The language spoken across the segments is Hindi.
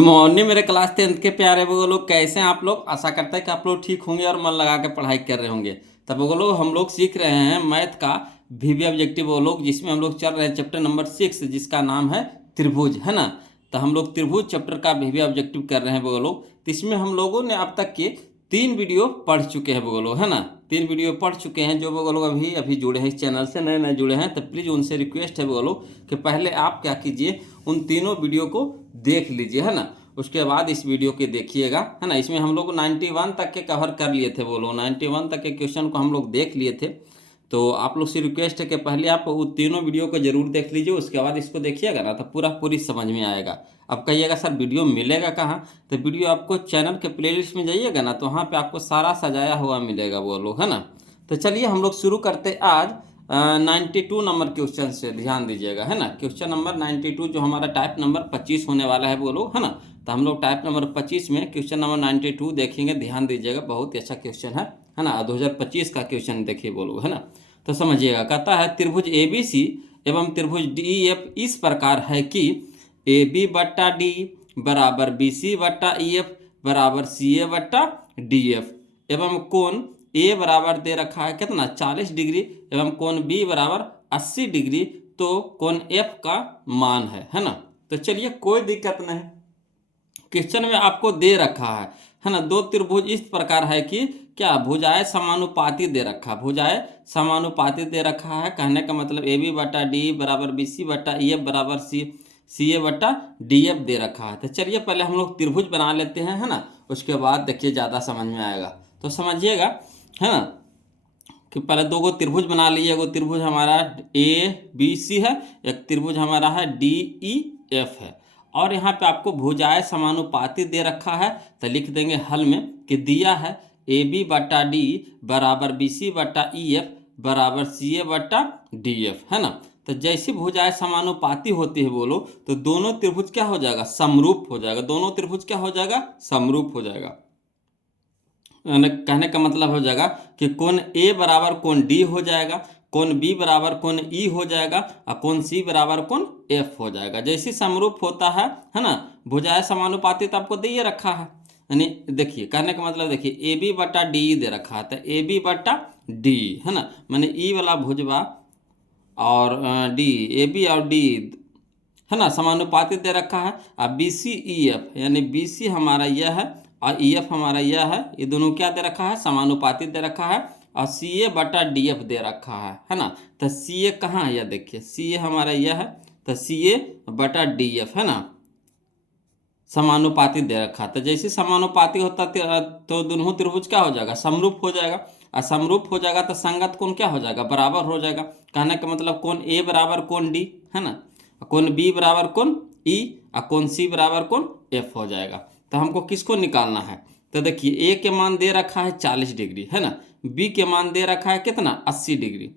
गुड मॉर्निंग मेरे क्लास 10th के प्यारे वो लोग, कैसे हैं आप लोग। आशा करते हैं कि आप लोग ठीक होंगे और मन लगा के पढ़ाई कर रहे होंगे। तब वो लोग हम लोग सीख रहे हैं मैथ का वीवी ऑब्जेक्टिव वो लोग, जिसमें हम लोग चल रहे हैं चैप्टर नंबर 6 जिसका नाम है त्रिभुज, है ना। तो हम लोग त्रिभुज चैप्टर का वीवी ऑब्जेक्टिव कर रहे हैं वो लोग। तो इसमें हम लोगों ने अब तक के 3 वीडियो पढ़ चुके हैं वो लोग, है ना। 3 वीडियो पढ़ चुके हैं। जो वो लोग अभी अभी जुड़े हैं इस चैनल से, नए नए जुड़े हैं, तो प्लीज़ उनसे रिक्वेस्ट है वो लोग कि पहले आप क्या कीजिए, उन तीनों वीडियो को देख लीजिए, है ना। उसके बाद इस वीडियो के देखिएगा, है ना। इसमें हम लोग 91 तक के कवर कर लिए थे वो लोग, 91 तक के क्वेश्चन को हम लोग देख लिए थे। तो आप लोग से रिक्वेस्ट है कि पहले आप वो तीनों वीडियो को जरूर देख लीजिए, उसके बाद इसको देखिएगा ना तो पूरी समझ में आएगा। अब कहिएगा सर वीडियो मिलेगा कहाँ, तो वीडियो आपको चैनल के प्लेलिस्ट में जाइएगा ना, तो वहाँ पे आपको सारा सजाया हुआ मिलेगा वो लोग, है ना। तो चलिए हम लोग शुरू करते आज 92 नंबर क्वेश्चन से। ध्यान दीजिएगा, है ना। क्वेश्चन नंबर 92 जो हमारा टाइप नंबर 25 होने वाला है वो लोग, है ना। तो हम लोग टाइप नंबर 25 में क्वेश्चन नंबर 92 देखेंगे। ध्यान दीजिएगा, बहुत ही अच्छा क्वेश्चन है ना। 2025 का क्वेश्चन देखिए वो लोग, है ना। तो समझिएगा, कहता है त्रिभुज ABC एवं त्रिभुज DEF इस प्रकार है कि AB बट्टा डी बराबर BC बट्टा EF बराबर CA बट्टा DF एवं कोण ए बराबर दे रखा है कितना 40 डिग्री एवं कोण बी बराबर 80 डिग्री, तो कोण एफ का मान है ना। तो चलिए कोई दिक्कत नहीं, क्वेश्चन में आपको दे रखा है ना। दो त्रिभुज इस प्रकार है कि क्या भुजाएं समानुपाती दे रखा, भुजाएं समानुपाती दे रखा है। कहने का मतलब ए बी बटा डी बराबर बी सी बटा ई एफ बराबर सी ए बटा डी एफ दे रखा है। तो चलिए पहले हम लोग त्रिभुज बना लेते हैं, है ना। उसके बाद देखिए ज़्यादा समझ में आएगा। तो समझिएगा, है ना, कि पहले दो गो त्रिभुज बना लीजिए। एगो त्रिभुज हमारा ABC है, एक त्रिभुज हमारा है DEF है। और यहाँ पे आपको भुजाएं समानुपाती दे रखा है, तो लिख देंगे हल में कि दिया है AB बट्टा डी बराबर BC बट्टा EF बराबर CA बट्टा DF, है ना। तो जैसी भुजाएं समानुपाती होती है बोलो, तो दोनों त्रिभुज क्या हो जाएगा, समरूप हो जाएगा। दोनों त्रिभुज क्या हो जाएगा, समरूप हो जाएगा। कहने का मतलब हो जाएगा कि कोण ए बराबर कोण डी हो जाएगा, कोण बी बराबर कोण ई हो जाएगा और कोण सी बराबर कोण एफ हो जाएगा। जैसी समरूप होता है ना। भुजाएं समानुपाती तो आपको दे रखा है, यानी देखिए कहने का मतलब देखिए ए बी बट्टा डी दे रखा है, तो ए बी बट्टा डी, है ना। मैंने ई वाला भुजवा और डी, ए बी और डी, है ना, समानुपाती दे रखा है। और BC EF यानी BC हमारा यह है और EF हमारा यह है, ये दोनों क्या दे रखा है, समानुपाती दे रखा है। और CA बटा DF दे रखा है ना। तो CA कहाँ है, यह देखिए CA हमारा यह है, तो CA बटा DF, है ना, समानुपाती दे रखा। तो जैसे समानुपाती होता तो दोनों त्रिभुज क्या हो जाएगा, समरूप हो जाएगा। और समरूप हो जाएगा तो संगत कोण क्या हो जाएगा, बराबर हो जाएगा। कहने का मतलब कोण A बराबर कोण D, है ना, कोण B बराबर कोण E और कोण C बराबर कोण F हो जाएगा। तो हमको किसको निकालना है, तो देखिए A के मान दे रखा है 40 डिग्री, है ना। B के मान दे रखा है कितना 80 डिग्री,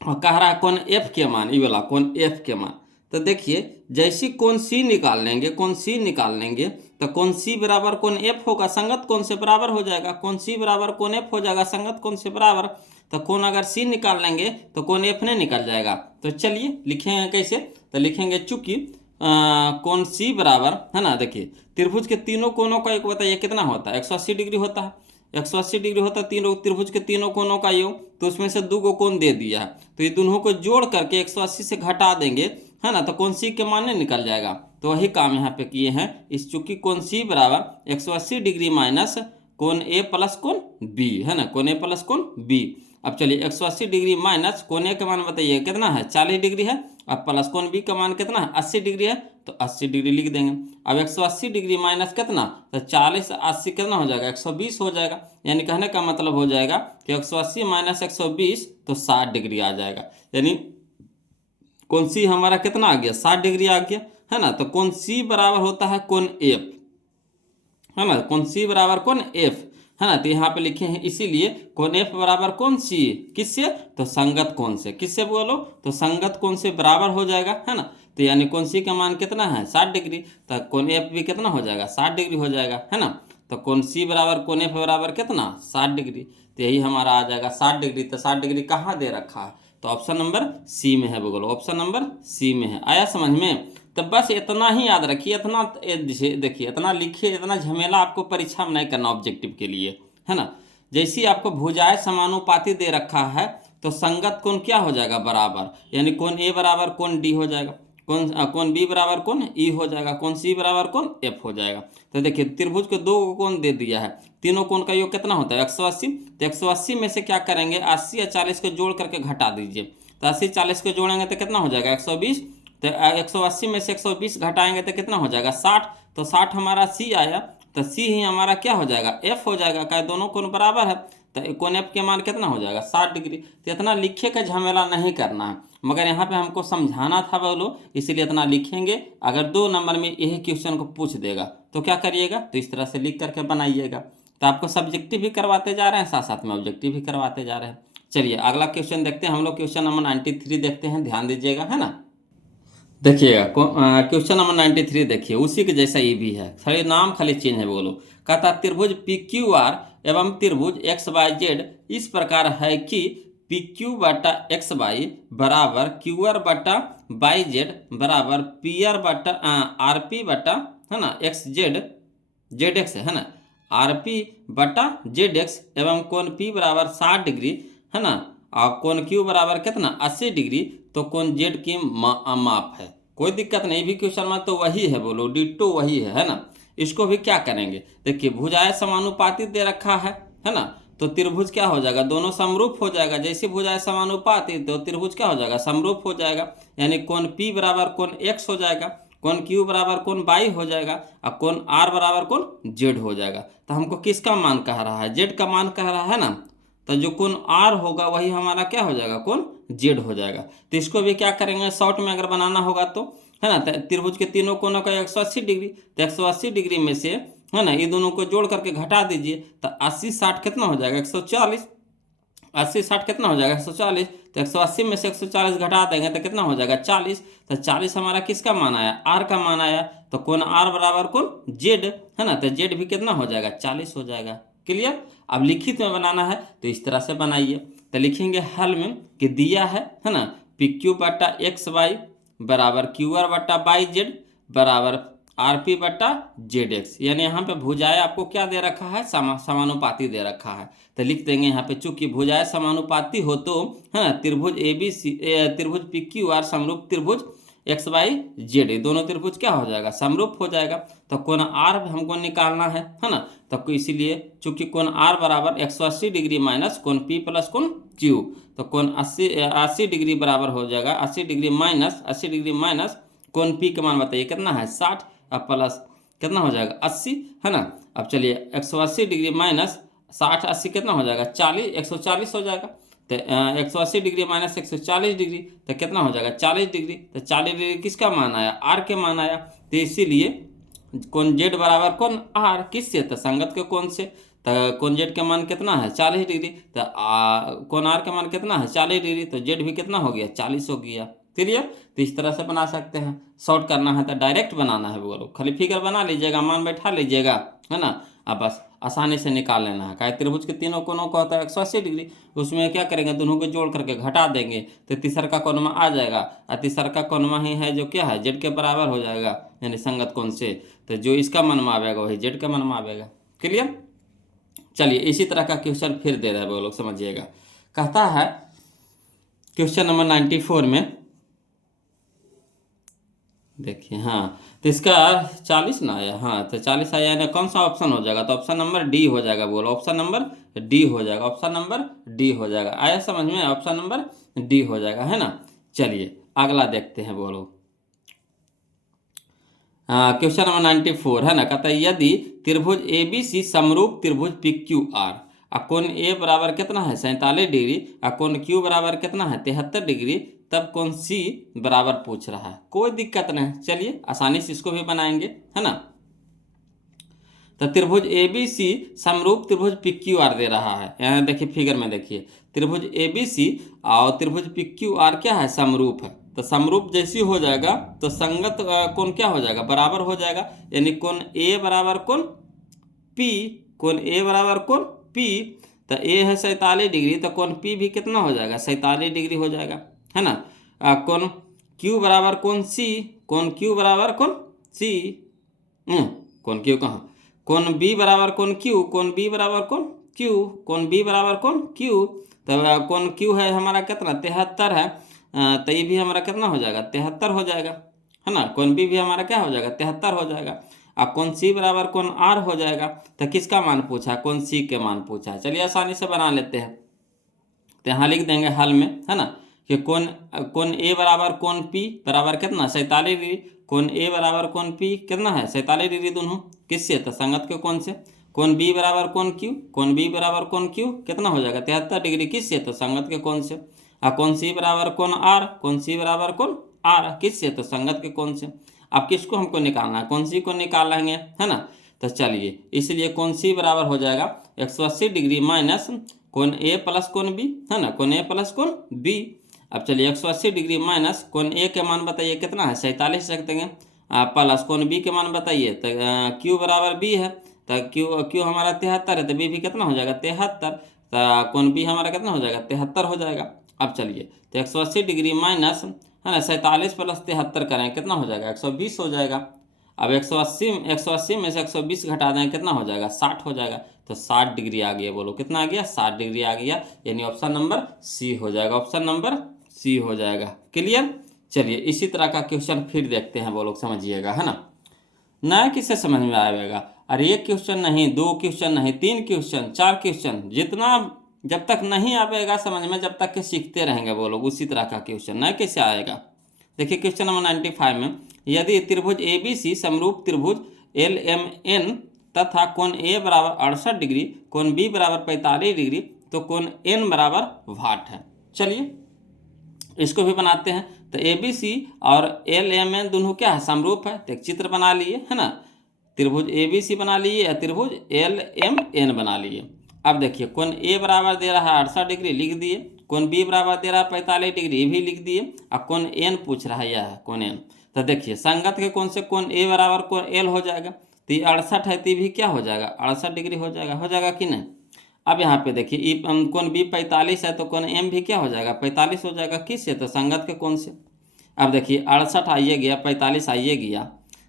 और कह रहा है कोण F के मान, ये वाला कोण F के मान। तो देखिए जैसी कोण C निकाल लेंगे, कोण C निकाल लेंगे, तो कोण C बराबर कोण F होगा, संगत कोण से बराबर हो जाएगा। कोण C बराबर कोण F हो जाएगा, संगत कोण से बराबर। तो कोण अगर C निकाल लेंगे तो कोण F नहीं निकल जाएगा। तो चलिए लिखेंगे कैसे, तो लिखेंगे चूंकि कोण C बराबर, है ना, देखिए त्रिभुज के तीनों कोणों का एक बताइए कितना होता है, 180 डिग्री होता है। 180 डिग्री होता है तीनों त्रिभुज के तीनों कोणों का योग, तो उसमें से 2 कोण दे दिया है, तो ये दोनों को जोड़ करके 180 से घटा देंगे, है ना। तो कोण C के मान नहीं निकल जाएगा। तो वही काम यहाँ पे किए हैं। इस चूंकि कोण C बराबर 180 डिग्री माइनस कोण A प्लस कोण B, है ना, कोण A प्लस कोण B। अब चलिए 180 डिग्री माइनस कोण A का मान बताइए कितना है, 40 डिग्री है। अब प्लस कोण B का मान कितना है, 80 डिग्री है, तो 80 डिग्री लिख देंगे। अब 180 डिग्री माइनस कितना, तो 40 80 कितना हो जाएगा, 120 हो जाएगा। यानी कहने का मतलब हो जाएगा कि 180 माइनस 120 तो 60 डिग्री आ जाएगा। यानी कोण C हमारा कितना आ गया, 60 डिग्री आ गया, है ना। तो कोण C बराबर होता है कोण F, है ना, कोण C बराबर कोण F, है ना। तो यहाँ पे लिखे हैं इसीलिए कोण F बराबर कोण C, किससे, तो संगत कोण से। किससे बोलो, तो संगत कोण से बराबर हो जाएगा, है ना। तो यानी कोण C का मान कितना है 60 डिग्री, तो कोण F भी कितना हो जाएगा 60 डिग्री हो जाएगा, है ना। तो कोण C बराबर कोण F बराबर कितना 60 डिग्री, तो यही हमारा आ जाएगा 60 डिग्री। तो 60 डिग्री कहाँ दे रखा है, तो ऑप्शन नंबर C में है, बोलो ऑप्शन नंबर C में है। आया समझ में। तो बस इतना ही याद रखिए, इतना देखिए, इतना लिखिए, इतना झमेला आपको परीक्षा में नहीं करना ऑब्जेक्टिव के लिए, है ना। जैसे ही आपको भुजाएं समानुपाती दे रखा है तो संगत कोण क्या हो जाएगा, बराबर, यानी कोण ए बराबर कोण डी हो जाएगा, कोण बी बराबर कोण ई हो जाएगा, कोण सी बराबर कोण एफ हो जाएगा। तो देखिए त्रिभुज के दो कोण दे दिया है, तीनों कोण का योग कितना होता है 180। तो 180 में से क्या करेंगे, 80 या 40 को जोड़ करके घटा दीजिए। तो 80 40 को जोड़ेंगे तो कितना हो जाएगा 120। तो 180 में से 120 घटाएंगे तो कितना हो जाएगा 60। तो 60 हमारा सी आया, तो सी ही हमारा क्या हो जाएगा एफ हो जाएगा, क्या दोनों कोण बराबर है। तो कोण एफ के मान कितना हो जाएगा 60 डिग्री। तो इतना लिखे का झमेला नहीं करना है, मगर यहाँ पे हमको समझाना था बोलो, इसीलिए इतना लिखेंगे। अगर 2 नंबर में यही क्वेश्चन को पूछ देगा तो क्या करिएगा, तो इस तरह से लिख करके बनाइएगा। तो आपको सब्जेक्टिव भी करवाते जा रहे हैं, साथ साथ में ऑब्जेक्टिव भी करवाते जा रहे हैं। चलिए अगला क्वेश्चन देखते हैं हम लोग, क्वेश्चन नंबर 93 देखते हैं, ध्यान दीजिएगा, है ना। देखिएगा क्वेश्चन नंबर 93 देखिए, उसी के जैसा ये भी है, खाली नाम खाली चेंज है बोलो। कहता त्रिभुज पी क्यू आर एवं त्रिभुज एक्स वाई जेड इस प्रकार है कि पी क्यू बटा एक्स वाई बराबर क्यू आर बटा वाई जेड बराबर पी आर बटा आर पी बटा, है ना, एक्स जेड जेड एक्स है ना, आर पी बटा जेड एक्स एवं कोण पी बराबर 60 डिग्री, है ना, और कोण क्यू बराबर कितना 80 डिग्री। तो कोण जेड की माप है, कोई दिक्कत नहीं, भी क्वेश्चन में तो वही है बोलो, डिट्टो वही है ना। इसको भी क्या करेंगे, देखिए भुजाएं समानुपाती दे रखा है ना, तो त्रिभुज क्या हो जाएगा, दोनों समरूप हो जाएगा। जैसे भुजाएं समानुपाती तो त्रिभुज क्या हो जाएगा, समरूप हो जाएगा, यानी कोण पी बराबर कोण एक्स हो जाएगा, कोण क्यू बराबर कोण वाई हो जाएगा, और कोण आर बराबर कोण जेड हो जाएगा। तो हमको किसका मान कह रहा है, जेड का मान कह रहा है ना, तो जो कोण आर होगा वही हमारा क्या हो जाएगा, कोण जेड हो जाएगा। तो इसको भी क्या करेंगे, शॉर्ट में अगर बनाना होगा तो, है ना, त्रिभुज के तीनों कोनों का 180 डिग्री, तो 180 डिग्री में से, है ना, ये दोनों को जोड़ करके घटा दीजिए। तो 80 60 कितना हो जाएगा 140, 80 60 कितना हो जाएगा 140। तो 180 में से 140 घटा देंगे तो कितना हो जाएगा 40। तो 40 हमारा किसका मान आया, आर का मान आया। तो कोण आर बराबर कोण जेड, है ना, तो जेड भी कितना हो जाएगा 40 हो जाएगा। क्लियर। अब लिखित में बनाना है तो इस तरह से बनाइए। तो लिखेंगे हल में कि दिया है ना, पी क्यू बट्टा एक्स वाई बराबर क्यू आर बट्टा वाई जेड बराबर आर पी बट्टा जेड एक्स, यानी यहाँ पे भुजाएं आपको क्या दे रखा है, समानुपाती दे रखा है। तो लिख देंगे यहाँ पे, चूंकि भुजाएं समानुपाती हो तो, है ना, त्रिभुज ए बी सी, त्रिभुज पी क्यू आर समरूप त्रिभुज एक्स वाई जेड, दोनों त्रिभुज क्या हो जाएगा, समरूप हो जाएगा। तो कोण आर हमको निकालना है ना, तो इसीलिए चूंकि कोण आर बराबर 180 डिग्री माइनस कोण पी प्लस कोण क्यू, तो कोण 80 डिग्री बराबर हो जाएगा 80 डिग्री माइनस कोण पी का मान बताइए कितना है 60, अब प्लस कितना हो जाएगा 80, है ना। अब चलिए 180 डिग्री माइनस 60 80 कितना हो जाएगा 40, 140 हो जाएगा। तो 180 डिग्री माइनस 140 डिग्री तो कितना हो जाएगा 40 डिग्री। तो 40 डिग्री किसका मान आया, आर के मान आया। तो इसीलिए कोण जेड बराबर कोण आर, किससे, तो संगत के कोण से। तो कोण जेड का मान कितना है 40 डिग्री, तो कोण आर का मान कितना है 40 डिग्री, तो जेड भी कितना हो गया 40 हो गया। क्लियर। तो इस तरह से बना सकते हैं। शॉर्ट करना है तो डायरेक्ट बनाना है, बोलो खाली फिगर बना लीजिएगा, मान बैठा लीजिएगा, है ना। अब बस आसानी से निकाल लेना है। क्या त्रिभुज के तीनों कोनों का होता है 180 डिग्री, उसमें क्या करेंगे, दोनों को जोड़ करके घटा देंगे तो तीसरा का कोण में आ जाएगा, और तीसरा का कोण में ही है जो क्या है जेड के बराबर हो जाएगा, यानी संगत कोण से। तो जो इसका मन में आवेगा वही जेड का मन में आवेगा। क्लियर। चलिए इसी तरह का क्वेश्चन फिर दे रहा है, वो लोग समझिएगा। कहता है क्वेश्चन नंबर 94 में देखिए, हाँ, तो इसका 40 ना आया, हाँ, तो 40 आया, यानी कौन सा ऑप्शन हो जाएगा, तो ऑप्शन नंबर डी हो जाएगा। बोलो ऑप्शन नंबर डी हो जाएगा, ऑप्शन नंबर डी हो जाएगा। आया समझ में, ऑप्शन नंबर डी हो जाएगा, है ना। चलिए अगला देखते हैं, बोलो क्वेश्चन नंबर 94 है ना। कहता है यदि त्रिभुज ए बी सी समरूप त्रिभुज पी क्यू आर, कोण ए बराबर कितना है 47 डिग्री, कोण क्यू बराबर कितना है 73 डिग्री, तब कोण सी बराबर पूछ रहा है। कोई दिक्कत नहीं, चलिए आसानी से इसको भी बनाएंगे, है ना। तो त्रिभुज ए बी सी समरूप त्रिभुज पी क्यू आर दे रहा है। यहाँ देखिए फिगर में देखिए, त्रिभुज ए बी सी और त्रिभुज पी क्यू आर क्या है, समरूप है। तो समरूप जैसी हो जाएगा तो संगत कोण क्या हो जाएगा, बराबर हो जाएगा, यानी कोण ए बराबर कोण पी, कोण ए बराबर कोण पी। तो ए है 47 डिग्री, तो कोण पी भी कितना हो जाएगा 47 डिग्री हो जाएगा, है ना। कोण क्यू बराबर कोण सी, कोण क्यू बराबर कोण सी। कोण क्यू कहाँ, कोण बी बराबर कोण क्यू, कोण बी बराबर कोण क्यू, कोण बी बराबर कोण क्यू। तब कोण क्यू है हमारा कितना 73 है, तो ये भी हमारा कितना हो जाएगा 73 हो जाएगा, है ना। कोण बी भी हमारा क्या हो जाएगा 73 हो जाएगा। अब कोण सी बराबर कोण आर हो जाएगा। तो किसका मान पूछा, कोण सी के मान पूछा। चलिए आसानी से बना लेते हैं। तो यहाँ लिख देंगे हल में, है ना, कि कोण ए बराबर कोण पी बराबर कितना 47 डिग्री। कोण ए बराबर कोण पी कितना है 47 डिग्री, दोनों किससे तो संगत के कोण से। कोण बी बराबर कोण क्यू, कोण बी बराबर कोण क्यू कितना हो जाएगा 73 डिग्री, किससे तो संगत के कोण से। और कोण सी बराबर कोण आर, कोण सी बराबर कोण आर किससे तो संगत के कोण से। अब किसको हमको निकालना है, कोण सी को निकाल लेंगे, है ना। तो चलिए इसलिए कोण सी बराबर हो जाएगा 180 डिग्री माइनस कोण ए प्लस कोण बी, है ना, कोण ए प्लस कोण बी। अब चलिए 180 डिग्री माइनस कोण ए के मान बताइए कितना है 47 रख देंगे, प्लस कोण बी के मान बताइए तो क्यू बराबर बी है, तो क्यू हमारा 73 है, तो बी भी कितना हो जाएगा 73, तो कोण बी हमारा कितना हो जाएगा 73 हो जाएगा। अब चलिए तो 180 डिग्री माइनस, है ना, 47 प्लस 73 करें कितना हो जाएगा 120 हो जाएगा। अब 180 में से 120 घटा दें कितना हो जाएगा 60 हो जाएगा। तो 60 डिग्री आ गया, बोलो कितना आ गया 60 डिग्री आ गया, यानी ऑप्शन नंबर सी हो जाएगा, ऑप्शन नंबर सी हो जाएगा। क्लियर। चलिए इसी तरह का क्वेश्चन फिर देखते हैं, वो लोग समझिएगा, है ना। नया किससे समझ में आएगा। अरे एक क्वेश्चन नहीं, 2 क्वेश्चन नहीं, 3 क्वेश्चन, 4 क्वेश्चन, जितना जब तक नहीं आएगा समझ में जब तक के सीखते रहेंगे वो लोग, उसी तरह का क्वेश्चन नया कैसे आएगा। देखिए क्वेश्चन नंबर 95 में, यदि त्रिभुज ए बी सी समरूप त्रिभुज एल एम एन तथा कोण ए बराबर 68 डिग्री, कोण बी बराबर 45 डिग्री, तो कोण एन बराबर वाट है। चलिए इसको भी बनाते हैं। तो ए बी सी और एल एम एन दोनों क्या है समरूप है, तो एक चित्र बना लिए, है ना, त्रिभुज ए बी सी बना लिए या त्रिभुज एल एम एन बना लिए। अब देखिए कोण ए बराबर दे रहा है 68 डिग्री लिख दिए, कोण बी बराबर दे रहा है 45 डिग्री ये भी लिख दिए, और कोण एन पूछ रहा है यह है कोण एन। तो देखिए संगत के कोण से कोण ए बराबर कोण एल हो जाएगा, तो ये 68 है, तो भी क्या हो जाएगा 68 डिग्री हो जाएगा कि नहीं। अब यहाँ पे देखिए कोण बी 45 है, तो कोण एम भी क्या हो जाएगा 45 हो जाएगा, किससे तो संगत के कोण से। अब देखिए 68 आइए गया 45 आइए गया,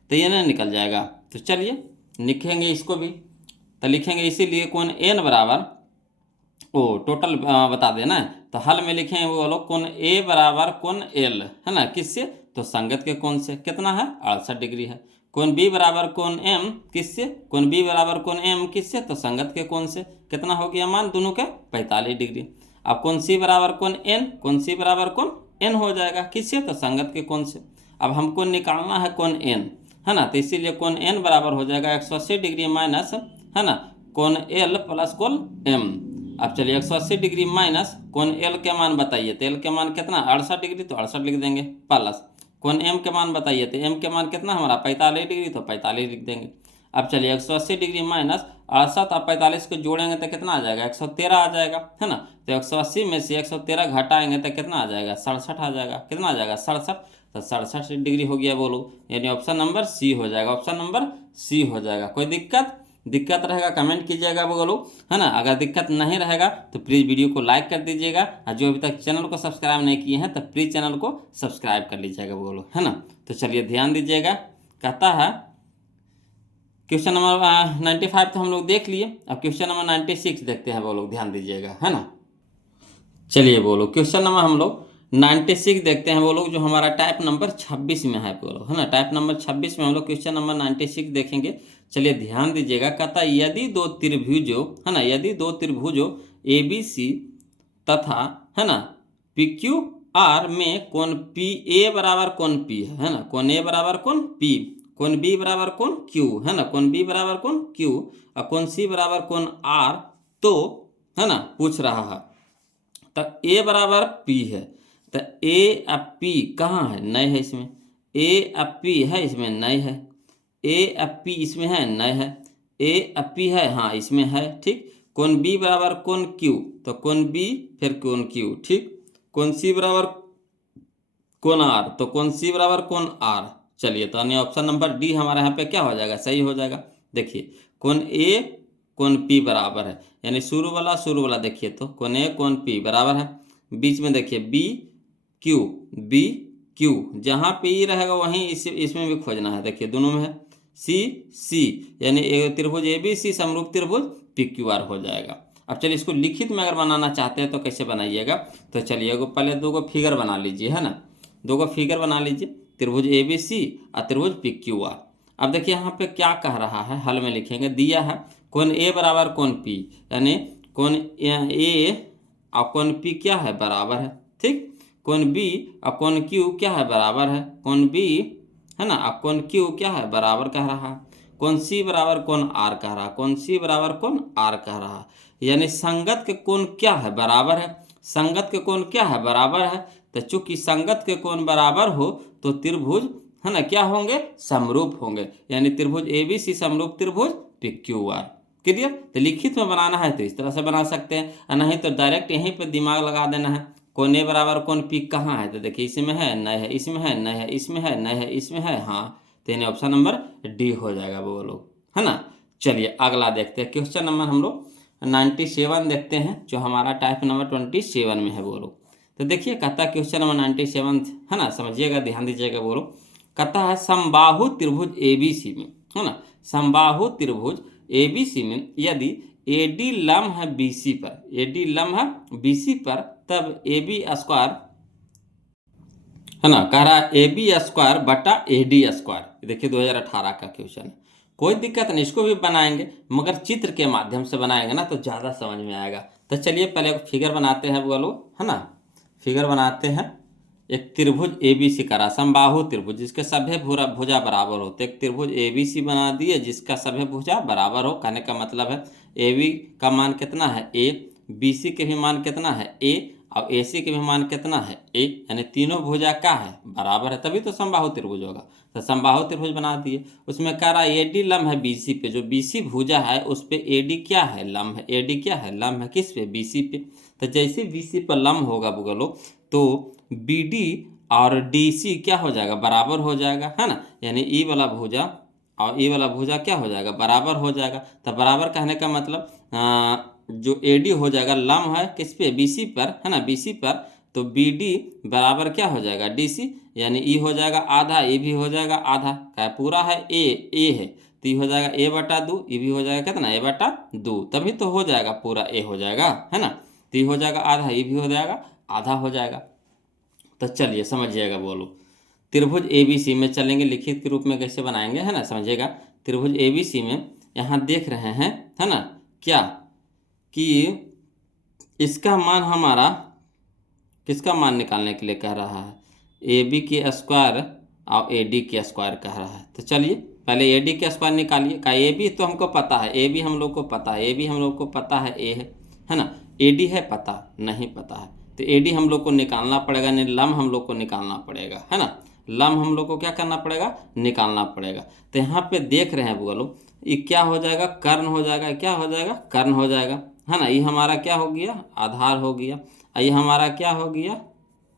तो ये नहीं निकल जाएगा। तो चलिए लिखेंगे इसको भी, तो लिखेंगे इसीलिए कोण एन बराबर टोटल बता देना है, तो हल में लिखेंगे वो लोग कोण ए बराबर कोण एल, है ना, किससे तो संगत के कोण से कितना है 68 डिग्री है। कोण बी बराबर कोण एम किससे, कोण बी बराबर कोण एम किससे तो संगत के कोण से, कितना हो गया मान दोनों के 45 डिग्री। अब कोण सी बराबर कोण एन, कोण सी बराबर कोण एन हो जाएगा, किससे तो संगत के कोण से। अब हमको निकालना है कोण एन, है ना, तो इसीलिए कोण एन बराबर हो जाएगा 180 डिग्री माइनस, है ना, कोण एल प्लस कोण एम। अब चलिए 180 डिग्री माइनस कोण एल के मान बताइए, तो एल के मान कितना 68 डिग्री, तो 68 लिख देंगे, प्लस कोण एम के मान बताइए, तो एम के मान कितना हमारा 45 डिग्री, तो 45 लिख देंगे। अब चलिए 180 डिग्री माइनस 68 और 45 को जोड़ेंगे तो कितना आ जाएगा 113 आ जाएगा, है ना। तो 180 में से 113 घटाएंगे तो कितना आ जाएगा 67 आ जाएगा, कितना आ जाएगा 67, तो 67 डिग्री हो गया बोलो, यानी ऑप्शन नंबर सी हो जाएगा, ऑप्शन नंबर सी हो जाएगा। कोई दिक्कत रहेगा कमेंट कीजिएगा बोलो, है ना। अगर दिक्कत नहीं रहेगा तो प्लीज़ वीडियो को लाइक कर दीजिएगा, और जो अभी तक चैनल को सब्सक्राइब नहीं किए हैं तो प्लीज़ चैनल को सब्सक्राइब कर लीजिएगा बोलो, है ना। तो चलिए ध्यान दीजिएगा, कहता है क्वेश्चन नंबर 95 तो हम लोग देख लिए, अब क्वेश्चन नंबर 96 देखते हैं बोलो, ध्यान दीजिएगा, है ना। चलिए बोलो क्वेश्चन नंबर हम लोग 96 देखते हैं वो लोग, जो हमारा टाइप नंबर 26 में है बोलो, है ना। टाइप नंबर 26 में हम लोग क्वेश्चन नंबर 96 देखेंगे। चलिए ध्यान दीजिएगा, कहता है यदि दो त्रिभुजों, है ना, यदि दो त्रिभुजों ए बी सी तथा, है ना, पी क्यू आर में कोण पी ए बराबर कोण पी है ना, कोण ए बराबर कोण पी, कोण बी बराबर कोण क्यू, है ना, कोण बी बराबर कोण क्यू, और कोण सी बराबर कोण आर, तो, है ना, पूछ रहा है। तो ए बराबर पी है, तो ए अब पी कहाँ है नए है इसमें, ए अब पी है इसमें नए है, ए अब पी इसमें है नए है, ए अब पी है हाँ इसमें है, ठीक। कोण बी बराबर कोण क्यू, तो कोण बी फिर कोण क्यू, ठीक। कोण सी बराबर कोण आर, तो कोण सी बराबर कोण आर। चलिए तो अन्य ऑप्शन नंबर डी हमारे यहाँ पे क्या हो जाएगा सही हो जाएगा। देखिए कोण ए कोण पी बराबर है, यानी शुरू वाला देखिए, तो कोण ए कोण पी बराबर है, बीच में देखिए बी क्यू, जहाँ पे ई रहेगा वहीं इसमें भी खोजना है। देखिए दोनों में है सी सी, यानी त्रिभुज ए बी सी समरूप त्रिभुज पी क्यू आर हो जाएगा। अब चलिए इसको लिखित में अगर बनाना चाहते हैं तो कैसे बनाइएगा, तो चलिए पहले दो को फिगर बना लीजिए, है ना, दो को फिगर बना लीजिए, त्रिभुज ए बी सी और त्रिभुज पी क्यू आर। अब देखिए यहाँ पे क्या कह रहा है, हल में लिखेंगे, दिया है कोण ए बराबर कोण पी, यानी कोण ए और कोण पी क्या है, बराबर है, ठीक। कोण बी और कोण क्यू क्या है, बराबर है, कोण बी है ना, और कोण क्यू क्या है, बराबर कह रहा है। कोण सी बराबर कोण आर कह रहा है, कोण सी बराबर कोण आर कह रहा है, यानी संगत के कोण क्या है, बराबर है। संगत के कोण क्या है, बराबर है। तो चूंकि संगत के कोण बराबर हो तो त्रिभुज है ना क्या होंगे, समरूप होंगे, यानी त्रिभुज ए बी सी समरूप त्रिभुज पी क्यू आर। क्लियर। तो लिखित में बनाना है तो इस तरह से बना सकते हैं, और नहीं तो डायरेक्ट यहीं पे दिमाग लगा देना है। कोण ए बराबर कोण पी कहाँ है, तो देखिए इसमें है, न है, इसमें है, न है, इसमें है, न है, इसमें है, हाँ, तो यानी ऑप्शन नंबर डी हो जाएगा वो लोग, है ना। चलिए अगला देखते हैं, क्वेश्चन नंबर हम लोग 97 देखते हैं, जो हमारा टाइप नंबर 27 में है वो लोग। तो देखिए कहता है क्वेश्चन नंबर 97 है ना, समझिएगा, ध्यान दीजिएगा वो लोग। कहता है समबाहु त्रिभुज एबीसी में, है ना, समबाहु त्रिभुज एबीसी में यदि एडी लंब है बीसी पर, एडी लंब है बीसी पर, तब ए बी स्क्वायर है ना, कह रहा है ए बी स्क्वायर बटा ए डी स्क्वायर। देखिए 2018 का क्वेश्चन है, कोई दिक्कत नहीं, इसको भी बनाएंगे मगर चित्र के माध्यम से बनाएंगे ना तो ज़्यादा समझ में आएगा। तो चलिए पहले फिगर बनाते हैं वो लोग, है ना, फिगर बनाते हैं। एक त्रिभुज ए बी सी करा, समबाहु त्रिभुज जिसके सभी भुजा बराबर हो, तो एक त्रिभुज ए बी सी बना दिए जिसका सभी भुजा बराबर हो। कहने का मतलब है ए बी का मान कितना है ए, बी सी के भी मान कितना है ए, और ए सी के भी मान कितना है ए, यानी तीनों भुजा क्या है, बराबर है, तभी तो समबाहु त्रिभुज होगा। तो समबाहु त्रिभुज बना दिए, उसमें कह रहा है एडी लंब है बीसी पे, जो बीसी भुजा है उस पे एडी क्या है, लंब है, एडी क्या है, लंब है, किस पे, बीसी पे। तो जैसे बीसी पर लंब होगा बोलो तो बीडी और डीसी क्या हो जाएगा, बराबर हो जाएगा, है ना, यानी ई वाला भुजा और ई वाला भुजा क्या हो जाएगा, बराबर हो जाएगा। तो बराबर कहने का मतलब जो एडी हो जाएगा लंब है किस पे, बीसी पर, है ना, बीसी पर, तो बीडी बराबर क्या हो जाएगा, डीसी, यानी ई हो जाएगा आधा, ए भी हो जाएगा आधा, क्या पूरा है ए है, तो ये हो जाएगा ए बटा 2, ये भी हो जाएगा कितना, ए बटा 2, तभी तो हो जाएगा पूरा ए हो जाएगा, है ना, तो ये हो जाएगा आधा, ये भी हो जाएगा आधा हो जाएगा। तो चलिए समझिएगा बोलो, त्रिभुज ए बी सी में चलेंगे, लिखित के रूप में कैसे बनाएंगे, है ना, समझिएगा। त्रिभुज ए बी सी में यहाँ देख रहे हैं, है ना, क्या कि इसका मान हमारा किसका मान निकालने के लिए कह रहा है, ए बी के स्क्वायर और ए डी के स्क्वायर कह रहा है। तो चलिए पहले ए डी के स्क्वायर निकालिए, का ए बी तो हमको पता है, ए बी हम लोग को पता है, ए बी हम लोग को पता है ए है ना, ए डी है पता नहीं पता है, तो ए डी हम लोग को निकालना पड़ेगा, नहीं लंब हम लोग को निकालना पड़ेगा, है ना, लंब हम लोग को क्या करना पड़ेगा, निकालना पड़ेगा। तो यहाँ पे देख रहे हैं बोलो ये क्या हो जाएगा, कर्ण हो जाएगा, क्या हो जाएगा, कर्ण हो जाएगा, है ना, ये हमारा क्या हो गया, आधार हो गया, ये हमारा क्या हो गया,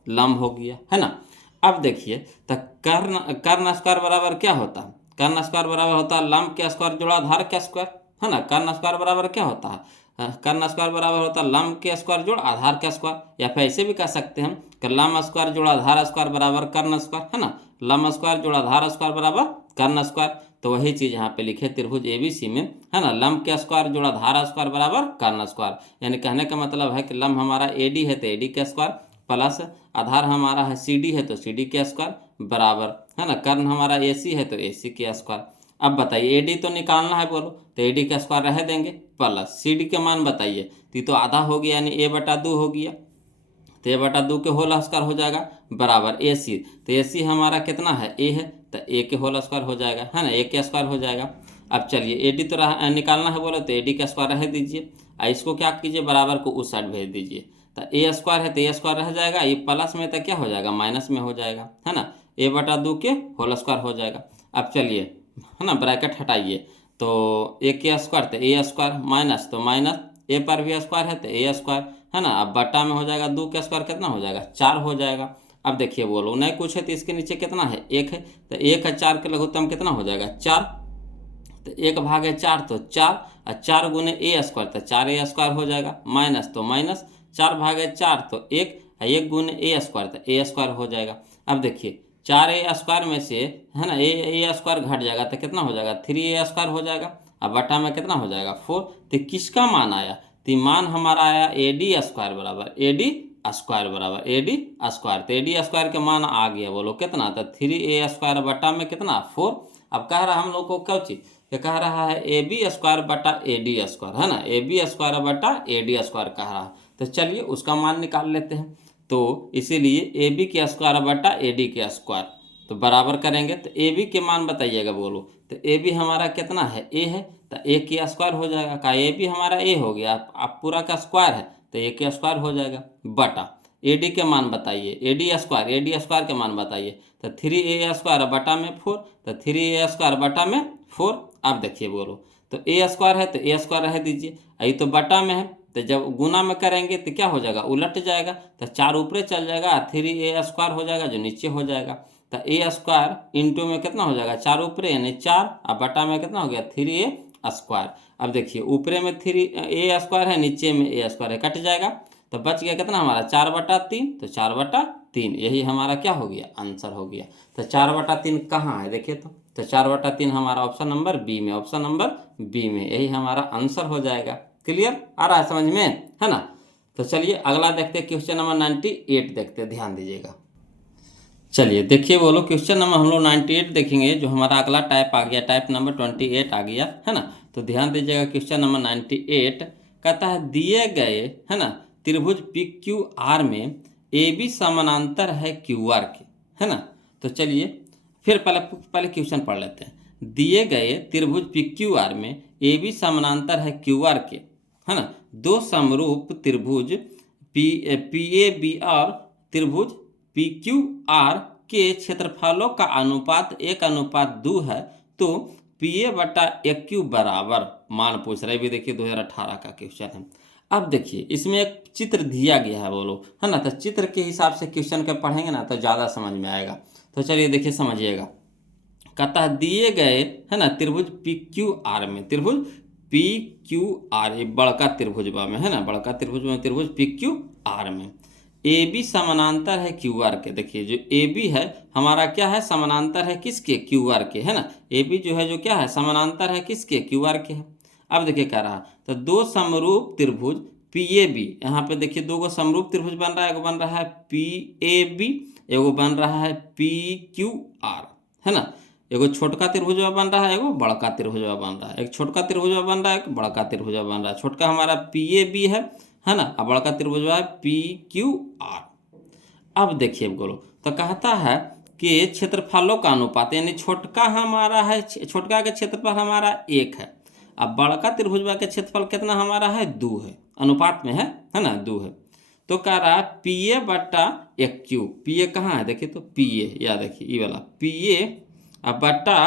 लंब हो गया, है ना। अब देखिए तो कर्ण स्क्वायर बराबर क्या होता है, कर्ण स्क्वायर बराबर होता है लंब के स्क्वायर जोड़ा आधार के स्क्वायर, है ना, कर्ण स्क्वायर बराबर क्या होता है, कर्ण स्क्वायर बराबर होता है लंब के स्क्वायर जोड़ आधार के स्क्वायर, या फिर ऐसे भी कह सकते हैं कि लंब स्क्वायर जोड़ा आधार स्क्वायर बराबर कर्ण स्क्वायर, है ना, लंब स्क्वायर जोड़ा आधार स्क्वायर बराबर कर्ण स्क्वायर। तो वही चीज़ यहाँ पे लिखे त्रिभुज एबीसी में, है ना, लंब के स्क्वायर जोड़ा धारा स्क्वायर बराबर कर्ण स्क्वायर, यानी कहने का मतलब है कि लंब हमारा एडी है तो एडी के स्क्वायर प्लस आधार हमारा है सीडी है तो सीडी के स्क्वायर बराबर, है ना, कर्ण हमारा एसी है तो एसी के स्क्वायर। अब बताइए एडी तो निकालना है बोलो, तो एडी का स्क्वायर रह देंगे प्लस सीडी के मान बताइए, तो आधा हो गया यानी ए बटा 2 हो गया, तो ए बटा 2 के होल स्क्वायर हो जाएगा बराबर ए सी, तो ए सी हमारा कितना है ए है तो ए के होल स्क्वायर हो जाएगा, है ना, ए के स्क्वायर हो जाएगा। अब चलिए ए डी तो निकालना है बोलो तो ए डी का स्क्वायर रह दीजिए, इसको क्या कीजिए बराबर को उस साइड भेज दीजिए, तो ए स्क्वायर है तो ए स्क्वायर रह जाएगा, ये प्लस में तो क्या हो जाएगा माइनस में हो जाएगा, है ना, ए बटा 2 के होल स्क्वायर हो जाएगा। अब चलिए है ना ब्रैकेट हटाइए, तो ए के स्क्वायर तो ए स्क्वायर माइनस तो माइनस ए पर भी स्क्वायर है तो ए स्क्वायर, है ना, अब बटा में हो जाएगा 2 का स्क्वायर कितना हो जाएगा 4 हो जाएगा। अब देखिए बोलो नहीं कुछ है तो इसके नीचे कितना है 1 है, तो 1 है 4 के लघुत्तम कितना हो जाएगा 4, तो 1 भागे 4 तो 4 और 4 गुने ए स्क्वायर तो 4 ए स्क्वायर हो जाएगा, माइनस तो माइनस 4 भागे 4 तो 1 गुने ए स्क्वायर तो ए स्क्वायर हो जाएगा। अब देखिए 4a² में से, है ना, ए स्क्वायर घट जाएगा तो कितना हो जाएगा, 3a² हो जाएगा। अब बटा में कितना हो जाएगा, 4। तो किसका मान आया, तो मान हमारा आया AD² बराबर AD² के मान आ गया, बोलो कितना, तो 3a² बटा में कितना, 4। अब कह रहा हम लोग को क्या चीज़, ये कह रहा है AB² बटा AD², है ना, AB² बटा AD² कह रहा है। तो चलिए उसका मान निकाल लेते हैं। तो इसीलिए AB² बटा AD², तो बराबर करेंगे तो AB के मान बताइएगा, बोलो। तो AB हमारा कितना है, A है, तो A² हो जाएगा। का AB हमारा A हो गया, आप पूरा का स्क्वायर है तो A² हो जाएगा, बटा AD के मान बताइए, AD² के मान बताइए। तो 3a² बटा में 4, तो 3a² बटा में 4। अब देखिए बोलो, तो A² है तो A² रह दीजिए, ये तो बटा में है, तो जब गुना में करेंगे तो क्या हो जाएगा, उलट जाएगा, तो 4 ऊपरे चल जाएगा, 3a² हो जाएगा जो नीचे हो जाएगा। तो A² इंटू में कितना हो जाएगा, 4 ऊपरे यानी 4, अब बटा में कितना हो गया, 3a²। अब देखिए ऊपरे में 3a² है, नीचे में a² है, कट जाएगा, तो बच गया कितना हमारा, 4/3, तो 4/3 यही हमारा क्या हो गया, आंसर हो गया। तो 4/3 कहाँ है देखिए, तो 4/3 हमारा ऑप्शन नंबर बी में, ऑप्शन नंबर बी में, यही हमारा आंसर हो जाएगा। क्लियर आ रहा है समझ में, है ना। तो चलिए अगला देखते हैं, क्वेश्चन नंबर 98 देखते हैं, ध्यान दीजिएगा। चलिए देखिए बोलो, क्वेश्चन नंबर हम लोग 98 देखेंगे, जो हमारा अगला टाइप आ गया, टाइप नंबर 28 आ गया, है ना। तो ध्यान दीजिएगा, क्वेश्चन नंबर 98 कहता है दिए गए, है ना, त्रिभुज PQR में AB समानांतर है QR के, है ना। तो चलिए फिर पहले पहले क्वेश्चन पढ़ लेते हैं। दिए गए त्रिभुज PQR में AB समानांतर है QR के, है ना, दो समरूप त्रिभुज PAB और त्रिभुज PQR के क्षेत्रफलों का अनुपात 1:2 है, तो PA/AQ बराबर मान पूछ रहे, भी देखिए 2018 का क्वेश्चन है। अब देखिए इसमें एक चित्र दिया गया है, बोलो, है ना, तो चित्र के हिसाब से क्वेश्चन के पढ़ेंगे ना तो ज़्यादा समझ में आएगा। तो चलिए देखिए समझिएगा, कहता है दिए गए, है ना, त्रिभुज PQR में, त्रिभुज PQR ये बड़का त्रिभुजवा में, है ना, बड़का त्रिभुज में, त्रिभुज PQR में AB समानांतर है QR के। देखिए जो AB है हमारा क्या है, समानांतर है किसके, QR के, है ना। AB जो है जो क्या है, समानांतर है किसके, QR के है। अब देखिए कह रहा, तो दो समरूप त्रिभुज PAB, यहाँ पे देखिए दो गो समरूप त्रिभुज बन रहा है, एगो बन रहा है PAB, एगो बन रहा है PQR, है ना। एगो छोटका त्रिभुजवा बन रहा है, एगो बड़का त्रिभुजवा बन रहा है, एक छोटका त्रिभुजवा बन रहा है, एक बड़का त्रिभुजवा बन रहा है। छोटका हमारा PAB है ना, और बड़का त्रिभुजवा है PQR। अब देखिए बोलो, तो कहता है कि क्षेत्रफलों का अनुपात, यानी छोटका हमारा है, छोटका का क्षेत्रफल हमारा 1 है, अब बड़का त्रिभुजवा के क्षेत्रफल कितना हमारा है, 2 है, अनुपात में है ना, 2 है। तो कह रहा है PA/AQ, PA कहाँ है देखिए, तो PA या देखिए ये वाला PA बटा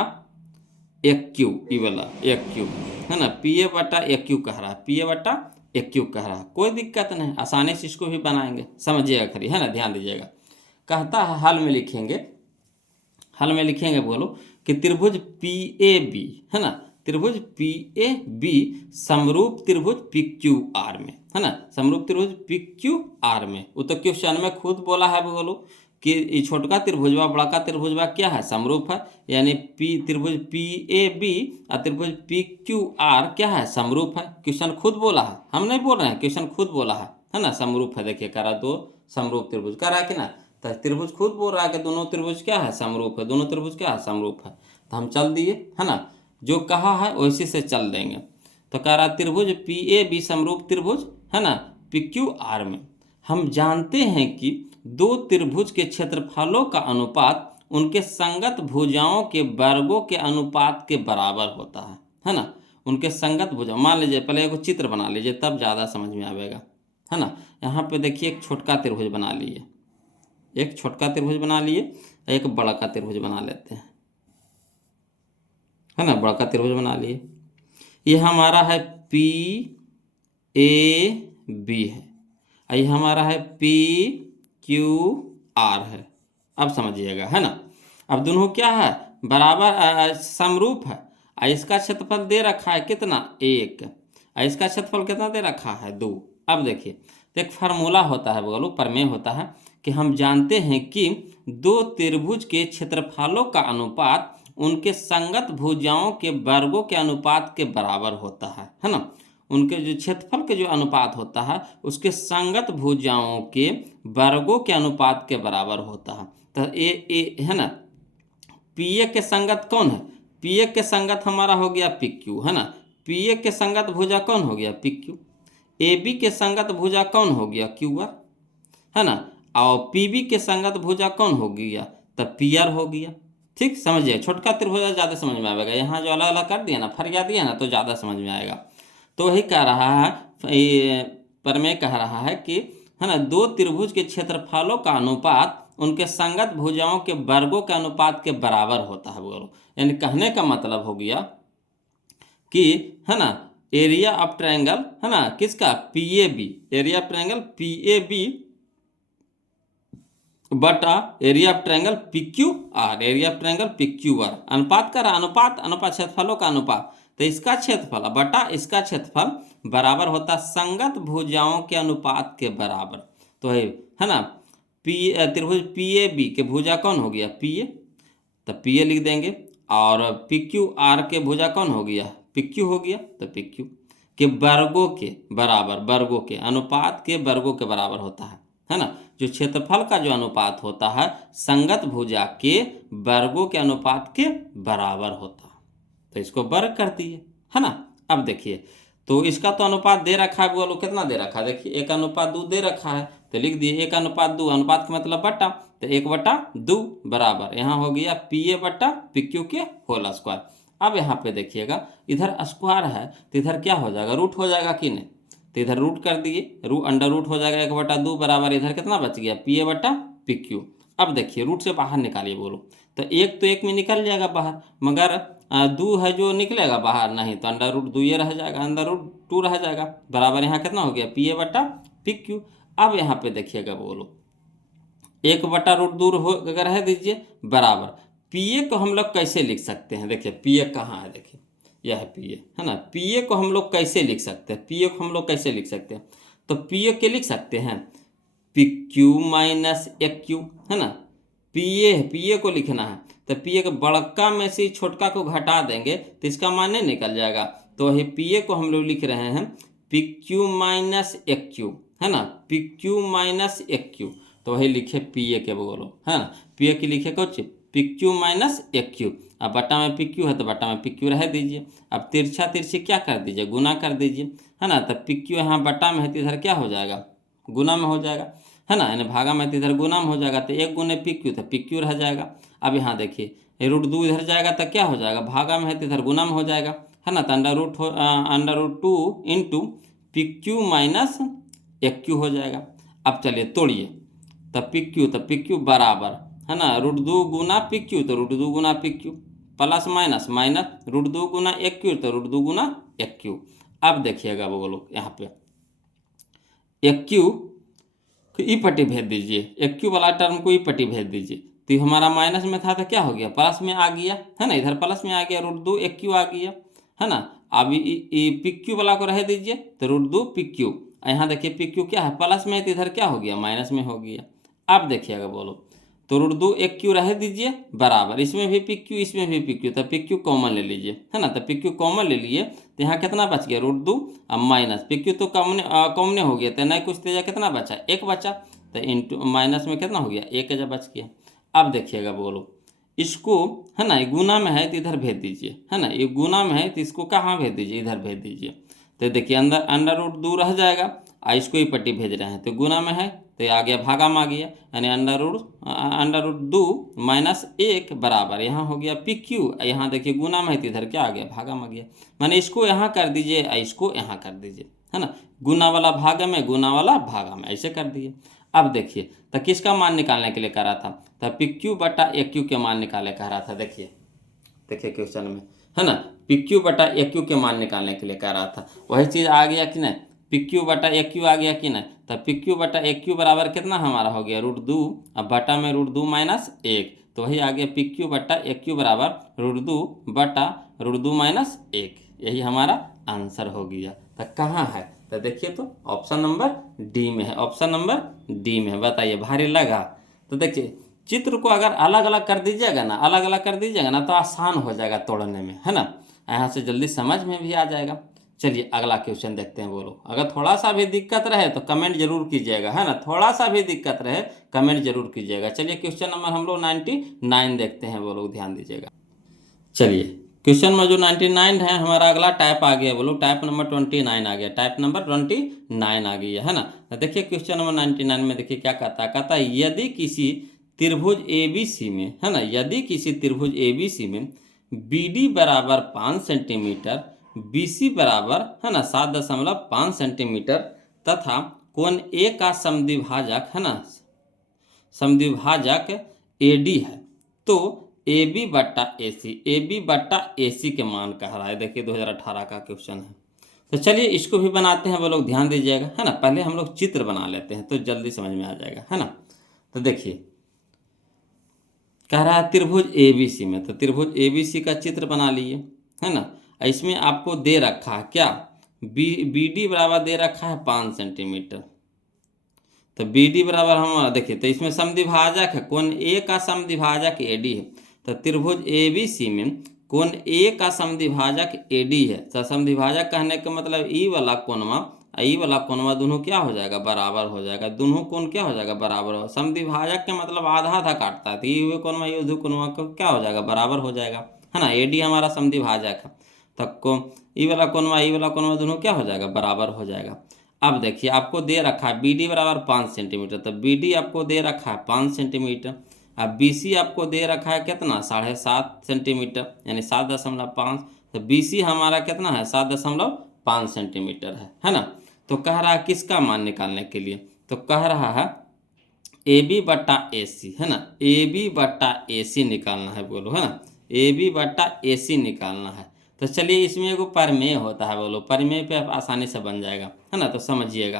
AQ, ये वाला AQ, है ना, PA/AQ कह रहा है, PA/AQ कह रहा है, कोई दिक्कत नहीं, आसानी से इसको भी बनाएंगे, समझिएगा खरी, है ना, ध्यान दीजिएगा। कहता है हल में लिखेंगे, हल में लिखेंगे बोलो कि त्रिभुज PAB, है ना, त्रिभुज PAB समरूप त्रिभुज PQR में, है ना, समरूप त्रिभुज PQR में। वो तो क्वेश्चन में खुद बोला है, बोलो कि ये छोटका त्रिभुजवा बड़का त्रिभुजवा क्या है, समरूप है, यानी त्रिभुज PAB और त्रिभुज PQR क्या है, समरूप है। क्वेश्चन खुद बोला है, हम नहीं बोल रहे हैं, क्वेश्चन खुद बोला है ना, समरूप है। देखिए कह रहा दो समरूप त्रिभुज कह रहा है कि ना, तो त्रिभुज खुद बोल रहा है कि दोनों त्रिभुज क्या है, समरूप है, दोनों त्रिभुज क्या है, समरूप है। तो हम चल दिए, है ना, जो कहा है वैसे से चल देंगे। तो कह रहा त्रिभुज PAB समरूप त्रिभुज, है ना, PQR में हम जानते हैं कि दो त्रिभुज के क्षेत्रफलों का अनुपात उनके संगत भुजाओं के वर्गों के अनुपात के बराबर होता है ना। उनके संगत भुजा, मान लीजिए पहले एक चित्र बना लीजिए तब ज़्यादा समझ में आएगा, है ना। यहाँ पे देखिए एक छोटका त्रिभुज बना लिए, एक छोटका त्रिभुज बना लिए, एक बड़ा त्रिभुज बना लेते हैं, है ना, बड़ा त्रिभुज बना लिए। ये हमारा है PAB है, ये हमारा है PQR है। अब समझिएगा, है ना। अब दोनों क्या है, बराबर समरूप है। इसका क्षेत्रफल दे रखा है कितना, 1, इसका क्षेत्रफल कितना दे रखा है, 2। अब देखिए तो एक फार्मूला होता है, बोलो प्रमेय होता है कि हम जानते हैं कि दो त्रिभुज के क्षेत्रफलों का अनुपात उनके संगत भुजाओं के वर्गों के अनुपात के बराबर होता है ना। उनके जो क्षेत्रफल के जो अनुपात होता है उसके संगत भुजाओं के वर्गों के अनुपात के बराबर होता है। तो ये है ना, पी ए के संगत कौन है, पी ए के संगत हमारा हो गया पी क्यू, है ना। पी ए के संगत भुजा कौन हो गया पी क्यू। ए बी के संगत भुजा कौन हो गया क्यू आर, है ना। और पी बी के संगत भुजा कौन हो गया, तब पी आर हो गया। ठीक, समझिए, छोटका त्रिभुज ज़्यादा समझ में आएगा, यहाँ जो अलग अलग कर दिया ना, फरिया दिया ना, तो ज़्यादा समझ में आएगा। तो वही कह रहा है, प्रमेय कह रहा है कि है ना, दो त्रिभुज के क्षेत्रफलों का अनुपात उनके संगत भुजाओं के वर्गों के अनुपात के बराबर होता है। बोलो, यानी कहने का मतलब हो गया कि है ना, एरिया ऑफ ट्रायंगल है ना किसका, P A B, area of triangle P A B बटा area of triangle P Q R, area of triangle P Q R, अनुपात का अनुपात, अनुपात क्षेत्रफलों का अनुपात, तो इसका क्षेत्रफल बटा इसका क्षेत्रफल बराबर होता संगत भुजाओं के अनुपात के बराबर। तो है ना, त्रिभुज पी ए बी के भुजा कौन हो गया पी ए, तो पी ए लिख देंगे, और पी क्यू आर के भुजा कौन हो गया पी क्यू हो गया, तो पी क्यू के वर्गों के बराबर, वर्गों के अनुपात के वर्गों के बराबर होता है ना। जो क्षेत्रफल का जो अनुपात होता है संगत भुजा के वर्गों के अनुपात के बराबर होता है, तो इसको वर्ग कर दिए, है ना। अब देखिए, तो इसका तो अनुपात दे रखा है, बोलो कितना दे रखा है, देखिए 1:2 दे रखा है, तो लिख दिए 1:2, अनुपात का मतलब बटा, तो 1/2 बराबर यहाँ हो गया पी ए बटा पी क्यू के होल स्क्वायर। अब यहाँ पे देखिएगा, इधर स्क्वायर है तो इधर क्या हो जाएगा, रूट हो जाएगा कि नहीं, तो इधर रूट कर दिए, अंडर रूट हो जाएगा 1/2 बराबर, इधर कितना बच गया पी ए बटा पी क्यू। अब देखिए, रूट से बाहर निकालिए, बोलो तो एक में निकल जाएगा बाहर, मगर 2 है जो निकलेगा बाहर, नहीं तो अंडर रूट 2 ये रह जाएगा, अंडर रूट 2 रह जाएगा, बराबर यहाँ कितना हो गया पी ए बटा पी क्यू। अब यहाँ पे देखिएगा, बोलो 1/√2 हो अगर रह दीजिए बराबर, पी ए को हम लोग कैसे लिख सकते हैं, देखिए पी ए कहाँ है, देखिए यह है पी ए, है ना। पी ए को हम लोग कैसे लिख सकते हैं, पी ए को हम लोग कैसे लिख सकते हैं, तो पी ए के लिख सकते हैं P Q minus A Q, है ना। पी ए को लिखना है, तो पी ए के बड़का में से छोटका को घटा देंगे तो इसका मान नहीं निकल जाएगा, तो वही पी ए को हम लोग लिख रहे हैं P Q minus A Q, है ना, P Q minus A Q, तो वही लिखे पी ए के, बोलो है ना, पी ए की लिखे कुछ P Q minus A Q, अब बटा में पी क्यू है तो बटा में पी क्यू रह दीजिए, अब तिरछा तिरछी क्या कर दीजिए, गुना कर दीजिए, है ना। तो पी क्यू यहाँ बटा में है तो इधर क्या हो जाएगा, गुना में हो जाएगा, है ना, यानी भागा में तो इधर गुना में हो जाएगा, तो 1 गुने पी क्यू तो पी क्यू रह जाएगा। अब यहाँ देखिए, √2 इधर जाएगा तो क्या हो जाएगा, भागा में है तो इधर गुना में हो जाएगा, है ना, तो under root 2 into P Q minus A Q हो जाएगा। अब चलिए तोड़िए, तब पी क्यू बराबर, है ना, √2 गुना पी क्यू तो √2 गुना P Q, plus minus minus √2 गुना ए क्यू तो √2 गुना ए क्यू। अब देखिएगा, बोलो यहाँ पे ए क्यू ई पट्टी भेज दीजिए, ए क्यू वाला टर्म को ई पट्टी भेज दीजिए, तो हमारा माइनस में था तो क्या हो गया प्लस में आ गया, है ना, इधर प्लस में आ गया, √2 ए क्यू आ गया, है ना। अब पी क्यू वाला को रह दीजिए तो √2 पी क्यू, यहाँ देखिए पी क्यू क्या है प्लस में है तो इधर क्या हो गया माइनस में हो गया। अब देखिएगा, बोलो तो √2 ए क्यू रह दीजिए बराबर, इसमें भी पी क्यू इसमें भी पी क्यू, तो पी क्यू कॉमन ले लीजिए, है ना, तो पी क्यू कॉमन ले लिए तो यहाँ कितना बच गया √2, अब माइनस पी क्यू तो कॉमने हो गया, तो नहीं कुछ तेजा कितना बचा 1 बचा, तो इंटू माइनस में कितना हो गया 1 जब बच गया। अब देखिएगा, बोलो इसको, है ना, ये गुना में है तो इधर भेज दीजिए, है ना, ये गुना में है तो इसको कहाँ भेज दीजिए, इधर भेज दीजिए, तो देखिए अंडर रूट 2 रह जाएगा, इसको ही पट्टी भेज रहे हैं तो गुना में है तो आ गया भागा में आ गया, यानी अंडर रूट 2 माइनस 1 बराबर यहाँ हो गया पी क्यू, यहाँ देखिए गुना में है तो इधर क्या आ गया भागा में आ गया, माने इसको यहाँ कर दीजिए इसको यहाँ कर दीजिए, है ना, गुना वाला भागा में गुना वाला भागा में, ऐसे कर दिए। अब देखिए, तो किसका मान निकालने के लिए कह रहा था, तो पी क्यू बटा ए क्यू के मान निकाले कह रहा था, देखिए क्वेश्चन में, है ना, पी क्यू बटा ए क्यू के मान निकालने के लिए कह रहा था, वही चीज़ आ गया कि नहीं, पी क्यू बटा ए क्यू आ गया कि नहीं, तो पी क्यू बटा ए क्यू बराबर कितना हमारा हो गया √2, अब बटा में √2 माइनस 1, तो वही आ गया पी क्यू बटा ए क्यू बराबर √2 बटा √2 माइनस 1, यही हमारा आंसर हो गया। तो कहाँ है, तो देखिए तो ऑप्शन नंबर डी में है, ऑप्शन नंबर डी में है। बताइए भारी लगा? तो देखिए चित्र को अगर अलग अलग कर दीजिएगा ना, अलग अलग कर दीजिएगा ना, तो आसान हो जाएगा तोड़ने में, है ना, यहाँ से जल्दी समझ में भी आ जाएगा। चलिए अगला क्वेश्चन देखते हैं। बोलो, अगर थोड़ा सा भी दिक्कत रहे तो कमेंट जरूर कीजिएगा, है ना, थोड़ा सा भी दिक्कत रहे कमेंट जरूर कीजिएगा। चलिए क्वेश्चन नंबर हम लोग 99 देखते हैं। बोलो ध्यान दीजिएगा। चलिए क्वेश्चन में जो 99 है हमारा अगला टाइप आ गया। बोलो टाइप नंबर 29 आ गया, टाइप नंबर 29 आ गई है ना। तो देखिए क्वेश्चन नंबर 99 में देखिए क्या कहता है यदि किसी त्रिभुज ABC में, है ना, यदि किसी त्रिभुज ABC में BD बराबर 5 सेंटीमीटर, BC बराबर, है ना, 7.5 सेंटीमीटर तथा कोण A का समद्विभाजक, है ना, समद्विभाजक AD है, तो AB बट्टा AC के मान कह रहा है। देखिए 2018 का क्वेश्चन है। तो चलिए इसको भी बनाते हैं। वो लोग ध्यान दीजिएगा, है ना, पहले हम लोग चित्र बना लेते हैं तो जल्दी समझ में आ जाएगा, है ना। तो देखिए कह रहा है त्रिभुज ABC में, तो त्रिभुज ABC का चित्र बना लिए, है ना। इसमें आपको दे रखा है क्या, BD बराबर दे रखा है 5 सेंटीमीटर। तो BD बराबर हम देखिए, तो इसमें समद्विभाजक है, कोण A का समद्विभाजक AD है। तो त्रिभुज ABC में कोण A का समद्विभाजक AD है। तो समद्विभाजक कहने का मतलब ई वाला कोणवा दोनों क्या हो जाएगा, बराबर हो जाएगा। दोनों कोण क्या हो जाएगा, बराबर हो। समद्विभाजक के मतलब आधा आधा काटता है, तो ये हुए कोणवा ये उधर कोणवा को क्या हो जाएगा, बराबर हो जाएगा, है ना। AD हमारा समद्विभाजक है, तब ई वाला कोणवा दोनों क्या हो जाएगा, बराबर हो जाएगा। अब देखिए आपको दे रखा है BD बराबर 5 सेंटीमीटर, तो BD आपको दे रखा है 5 सेंटीमीटर। अब BC आपको दे रखा है कितना, 7.5 सेंटीमीटर, यानी 7.5। तो BC हमारा कितना है, 7.5 सेंटीमीटर है ना। तो कह रहा है किसका मान निकालने के लिए, तो कह रहा है AB बट्टा AC, है ना, AB बट्टा AC निकालना है। बोलो, है ना, AB बट्टा AC निकालना है। तो चलिए इसमें एगो प्रमेय होता है। बोलो प्रमेय पे आसानी से बन जाएगा, है ना। तो समझिएगा,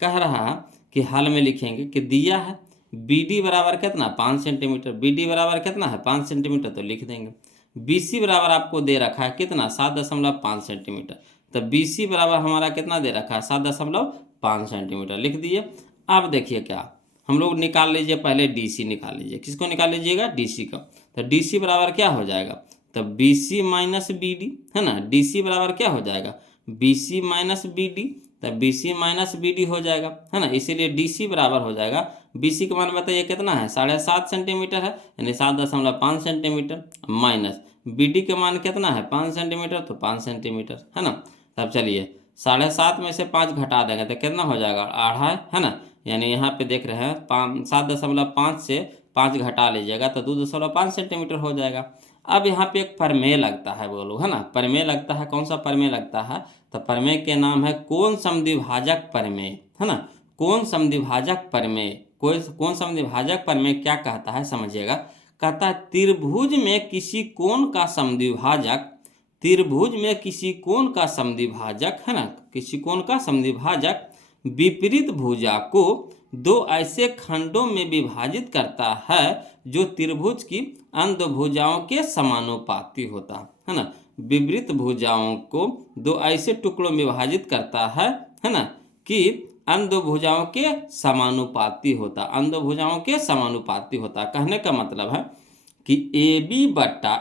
कह रहा है कि हाल में लिखेंगे कि दिया है BD बराबर कितना, 5 सेंटीमीटर, BD बराबर कितना है 5 सेंटीमीटर, तो लिख देंगे। BC बराबर आपको दे रखा है कितना, 7.5 सेंटीमीटर। तो BC बराबर हमारा कितना दे रखा है, 7.5 सेंटीमीटर, लिख दिए। अब देखिए क्या, हम लोग निकाल लीजिए, पहले DC निकाल लीजिए। किसको निकाल लीजिएगा, DC का। तो DC बराबर क्या हो जाएगा, तब BC माइनस BD, है ना। DC बराबर क्या हो जाएगा, BC माइनस BD, तब BC माइनस BD हो जाएगा, है ना। इसीलिए DC बराबर हो जाएगा, BC का मान बताइए कितना है, 7.5 सेंटीमीटर है, यानी 7.5 सेंटीमीटर, माइनस BD का मान कितना है 5 सेंटीमीटर, तो 5 सेंटीमीटर, है ना। तब चलिए 7.5 में से 5 घटा देंगे तो कितना हो जाएगा, 2.5, है ना। यानी यहाँ पे देख रहे हैं 7.5 से 5 घटा लीजिएगा तो 2.5 सेंटीमीटर हो जाएगा। अब यहाँ पे एक प्रमेय लगता है। बोलो, है ना, प्रमेय लगता है। कौन सा प्रमेय लगता है, तो प्रमेय के नाम है कोण समद्विभाजक प्रमेय, है ना। कोण समद्विभाजक प्रमेय, कोण समद्विभाजक प्रमेय क्या कहता है समझिएगा। कहता है त्रिभुज में किसी कोण का समद्विभाजक, त्रिभुज में किसी कोण का समद्विभाजक, है ना, किसी कोण का समद्विभाजक विपरीत भुजा को दो ऐसे खंडों में विभाजित करता है जो त्रिभुज की अन्य भुजाओं के समानुपाती होता है ना। विपरीत भुजाओं को दो ऐसे टुकड़ों में विभाजित करता है ना, कि अन्य भुजाओं के समानुपाती होता, अन्य भुजाओं के समानुपाती होता। कहने का मतलब है कि AB बट्टा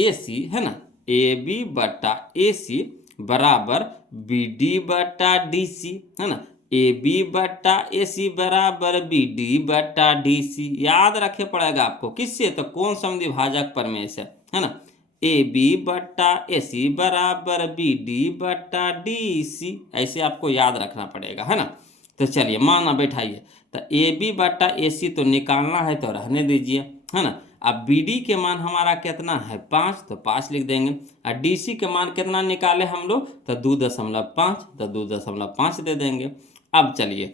AC, है ना, AB बट्टा AC बराबर BD बट्टा DC, है ना। AB बट्टा AC बराबर BD बट्टा DC। याद रखे पड़ेगा आपको, किससे, तो कोण समद्विभाजक प्रमेय से, है ना। AB बट्टा AC बराबर BD बट्टा DC, ऐसे आपको याद रखना पड़ेगा, है ना। तो चलिए माना बैठाइए, तो AB बट्टा AC तो निकालना है तो रहने दीजिए, है ना। अब BD के मान हमारा कितना है 5, तो 5 लिख देंगे। और DC के मान कितना निकाले हम लोग, तो 2.5, तो 2.5 दे देंगे। अब चलिए,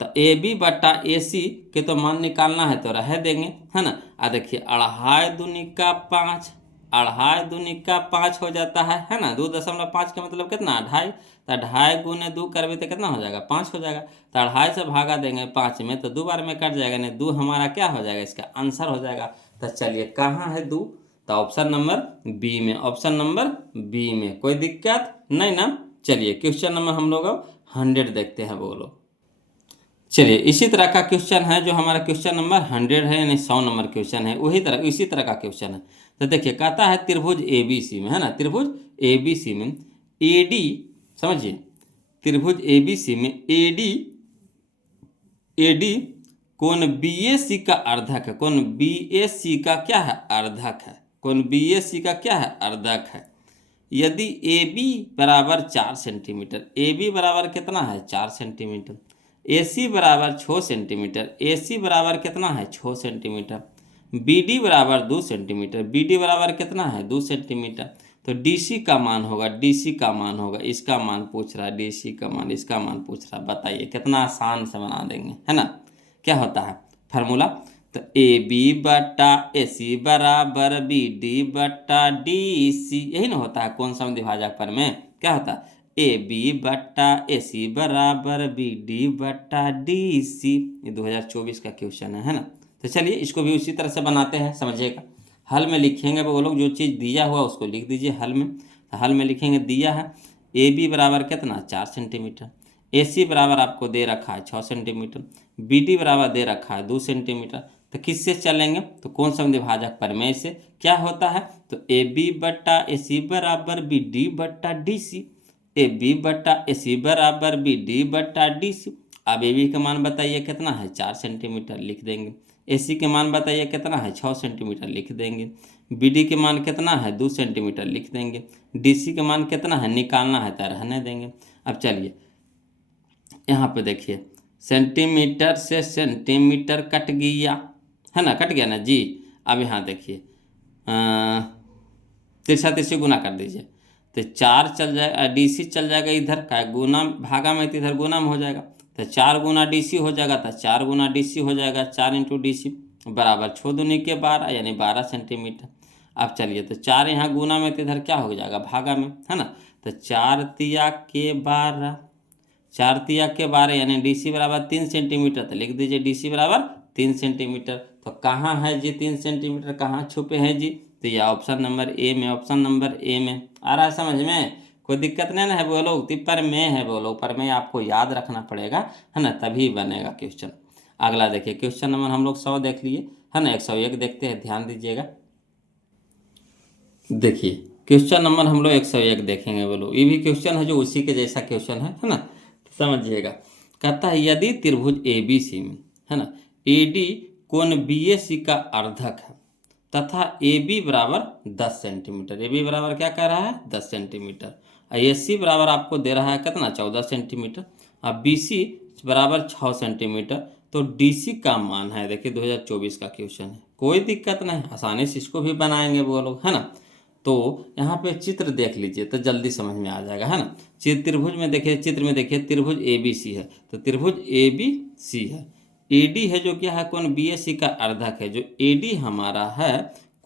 तो AB बट्टा AC के तो मान निकालना है तो रह देंगे, है ना। आ देखिए 2.5 दूनी का 5, 2.5 दूनी का 5 हो जाता है ना। 2.5 का मतलब कितना, 2.5, तो 2.5 गुने 2 करबे तो कितना हो जाएगा, 5 हो जाएगा। तो 2.5 से भागा देंगे 5 में, तो 2 बार में कट जाएगा, नहीं 2 हमारा क्या हो जाएगा, इसका आंसर हो जाएगा। तो चलिए कहाँ है 2, तो ऑप्शन नंबर बी में, ऑप्शन नंबर बी में। कोई दिक्कत नहीं ना। चलिए क्वेश्चन नंबर हम लोग अब 100 देखते हैं बोलो। चलिए इसी तरह का क्वेश्चन है जो हमारा क्वेश्चन नंबर 100 है, यानी 100 नंबर क्वेश्चन है, वही तरह इसी तरह का क्वेश्चन है। तो देखिए कहता है त्रिभुज ABC में, है ना, त्रिभुज ABC में AD, समझिए त्रिभुज ABC में AD कोण BAC का अर्धक है। कोण BAC का क्या है? अर्धक है। कोण BAC का क्या है? अर्धक है। यदि AB बराबर 4 सेंटीमीटर, AB बराबर कितना है? 4 सेंटीमीटर, AC बराबर 6 सेंटीमीटर, AC बराबर कितना है? 6 सेंटीमीटर, BD बराबर 2 सेंटीमीटर, BD बराबर कितना है? 2 सेंटीमीटर, तो DC का मान होगा, DC का मान होगा, इसका मान पूछ रहा है, DC का मान, इसका मान पूछ रहा है। बताइए कितना आसान से बना देंगे, है ना। क्या होता है फार्मूला? तो AB बटा AC बराबर BD बटा DC, यही ना होता है कौन सा विभाजक पर में। क्या होता है? AB बटा AC बराबर BD बटा DC। ये 2024 का क्वेश्चन है ना। तो चलिए इसको भी उसी तरह से बनाते हैं, समझिएगा। हल में लिखेंगे वो लोग, जो चीज़ दिया हुआ उसको लिख दीजिए हल में। तो हल में लिखेंगे, दिया है AB बराबर कितना? 4 सेंटीमीटर, AC बराबर आपको दे रखा है 6 सेंटीमीटर, BD बराबर दे रखा है 2 सेंटीमीटर। तो किससे चलेंगे? तो कौन सा विभाजक प्रमेय से। क्या होता है? तो AB बटा AC बराबर BD बटा DC, AB बटा AC बराबर BD बटा DC। अब AB का मान बताइए कितना है? 4 सेंटीमीटर, लिख देंगे। AC के मान बताइए कितना है? 6 सेंटीमीटर, लिख देंगे। BD के मान कितना है? 2 सेंटीमीटर, लिख देंगे। DC के मान कितना है? निकालना है तो रहने देंगे। अब चलिए यहाँ पे देखिए, सेंटीमीटर से सेंटीमीटर कट गया, है ना, कट गया ना जी। अब यहाँ देखिए तिरछा तिरछी गुना कर दीजिए, तो 4 चल जाएगा, DC चल जाएगा इधर का गुना, भागा में तो इधर गुना में हो जाएगा, तो 4 गुना DC हो जाएगा, तो 4 गुना DC हो जाएगा, 4 इंटू DC बराबर 6 दूनी के 12, यानी 12 सेंटीमीटर। अब चलिए तो 4 यहाँ गुना में तो इधर क्या हो जाएगा? भागा में, है ना। तो 4 तिया के 12, 4 तिया के 12 यानी DC बराबर 3 सेंटीमीटर, तो लिख दीजिए DC बराबर 3 सेंटीमीटर। तो कहाँ है जी 3 सेंटीमीटर, कहाँ छुपे हैं जी? तो यह ऑप्शन नंबर ए में, ऑप्शन नंबर ए में। आ रहा है समझ में? कोई दिक्कत नहीं ना है बोलो। पर में है बोलो, पर में आपको याद रखना पड़ेगा, है ना, तभी बनेगा क्वेश्चन। अगला देखिए क्वेश्चन नंबर हम लोग 100 देख लिए, है ना। 101 देखते हैं, ध्यान दीजिएगा। देखिए क्वेश्चन नंबर हम लोग 101 देखेंगे बोलो। ये भी क्वेश्चन है जो उसी के जैसा क्वेश्चन है ना। समझिएगा, कहता है यदि त्रिभुज ABC में, है ना, AD कोण BAC का अर्धक है तथा AB बराबर 10 सेंटीमीटर, AB बराबर क्या कह रहा है? 10 सेंटीमीटर, AC बराबर आपको दे रहा है कितना? 14 सेंटीमीटर, अब BC बराबर 6 सेंटीमीटर, तो DC का मान है, देखिए 2024 का क्वेश्चन है, कोई दिक्कत नहीं, आसानी से इसको भी बनाएंगे वो लोग, है ना। तो यहाँ पे चित्र देख लीजिए तो जल्दी समझ में आ जाएगा, है ना। त्रिभुज में देखिए, चित्र में देखिए त्रिभुज ABC है, तो त्रिभुज ABC है, AD है जो क्या है? कोण BAC का अर्धक है। जो AD हमारा है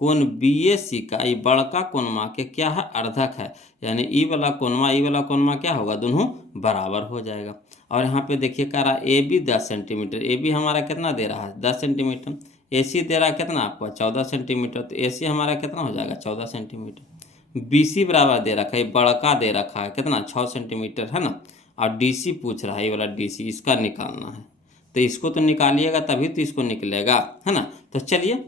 कोण BAC का, ये बड़का कोणमा के क्या है? अर्धक है, यानी ई वाला कोणमा क्या होगा? दोनों बराबर हो जाएगा। और यहाँ पे देखिए कह रहा है AB 10 सेंटीमीटर, AB हमारा कितना दे रहा है? 10 सेंटीमीटर, AC दे रहा है कितना आपको? 14 सेंटीमीटर, तो AC हमारा कितना हो जाएगा? 14 सेंटीमीटर। BC बराबर दे रखा है, बड़का दे रखा है कितना? 6 सेंटीमीटर, है ना। और DC पूछ रहा है, ये वाला DC, इसका निकालना है, तो इसको तो निकालिएगा तभी तो इसको निकलेगा, है ना। तो चलिए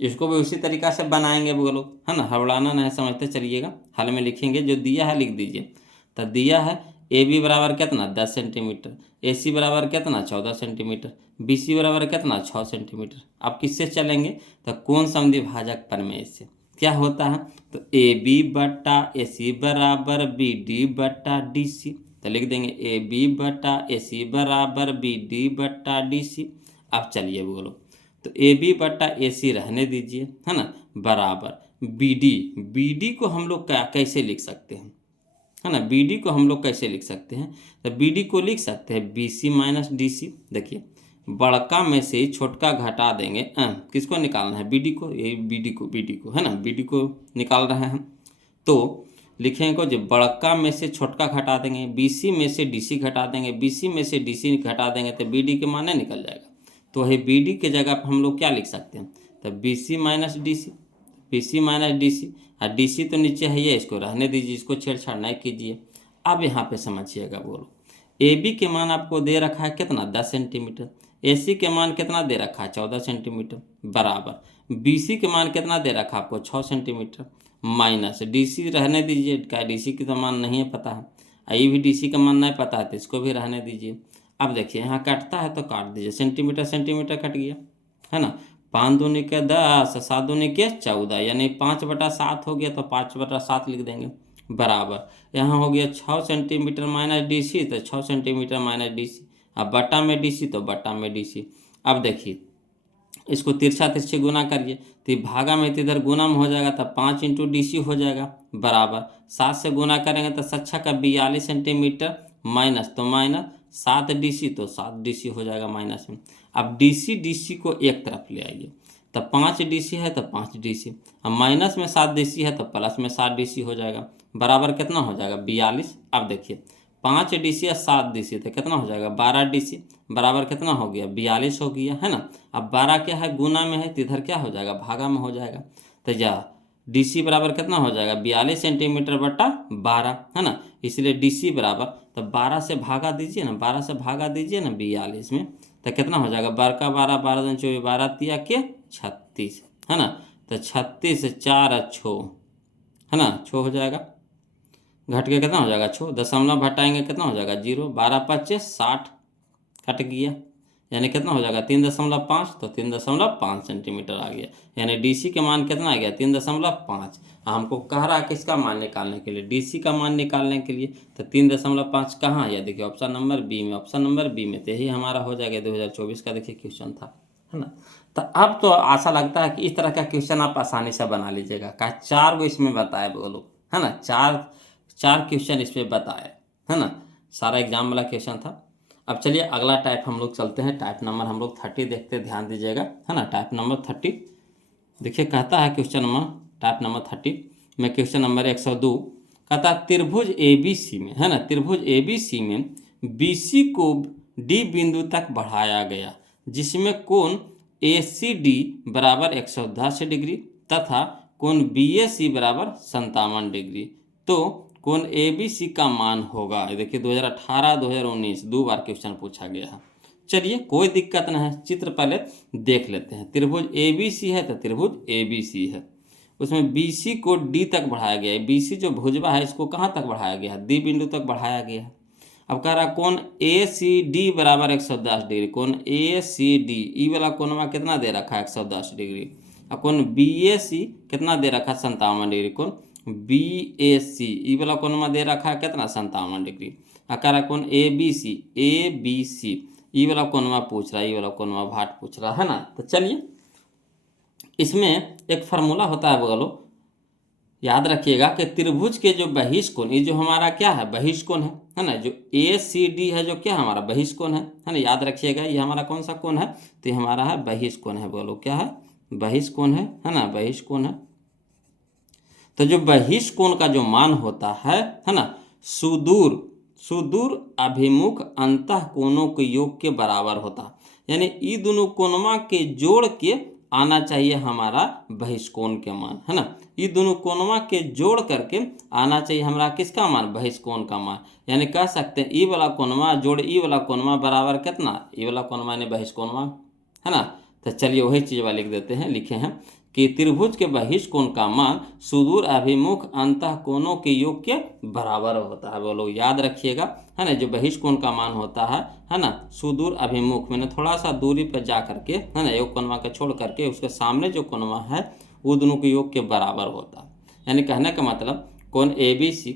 इसको भी उसी तरीका से बनाएंगे वो लोग, है ना, हड़बड़ाना नहीं, समझते चलिएगा। हल में लिखेंगे, जो दिया है लिख दीजिए। तो दिया है AB बराबर कितना? 10 सेंटीमीटर, AC बराबर कितना? 14 सेंटीमीटर, BC बराबर कितना? 6 सेंटीमीटर। अब किससे चलेंगे? तो कौन सा विभाजक प्रमेय से। क्या होता है? तो AB बटा AC बराबर BD बटा DC, तो लिख देंगे AB बटा AC बराबर BD बटा DC। अब चलिए बोलो, तो AB बटा AC रहने दीजिए, है ना, बराबर BD को हम लोग कैसे लिख सकते हैं, है ना। BD को हम लोग कैसे लिख सकते हैं? तो BD को लिख सकते हैं BC माइनस DC। देखिए बड़का में से छोटका घटा देंगे, किसको निकालना है? BD को, ये BD को, है ना, BD को निकाल रहे हैं। तो लिखेंगे को, जो बड़का में से छोटका घटा देंगे, BC में से DC घटा देंगे, BC में से DC घटा देंगे, तो BD के मान निकल जाएगा। तो वही BD के जगह पर हम लोग क्या लिख सकते हैं? तो BC minus DC, BC minus DC, और DC तो नीचे है ये, इसको रहने दीजिए, इसको छेड़छाड़ नहीं कीजिए। अब यहाँ पे समझिएगा, बोलो AB के मान आपको दे रखा है कितना, 10 सेंटीमीटर, AC के मान कितना दे रखा है, 14 सेंटीमीटर, बराबर BC के मान कितना दे रखा है आपको, 6 सेंटीमीटर, माइनस DC रहने दीजिए, क्या DC की तो मान नहीं है पता है, ये भी DC का मान नहीं पता है तो इसको भी रहने दीजिए। अब देखिए यहाँ कटता है तो काट दीजिए, सेंटीमीटर सेंटीमीटर कट गया, है ना, 5 दूनी के 10, 7 दूनी के 14, यानी 5/7 हो गया, तो 5/7 लिख देंगे, बराबर यहाँ हो गया 6 सेंटीमीटर माइनस DC, तो 6 सेंटीमीटर माइनस DC, अब बटा में DC तो बटा में DC। अब देखिए इसको तिरछा तिरछी गुना करिए, तो ये भागा में तो इधर गुना में हो जाएगा, तब 5 इंटू DC हो जाएगा, बराबर 7 से गुना करेंगे तो 7 का 42 सेंटीमीटर, माइनस तो माइनस 7 DC, तो 7 DC हो जाएगा माइनस में। अब DC को एक तरफ ले आइए, तब 5 DC है तो 5 DC, अब माइनस में 7 DC है तो प्लस में 7 DC हो जाएगा, बराबर कितना हो जाएगा, 42। अब देखिए 5 DC या 7 DC तो कितना हो जाएगा, 12 DC, बराबर कितना हो गया, 42 हो गया, है ना। अब 12 क्या है, गुना में है, तो इधर क्या हो जाएगा, भागा में हो जाएगा, तो जा DC बराबर कितना हो जाएगा, 42 सेंटीमीटर बटा 12, है ना, इसलिए DC बराबर, तो 12 से भागा दीजिए ना, 12 से भागा दीजिए ना 42 में, तो कितना हो जाएगा, 12 का 12, 12 दूनी 24, 12 तिया के 36, है ना, तो 36 4 6, है ना, 6 हो जाएगा, घट के कितना हो जाएगा, 6, दशमलव घटाएंगे कितना हो जाएगा, 0, 12×5 = 60, कट गया, यानी कितना हो जाएगा, 3.5, तो 3.5 सेंटीमीटर आ गया, यानी DC के मान कितना आ गया, 3.5। हमको कह रहा है किसका मान निकालने के लिए, DC का मान निकालने के लिए, तो 3.5 कहाँ है, देखिए ऑप्शन नंबर बी में, ऑप्शन नंबर बी में, तो यही हमारा हो जाएगा 2024 का, देखिए क्वेश्चन था, है ना। तो अब तो आशा लगता है कि इस तरह का क्वेश्चन आप आसानी से बना लीजिएगा, का 4 को इसमें बताए बोलो, है ना, चार क्वेश्चन इसमें बताए, है ना, सारा एग्जाम वाला क्वेश्चन था। अब चलिए अगला टाइप हम लोग चलते हैं, टाइप नंबर हम लोग 30 देखते, ध्यान दीजिएगा, है ना, टाइप नंबर 30 देखिए, कहता है क्वेश्चन नंबर, टाइप नंबर 30 में क्वेश्चन नंबर 102, कहता है त्रिभुज ABC में, है ना, त्रिभुज ABC में BC को D बिंदु तक बढ़ाया गया, जिसमें कोण ACD बराबर 110 डिग्री तथा कोण BAC बराबर 57 डिग्री, तो कोण ABC का मान होगा। देखिए 2018 2019 दो बार क्वेश्चन पूछा गया है। चलिए कोई दिक्कत नहीं है, चित्र पहले देख लेते हैं। त्रिभुज ABC है तो त्रिभुज ABC है, उसमें BC को D तक बढ़ाया गया है। BC जो भुजवा है इसको कहाँ तक बढ़ाया गया है, D बिंदु तक बढ़ाया गया है। अब कह रहा कोण ACD बराबर 110 डिग्री, कोण ACD ई वाला कोणवा कितना दे रखा है 110 डिग्री, और कोण BAC कितना दे रखा है 57 डिग्री, कोण BAC ई वाला कोणवा दे रखा है कितना 57 डिग्री। कह रहा कोण ABC ई वाला कोणवा पूछ रहा है, ई वाला कोणवा भाट पूछ रहा है ना। तो चलिए इसमें एक फार्मूला होता है बोलो, याद रखिएगा कि त्रिभुज के जो बहिष्कोण, ये जो हमारा क्या है बहिष्कोण है ना, जो ACD है जो क्या हमारा बहिष्कोण है ना, याद रखिएगा ये हमारा कौन सा कोण है, तो ये हमारा है बहिष्कोण है। बोलो क्या है, बहिष्कोण है ना, बहिष्कोण है। तो जो बहिष्कोण का जो मान होता है ना, सुदूर अभिमुख अंतः कोणों के योग के बराबर होता, यानी ये दोनों कोणों के जोड़ के आना चाहिए हमारा बहिष्कोण के मान, है ना। ये दोनों कोणों के जोड़ करके आना चाहिए हमारा किसका मान, बहिष्कोण का मान। यानी कह सकते हैं ई वाला कोणवा जोड़ ई वाला कोणवा बराबर कितना, ई वाला कोणवा यानी बहिष्कोणवा, है ना। तो चलिए वही चीज़ वाला लिख देते हैं, लिखे हैं कि त्रिभुज के बहिष्कोण का मान सुदूर अभिमुख अंतः कोणों के योग के बराबर होता है। बोलो याद रखिएगा, है ना, जो बहिष्कोण का मान होता है ना, सुदूर अभिमुख मैंने थोड़ा सा दूरी पर जा करके, है ना, एक कोणवा का छोड़ करके उसके सामने जो कोणवा है वो दोनों के योग के बराबर होता है। यानी कहने का मतलब कोण ABC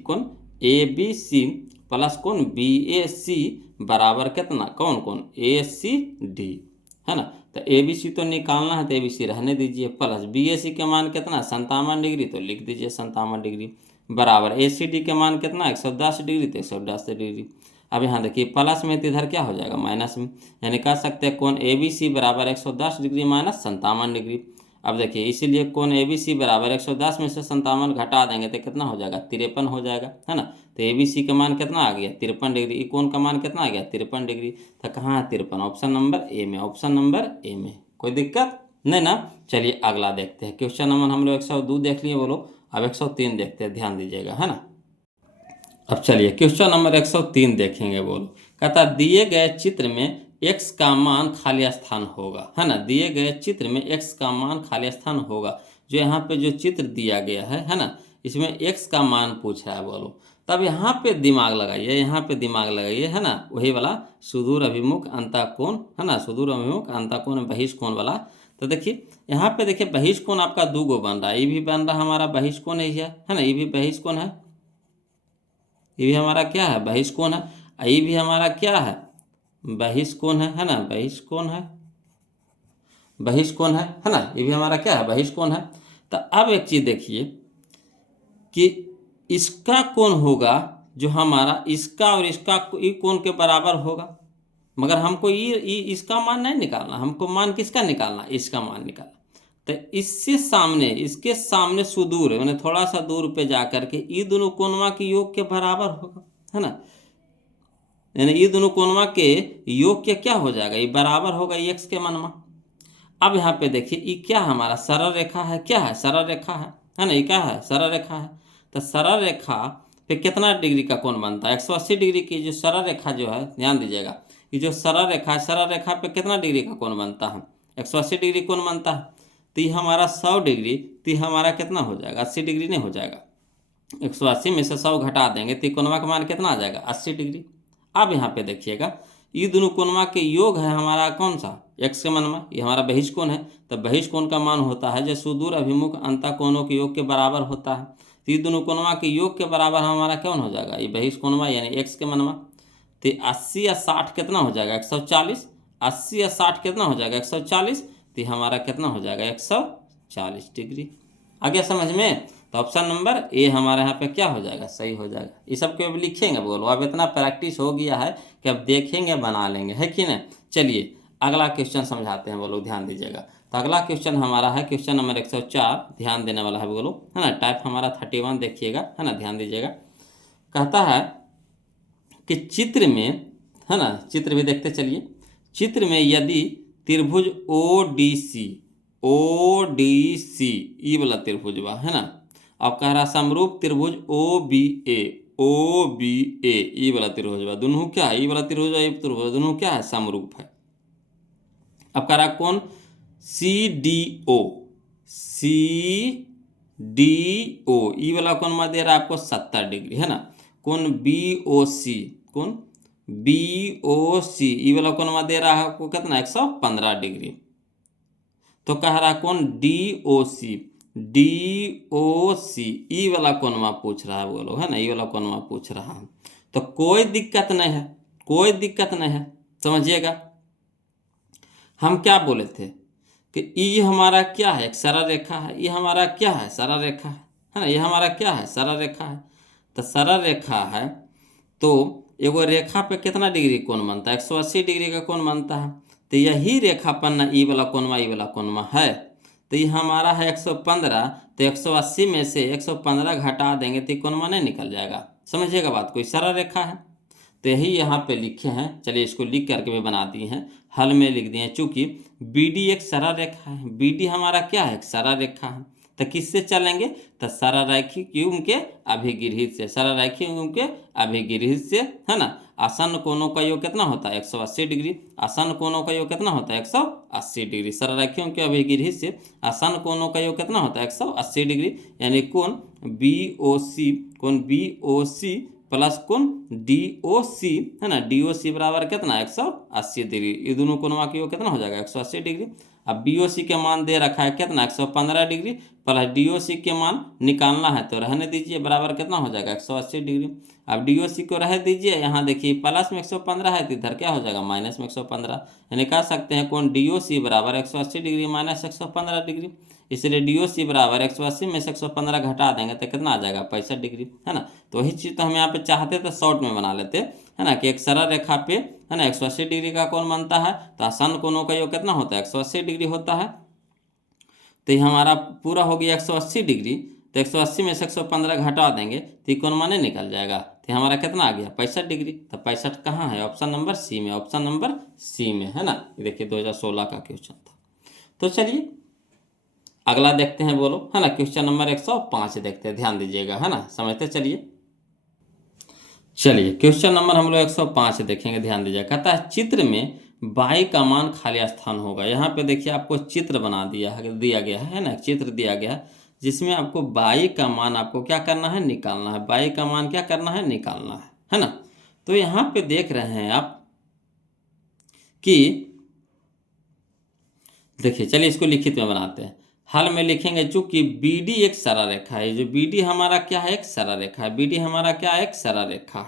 प्लस कोण BAC बराबर कितना, कोण ACD, है ना। तो ABC तो निकालना है तो ABC रहने दीजिए, प्लस BAC के मान कितना 57 डिग्री, तो लिख दीजिए 57 डिग्री, बराबर ACD के मान कितना 110 डिग्री, तो 110 डिग्री। अब यहाँ देखिए प्लस में तो इधर क्या हो जाएगा माइनस में, यानी कह सकते हैं कोण ABC बराबर 110 डिग्री माइनस 57 डिग्री। अब देखिए इसीलिए कोण ABC बराबर 110 में से 57 घटा देंगे तो कितना हो जाएगा 53 हो जाएगा, है ना। तो ABC का मान कितना आ गया 53 डिग्री, कोण का मान कितना आ गया 53 डिग्री। तो कहाँ है 53, ऑप्शन नंबर ए में, ऑप्शन नंबर ए में, कोई दिक्कत नहीं ना। चलिए अगला देखते हैं। क्वेश्चन नंबर हम लोग 102 देख लिए बोलो, अब 103 देखते हैं, ध्यान दीजिएगा, है ना। अब चलिए क्वेश्चन नंबर 103 देखेंगे बोलो। कहता दिए गए चित्र में x का मान खाली स्थान होगा, है ना। दिए गए चित्र में x का मान खाली स्थान होगा। जो यहाँ पे जो चित्र दिया गया है ना, इसमें x का मान पूछ रहा है बोलो। तब यहाँ पे दिमाग लगाइए, यहाँ पे दिमाग लगाइए, है ना। वही वाला सुदूर अभिमुख अंतःकोण, है ना, सुदूर अभिमुख अंतःकोण बहिष्कोण वाला। तो देखिए यहाँ पे देखिए बहिष्कोण आपका 2 गो बन रहा है। ये भी बन रहा हमारा बहिष्कोण ही है ना। ये भी बहिष्कोण है, ये भी हमारा क्या है, बहिष्कोण है। ये भी हमारा क्या है, बहिष्कोण है ना, बहिष्कोण है, बहिष्कोण है ना। ये भी हमारा क्या है, बहिष्कोण है। तो अब एक चीज देखिए कि इसका कोण होगा जो हमारा इसका और इसका ये कोण के बराबर होगा, मगर हमको ये इसका मान नहीं निकालना, हमको मान किसका निकालना, इसका मान निकालना। तो इससे सामने, इसके सामने सुदूर है, मैंने थोड़ा सा दूर पे जा करके ये दोनों कोणवा के योग के बराबर होगा, है ना। यानी ये दोनों कोणवा के योग के क्या हो जाएगा, ये बराबर होगा x के मनवा। अब यहाँ पे देखिए ये क्या हमारा सरल रेखा है, क्या है, सरल रेखा है ना। ये क्या है, सरल रेखा है। तो सरल रेखा पे कितना डिग्री का कोण बनता है, 180 डिग्री की जो सरल रेखा जो है, ध्यान दीजिएगा, ये जो सरल रेखा है, सरल रेखा पे कितना डिग्री का कोण बनता है, 180 डिग्री कोण बनता है। तो ये हमारा 100 डिग्री, तो ये हमारा कितना हो जाएगा, 80 डिग्री नहीं हो जाएगा। 180 में से 100 घटा देंगे तो कोणवा का मान कितना आ जाएगा, 80 डिग्री। अब यहाँ पे देखिएगा ये दोनों कोणवा के योग है हमारा कौन सा, x के मनवा, ये हमारा बहिष्कोण है। तो बहिष्कोण का मान होता है जो सुदूर अभिमुख अंतःकोणों के योग के बराबर होता है। तो ये दोनों कोणवा के योग के बराबर हमारा कौन हो जाएगा, ये बहिष्कोणवा यानी x के मनवा। तो 80 या 60 कितना हो जाएगा, 140। 80 या 60 कितना हो जाएगा, 140। तो हमारा कितना हो जाएगा, 140 डिग्री। आ गया समझ में। तो ऑप्शन नंबर ए हमारे यहाँ पे क्या हो जाएगा, सही हो जाएगा। ये सब को अब लिखेंगे बोलो, अब इतना प्रैक्टिस हो गया है कि अब देखेंगे बना लेंगे, है कि नहीं। चलिए अगला क्वेश्चन समझाते हैं बोलो, ध्यान दीजिएगा। तो अगला क्वेश्चन हमारा है क्वेश्चन नंबर 104, ध्यान देने वाला है बोलो, है ना। टाइप हमारा 31 देखिएगा, है ना, ध्यान दीजिएगा। कहता है कि चित्र में, है ना, चित्र भी देखते चलिए। चित्र में यदि त्रिभुज ODC ई वाला त्रिभुज बा, है ना। अब कह रहा समरूप त्रिभुज OBA ई वाला त्रिभुज बा, दोनों क्या है, ई वाला त्रिभुज ये त्रिभुज दोनों क्या है, समरूप है। अब कह रहा कौन CDO ई वाला कौन मा दे रहा है आपको 70 डिग्री, है ना। कौन BOC ई वाला कौन मा दे रहा है आपको कितना, 115 डिग्री। तो कह रहा कौन DOC ई वाला कोणवा पूछ रहा है बोलो, है ना, ये वाला कोणवा पूछ रहा है। तो कोई दिक्कत नहीं है, कोई दिक्कत नहीं है, समझिएगा। हम क्या बोले थे कि ये हमारा क्या है, एक सरल रेखा है, ये हमारा क्या है, सरल रेखा है ना, ये हमारा क्या है, सरल रेखा है। तो सरल रेखा है तो एगो रेखा पे कितना डिग्री कोण बनता है, 180 डिग्री का कोण बनता है। तो यही रेखा पर ना ई वाला कोणवा है। तो ये हमारा है 115। तो 180 में से 115 घटा देंगे तो कोणवा नहीं निकल जाएगा, समझिएगा बात। कोई सरल रेखा है तो यही यहाँ पे लिखे हैं। चलिए इसको लिख करके भी बना दिए हैं, हल में लिख दिए हैं। चूंकि BD एक सरल रेखा है, BD हमारा क्या है, एक सरल रेखा है। तो किससे चलेंगे, तो सरल रेखी क्यों के अभिगृहित से, सरल रेखी के अभिगृहित से, है ना। आसन कोणों का योग कितना होता है, 180 डिग्री। आसन कोणों का योग कितना होता है, 180 डिग्री। सरल रेखियों के अभिगृहित से आसन कोणों का योग कितना होता है, 180 डिग्री। यानी कोण BOC प्लस कोण DOC, है ना, DOC बराबर कितना, 180 डिग्री। ये दोनों कोणवा के योग कितना हो जाएगा, 180 डिग्री। अब BOC के मान दे रखा है कितना, 115 डिग्री, प्लस DOC के मान निकालना है तो रहने दीजिए, बराबर कितना हो जाएगा, 180 डिग्री। अब DOC को रह दीजिए, यहाँ देखिए प्लस में 115 है तो इधर क्या हो जाएगा, माइनस में 115। यानी कह सकते हैं कौन DOC बराबर 180 डिग्री माइनस 115 डिग्री। इसलिए DOC बराबर 180 में से 115 घटा देंगे तो कितना आ जाएगा, 65 डिग्री, है ना। तो वही चीज़ तो हम यहाँ पे चाहते तो शॉर्ट में बना लेते, है ना, कि एक सरल रेखा पे, है ना, 180 डिग्री का कोण बनता है। तो आसन कोणों का योग कितना होता है, 180 डिग्री होता है। तो ये हमारा पूरा हो गया 180 डिग्री। तो 180 में से 115 घटा देंगे तो कोण माने निकल जाएगा। तो हमारा कितना आ गया, 65 डिग्री। तो 65 कहाँ है, ऑप्शन नंबर सी में, ऑप्शन नंबर सी में, है ना। ये देखिए 2016 का क्वेश्चन था। तो चलिए अगला देखते हैं बोलो, है ना, क्वेश्चन नंबर 105 देखते हैं, ध्यान दीजिएगा, है ना, समझते चलिए। चलिए क्वेश्चन नंबर हम लोग 105 देखेंगे, ध्यान दीजिएगा। कहता है चित्र में बाई का मान खाली स्थान होगा। यहाँ पे देखिए आपको चित्र बना दिया गया है ना, चित्र दिया गया है जिसमें आपको बाई का मान आपको क्या करना है, निकालना है। बाई का मान क्या करना है, निकालना है ना। तो यहाँ पे देख रहे हैं आप कि देखिए, चलिए इसको लिखित में बनाते हैं। हल में लिखेंगे चूंकि BD एक सरल रेखा है, जो BD हमारा क्या है, एक सरल रेखा है। BD हमारा क्या है, एक सरल रेखा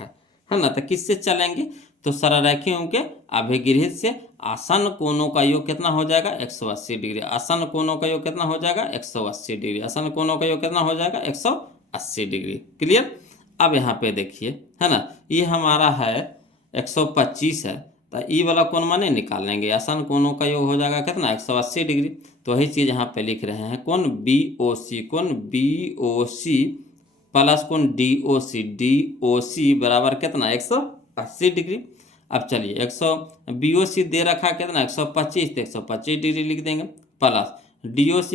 है ना। तो किससे चलेंगे, तो सरल रेखाओं के अभिगृहित से आसन कोणों का योग कितना हो जाएगा, 180 डिग्री। आसन कोणों का योग कितना हो जाएगा, 180 डिग्री। आसन कोणों का योग कितना हो जाएगा, 180 डिग्री। क्लियर। अब यहाँ पे देखिए, है ना, ये हमारा है 125 है, तो ई वाला कोण माने निकाल लेंगे। आसन कोणों का योग हो जाएगा कितना, 180 डिग्री। तो वही चीज़ यहाँ पे लिख रहे हैं, कोण BOC, कोण BOC प्लस कोण DOC, DOC बराबर कितना, 180 डिग्री। अब चलिए 100 BOC दे रखा है कितना, 125, तो 125 डिग्री लिख देंगे। प्लस DOC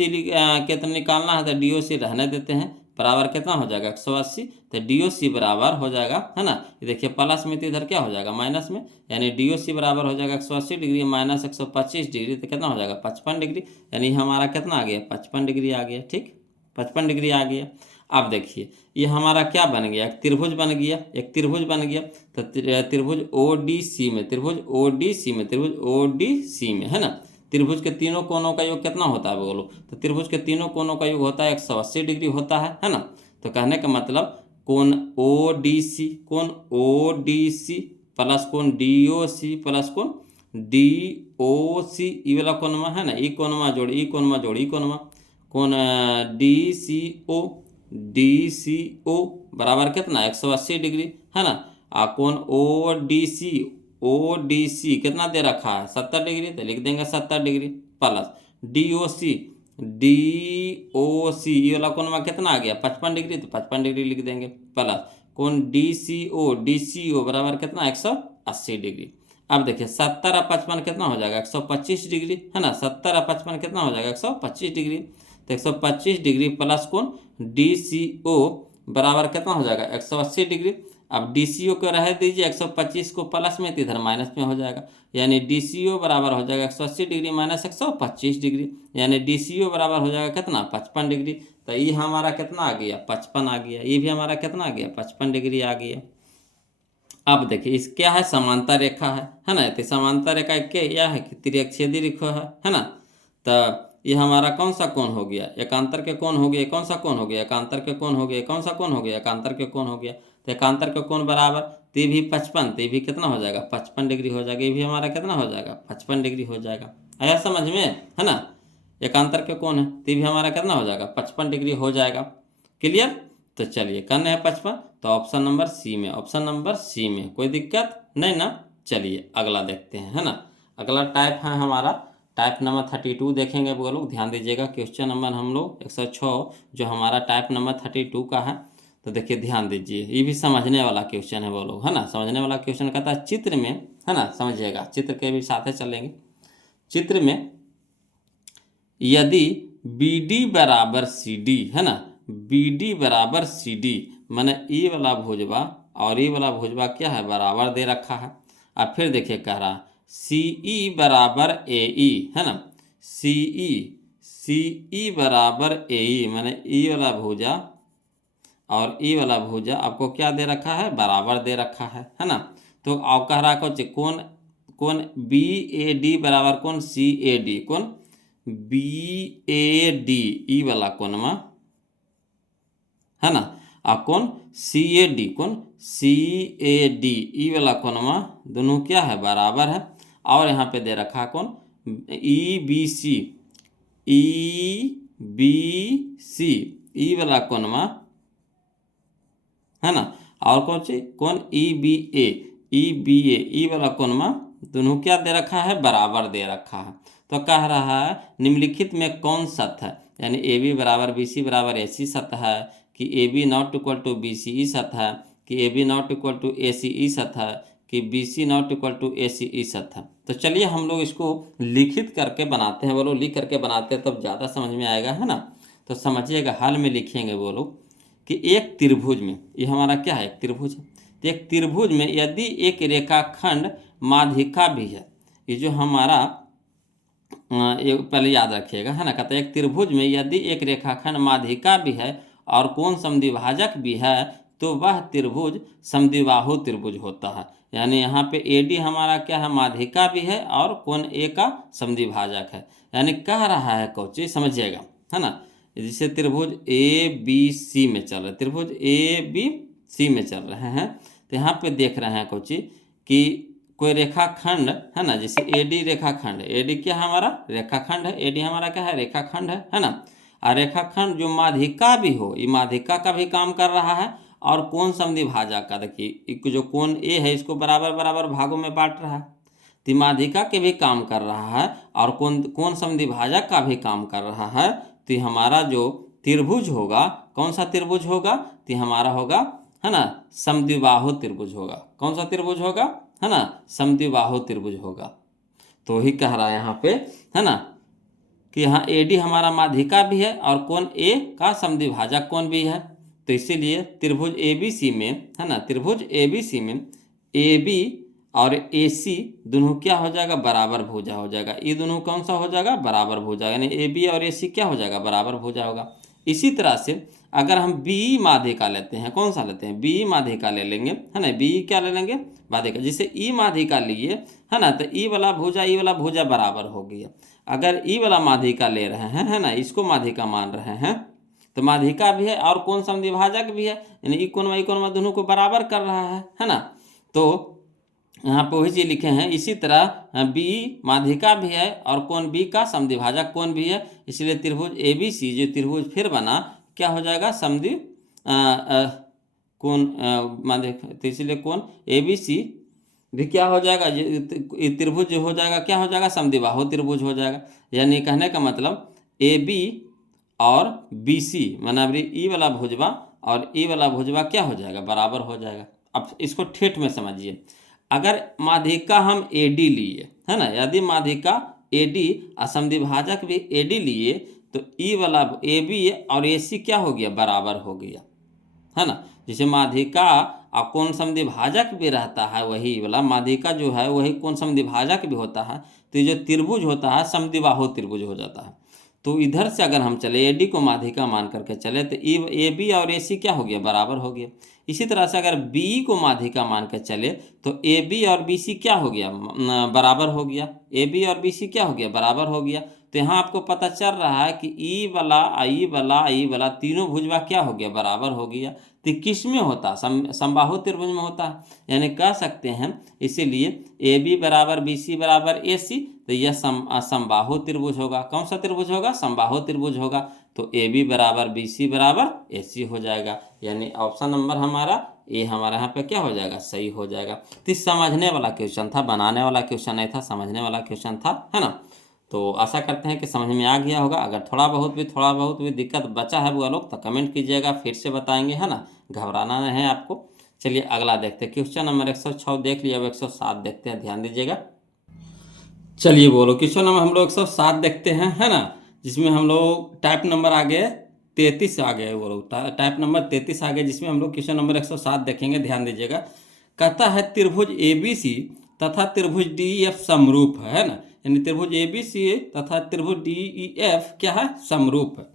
कितना निकालना है, तो DOC रहने देते हैं, बराबर कितना हो जाएगा, 180। तो DOC बराबर हो जाएगा, है ना, ये देखिए प्लस में, तो इधर क्या हो जाएगा, माइनस में, यानी DOC बराबर हो जाएगा 180 डिग्री माइनस 125 डिग्री, तो कितना हो जाएगा, 55 डिग्री। यानी हमारा कितना आ गया, 55 डिग्री आ गया। ठीक, 55 डिग्री आ गया। अब देखिए ये हमारा क्या बन गया, एक त्रिभुज बन गया, एक त्रिभुज बन गया। तो त्रिभुज ODC में, त्रिभुज ODC में, त्रिभुज ODC में, है ना, त्रिभुज के तीनों कोणों का योग कितना होता है बोलो, तो त्रिभुज के तीनों कोणों का योग होता है 180 डिग्री होता है ना। तो कहने का मतलब कोण ODC, कोण ODC प्लस कोण DOC प्लस कोण DOC, ई वाला कोणमा है ना, ई कोणमा जोड़ ई कोणमा जोड़ ई कोणमा, कोण DCO बराबर कितना, 180 डिग्री, है ना। कोण ODC कितना दे रखा है, 70 डिग्री, तो लिख देंगे 70 डिग्री। प्लस DOC ये वाला कोण में कितना आ गया, 55 डिग्री, तो 55 डिग्री लिख देंगे। प्लस कोण DCO बराबर कितना, 180 डिग्री। अब देखिए 70 और 55 कितना हो जाएगा, 125 डिग्री, है ना। 70 और 55 कितना हो जाएगा, 125 डिग्री। तो 125 डिग्री प्लस कोण DCO बराबर कितना हो जाएगा, 180 डिग्री। अब DCO को रह दीजिए, 125 को प्लस में, तो इधर माइनस में हो जाएगा, यानी DCO बराबर हो जाएगा 180 डिग्री माइनस 125 डिग्री, यानी DCO बराबर हो जाएगा कितना, 55 डिग्री। तो ये हमारा कितना आ गया, 55 आ गया। ये भी हमारा कितना आ गया, 55 डिग्री आ गया। अब देखिए इस क्या है, समांतर रेखा है ना। तो समांतर रेखा क्या है, त्रिअक्षेदी रेखा है ना। तो ये हमारा कौन सा कोण हो गया, एकांतर के कोण हो गया। कौन सा कोण हो गया, एकांतर के कोण हो गया। कौन सा कोण हो गया, एकांतर के कोण हो गया। तो एकांतर के कोण बराबर, तो भी 55, तो भी कितना हो जाएगा, 55 डिग्री हो जाएगा। ये भी हमारा कितना हो जाएगा, 55 डिग्री हो जाएगा। आया समझ में, है ना। एकांतर के कोण है, तो भी हमारा कितना हो जाएगा, 55 डिग्री हो जाएगा। क्लियर। तो चलिए करना है 55, तो ऑप्शन नंबर सी में, ऑप्शन नंबर सी में, कोई दिक्कत नहीं ना। चलिए अगला देखते हैं, है ना। अगला टाइप है हमारा टाइप नंबर 32 देखेंगे वो लोग, ध्यान दीजिएगा। क्वेश्चन नंबर हम लोग 106 जो हमारा टाइप नंबर 32 का है। तो देखिए ध्यान दीजिए, ये भी समझने वाला क्वेश्चन है वो लोग, है ना। समझने वाला क्वेश्चन कहता है चित्र में, है ना, समझिएगा, चित्र के भी साथ चलेंगे। चित्र में यदि BD बराबर CD, है ना, BD बराबर CD, मैंने ये वाला भुजवा और ये वाला भुजवा क्या है, बराबर दे रखा है। अब फिर देखिए कह रहा CE बराबर AE, है ना, CE बराबर AE, मैंने ई वाला भुजा और ई वाला भुजा आपको क्या दे रखा है, बराबर दे रखा है ना। तो आप कह रहा कौन BAD बराबर कौन CAD, कौन BAD ई वाला कोणमा, है ना। कौन CAD, कौन CAD ई वाला कोणमा, दोनों क्या है, बराबर है। और यहाँ पे दे रखा कौन EBC ई वाला कोणमा, है ना। और कौन सी, कौन EBA ई वाला कोणमा, दोनों क्या दे रखा है, बराबर दे रखा है। तो कह रहा है निम्नलिखित में कौन सत्य है, यानी AB बराबर BC बराबर AC सत्य है, कि AB not equal to BCE सत्य है, कि AB not equal to ACE सत्य है, कि BC not equal to AC E सत्य है। तो चलिए हम लोग इसको लिखित करके बनाते हैं, वो लोग लिख करके बनाते हैं तब ज़्यादा समझ में आएगा, है ना। तो समझिएगा, हाल में लिखेंगे वो लोग कि एक त्रिभुज में, ये हमारा क्या है, एक त्रिभुज है। तो एक त्रिभुज में यदि एक रेखाखंड माध्यिका भी है, ये जो हमारा ये पहले याद रखिएगा, है ना। कहते हैं एक त्रिभुज में यदि एक रेखाखंड माध्यिका भी है और कोण समद्विभाजक भी है तो वह त्रिभुज समद्विबाहु त्रिभुज होता है। यानी यहाँ पे AD हमारा क्या है, माध्यिका भी है और कोण A का समद्विभाजक है। यानी कह रहा है कोची, समझिएगा, है ना। जिसे त्रिभुज ABC में चल रहे, त्रिभुज ABC में चल रहे हैं, तो यहाँ पे देख रहे हैं कोची कि कोई रेखाखंड है ना, जैसे AD रेखाखंड, AD क्या है हमारा, रेखाखंड है, AD हमारा क्या है, रेखाखंड है ना। और रेखाखंड जो माध्यिका भी हो, ये माध्यिका का भी काम कर रहा है और कोण समद्विभाजक का, देखिए जो कोण A है इसको बराबर बराबर भागों में बांट रहा है, तो माध्यिका के भी काम कर रहा है और कोण समद्विभाजक का भी काम कर रहा है। तो हमारा जो त्रिभुज होगा, कौन सा त्रिभुज होगा, तो हमारा होगा, है ना, समद्विबाहु त्रिभुज होगा। कौन सा त्रिभुज होगा, है ना, समद्विबाहु त्रिभुज होगा। तो ही कह रहा है यहाँ पे, है ना, कि यहाँ AD हमारा माध्यिका भी है और कोण A का समद्विभाजक कोण भी है। तो इसीलिए त्रिभुज ABC में, है ना, त्रिभुज ABC में AB और AC दोनों क्या हो जाएगा, बराबर भुजा हो जाएगा। ये दोनों कौन सा हो जाएगा, बराबर भुजा, यानी AB और AC क्या हो जाएगा, बराबर भुजा होगा। इसी तरह से अगर हम BE माध्यिका लेते हैं, कौन सा लेते हैं, BE माध्यिका ले लेंगे, है ना, BE क्या ले लेंगे, माध्यिका। जिसे E माध्यिका लिए, है ना, तो E वाला भुजा बराबर हो गया। अगर E वाला माध्यिका ले रहे हैं, है ना, इसको माध्यिका मान रहे हैं, तो माध्यिका भी है और कोण समद्विभाजक भी है, यानी ई कोण दोनों को बराबर कर रहा है ना। तो यहाँ पे वही चीज लिखे हैं। इसी तरह BE माध्यिका भी है और कोण B का समद्विभाजक कोण भी है, इसलिए त्रिभुज ABC जो त्रिभुज फिर बना क्या हो जाएगा, समद्वि कोण माध्यिका, तो इसलिए कोण ABC भी क्या हो जाएगा, ये त्रिभुज जो हो जाएगा क्या हो जाएगा, समद्विबाहु त्रिभुज हो जाएगा। यानी कहने का मतलब AB और BC मतलब E वाला भुजवा और E वाला भुजवा क्या हो जाएगा, बराबर हो जाएगा। अब इसको ठेठ में समझिए, अगर माध्यिका हम AD लिए, है ना, यदि माध्यिका AD और समद्विभाजक भी AD लिए तो E वाला AB और AC क्या हो गया, बराबर हो गया, है ना। जैसे माध्यिका और कोण समद्विभाजक भी रहता है, वही वाला माध्यिका जो है वही कोण समद्विभाजक भी होता है, तो ये जो त्रिभुज होता है समद्विबाहु त्रिभुज हो जाता है। तो इधर से अगर हम चले AD को माध्यिका मान करके चले तो AB और AC क्या हो गया, बराबर हो गया। इसी तरह से अगर BE को माध्यिका मान कर चले तो AB और BC क्या हो गया, बराबर हो गया। AB और BC क्या हो गया, बराबर हो गया। तो यहाँ आपको पता चल रहा है कि E वाला तीनों भुजवा क्या हो गया, बराबर हो गया। तो किस में होता, समबाहु त्रिभुज में होता है, यानी कह सकते हैं इसीलिए AB बराबर BC बराबर AC, तो यह समबाहु त्रिभुज होगा। कौन सा त्रिभुज होगा, समबाहु त्रिभुज होगा। तो AB बराबर BC बराबर AC हो जाएगा, यानी ऑप्शन नंबर हमारा ए हमारा यहाँ पे क्या हो जाएगा, सही हो जाएगा। तो समझने वाला क्वेश्चन था, बनाने वाला क्वेश्चन नहीं था, समझने वाला क्वेश्चन था, है ना। तो आशा करते हैं कि समझ में आ गया होगा। अगर थोड़ा बहुत भी दिक्कत बचा है वो लोग तो कमेंट कीजिएगा, फिर से बताएंगे, है ना, घबराना नहीं है आपको। चलिए अगला देखते हैं, क्वेश्चन नंबर 106 देख लिया, अब 107 देखते हैं, ध्यान दीजिएगा। चलिए बोलो, क्वेश्चन नंबर हम लोग 107 देखते हैं, है ना, जिसमें हम लोग टाइप नंबर आ गए 33 आ गए, वो लोग टाइप नंबर 33 आ गए, जिसमें हम लोग क्वेश्चन नंबर 107 देखेंगे, ध्यान दीजिएगा। कहता है त्रिभुज ABC तथा त्रिभुज DEF समरूप है ना, यानी त्रिभुज ABC तथा त्रिभुज DEF क्या है, समरूप है।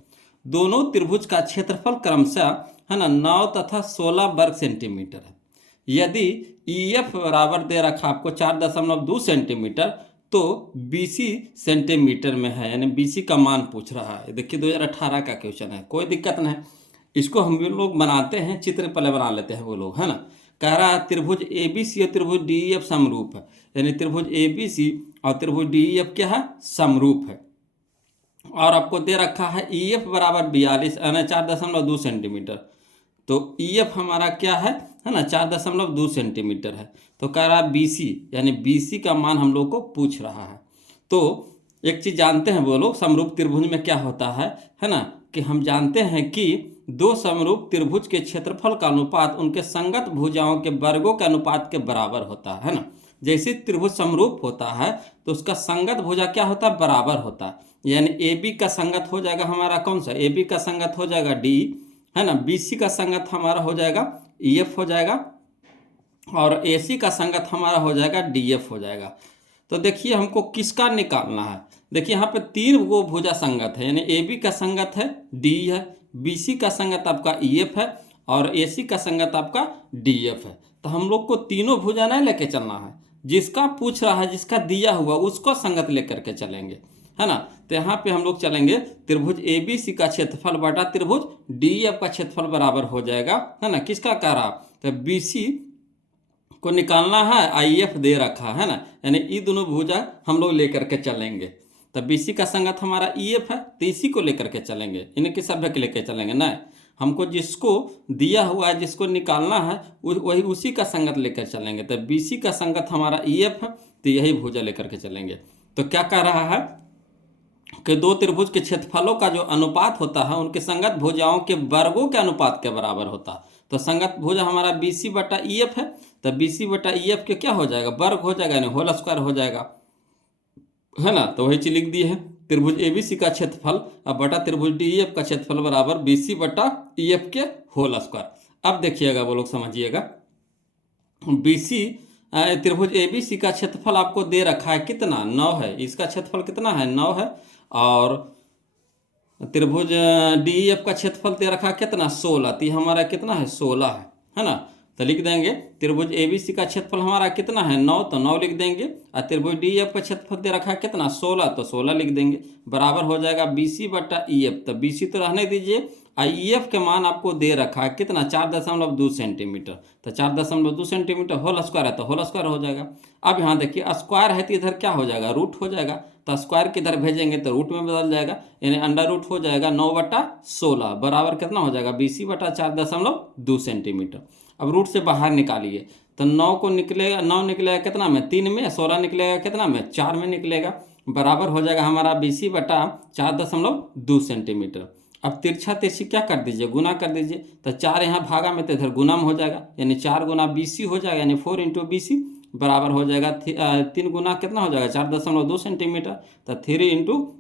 दोनों त्रिभुज का क्षेत्रफल क्रमशः, है ना, 9 तथा 16 वर्ग सेंटीमीटर है। यदि EF बराबर दे रखा आपको 4.2 सेंटीमीटर तो BC सेंटीमीटर में है, यानी BC का मान पूछ रहा है। देखिए 2018 का क्वेश्चन है, कोई दिक्कत नहीं। इसको हम लोग बनाते हैं, चित्र पहले बना लेते हैं वो लोग, है ना। कह रहा है त्रिभुज ABC और त्रिभुज DEF समरूप है, यानी त्रिभुज ABC और त्रिभुज DEF क्या है, समरूप है। और आपको दे रखा है EF बराबर 42 यानी 4.2 सेंटीमीटर, तो EF हमारा क्या है ना, 4.2 सेंटीमीटर है। तो कह रहा है BC, यानी BC का मान हम लोग को पूछ रहा है। तो एक चीज़ जानते हैं वो लोग, समरूप त्रिभुज में क्या होता है ना, कि हम जानते हैं कि दो समरूप त्रिभुज के क्षेत्रफल का अनुपात उनके संगत भुजाओं के वर्गों के अनुपात के बराबर होता है ना। जैसे त्रिभुज समरूप होता है तो उसका संगत भुजा क्या होता है, बराबर होता है। यानी ए बी का संगत हो जाएगा हमारा कौन सा, ए बी का संगत हो जाएगा डी, है ना। बी सी का संगत हमारा हो जाएगा ई एफ हो जाएगा, और ए सी का संगत हमारा हो जाएगा डी एफ हो जाएगा। तो देखिए हमको किसका निकालना है। देखिए यहाँ पे तीन गो भुजा संगत है, यानी ए बी का संगत है डी है, बी सी का संगत आपका ई एफ है, और ए सी का संगत आपका डी एफ है। तो हम लोग को तीनों भुजा नहीं लेके चलना है, जिसका पूछ रहा है, जिसका दिया हुआ उसको संगत लेकर के चलेंगे, है ना। तो यहाँ पे हम लोग चलेंगे त्रिभुज ए बी सी का क्षेत्रफल बटा त्रिभुज डी एफ का क्षेत्रफल बराबर हो जाएगा, है ना। किसका कह रहा, तो बी सी को निकालना है, आई एफ दे रखा है ना, यानी ये दोनों भुजा हम लोग लेकर के चलेंगे। तो बी सी का संगत हमारा ई एफ है, तो इसी को लेकर के चलेंगे, इनके सभ्य के लेकर चलेंगे ना। हमको जिसको दिया हुआ है, जिसको निकालना है, वही उसी का संगत लेकर चलेंगे। तो बी सी का संगत हमारा ई एफ है, तो यही भुजा लेकर के चलेंगे। तो क्या कह रहा है कि दो त्रिभुज के क्षेत्रफलों का जो अनुपात होता है उनके संगत भुजाओं के वर्गों के अनुपात के बराबर होता है। तो संगत भुजा हमारा बी सी बटा ई एफ है, तो बी सी बटा ई एफ के क्या हो जाएगा, वर्ग हो जाएगा, यानी होल स्क्वायर हो जाएगा, है ना। तो वही चीज लिख दी है, त्रिभुज ए बी सी का क्षेत्रफल अब बटा त्रिभुज डी एफ का क्षेत्रफल बराबर बी सी बटा ई एफ के होल स्क्वायर। अब देखिएगा वो लोग समझिएगा, बी सी त्रिभुज ए बी सी का क्षेत्रफल आपको दे रखा है कितना, 9 है, इसका क्षेत्रफल कितना है, 9 है, और त्रिभुज डी एफ का क्षेत्रफल दे रखा कितना, 16, तो हमारा कितना है, 16 है ना। तो लिख देंगे त्रिभुज ए बी सी का क्षेत्रफल हमारा कितना है, 9, तो 9 लिख देंगे, और त्रिभुज डी एफ का क्षेत्रफल दे रखा है कितना, 16, तो 16 लिख देंगे, बराबर हो जाएगा बी सी बटा ई एफ। तो बी सी तो रहने दीजिए, आई एफ के मान आपको दे रखा है कितना, 4.2 सेंटीमीटर, तो 4.2 सेंटीमीटर होल स्क्वायर है, तो होल स्क्वायर हो जाएगा। अब यहाँ देखिए स्क्वायर है तो इधर क्या हो जाएगा, रूट हो जाएगा, तो स्क्वायर किधर भेजेंगे तो रूट में बदल जाएगा, यानी अंडर रूट हो जाएगा 9/16 बराबर कितना हो जाएगा, बी सी बटा 4.2 सेंटीमीटर। अब रूट से बाहर निकालिए, तो 9 को निकलेगा, 9 निकलेगा कितना में, 3 में, 16 निकलेगा कितना में, 4 में निकलेगा, बराबर हो जाएगा हमारा बी सी बटा 4.2 सेंटीमीटर। अब तिरछा तिरछी क्या कर दीजिए, गुना कर दीजिए, तो 4 यहाँ भागा में, तो इधर गुना में हो जाएगा, यानी 4 गुना बी सी हो जाएगा, यानी 4 इंटू बी सी बराबर हो जाएगा 3 गुना कितना हो जाएगा, 4.2 सेंटीमीटर, तो 3 इंटू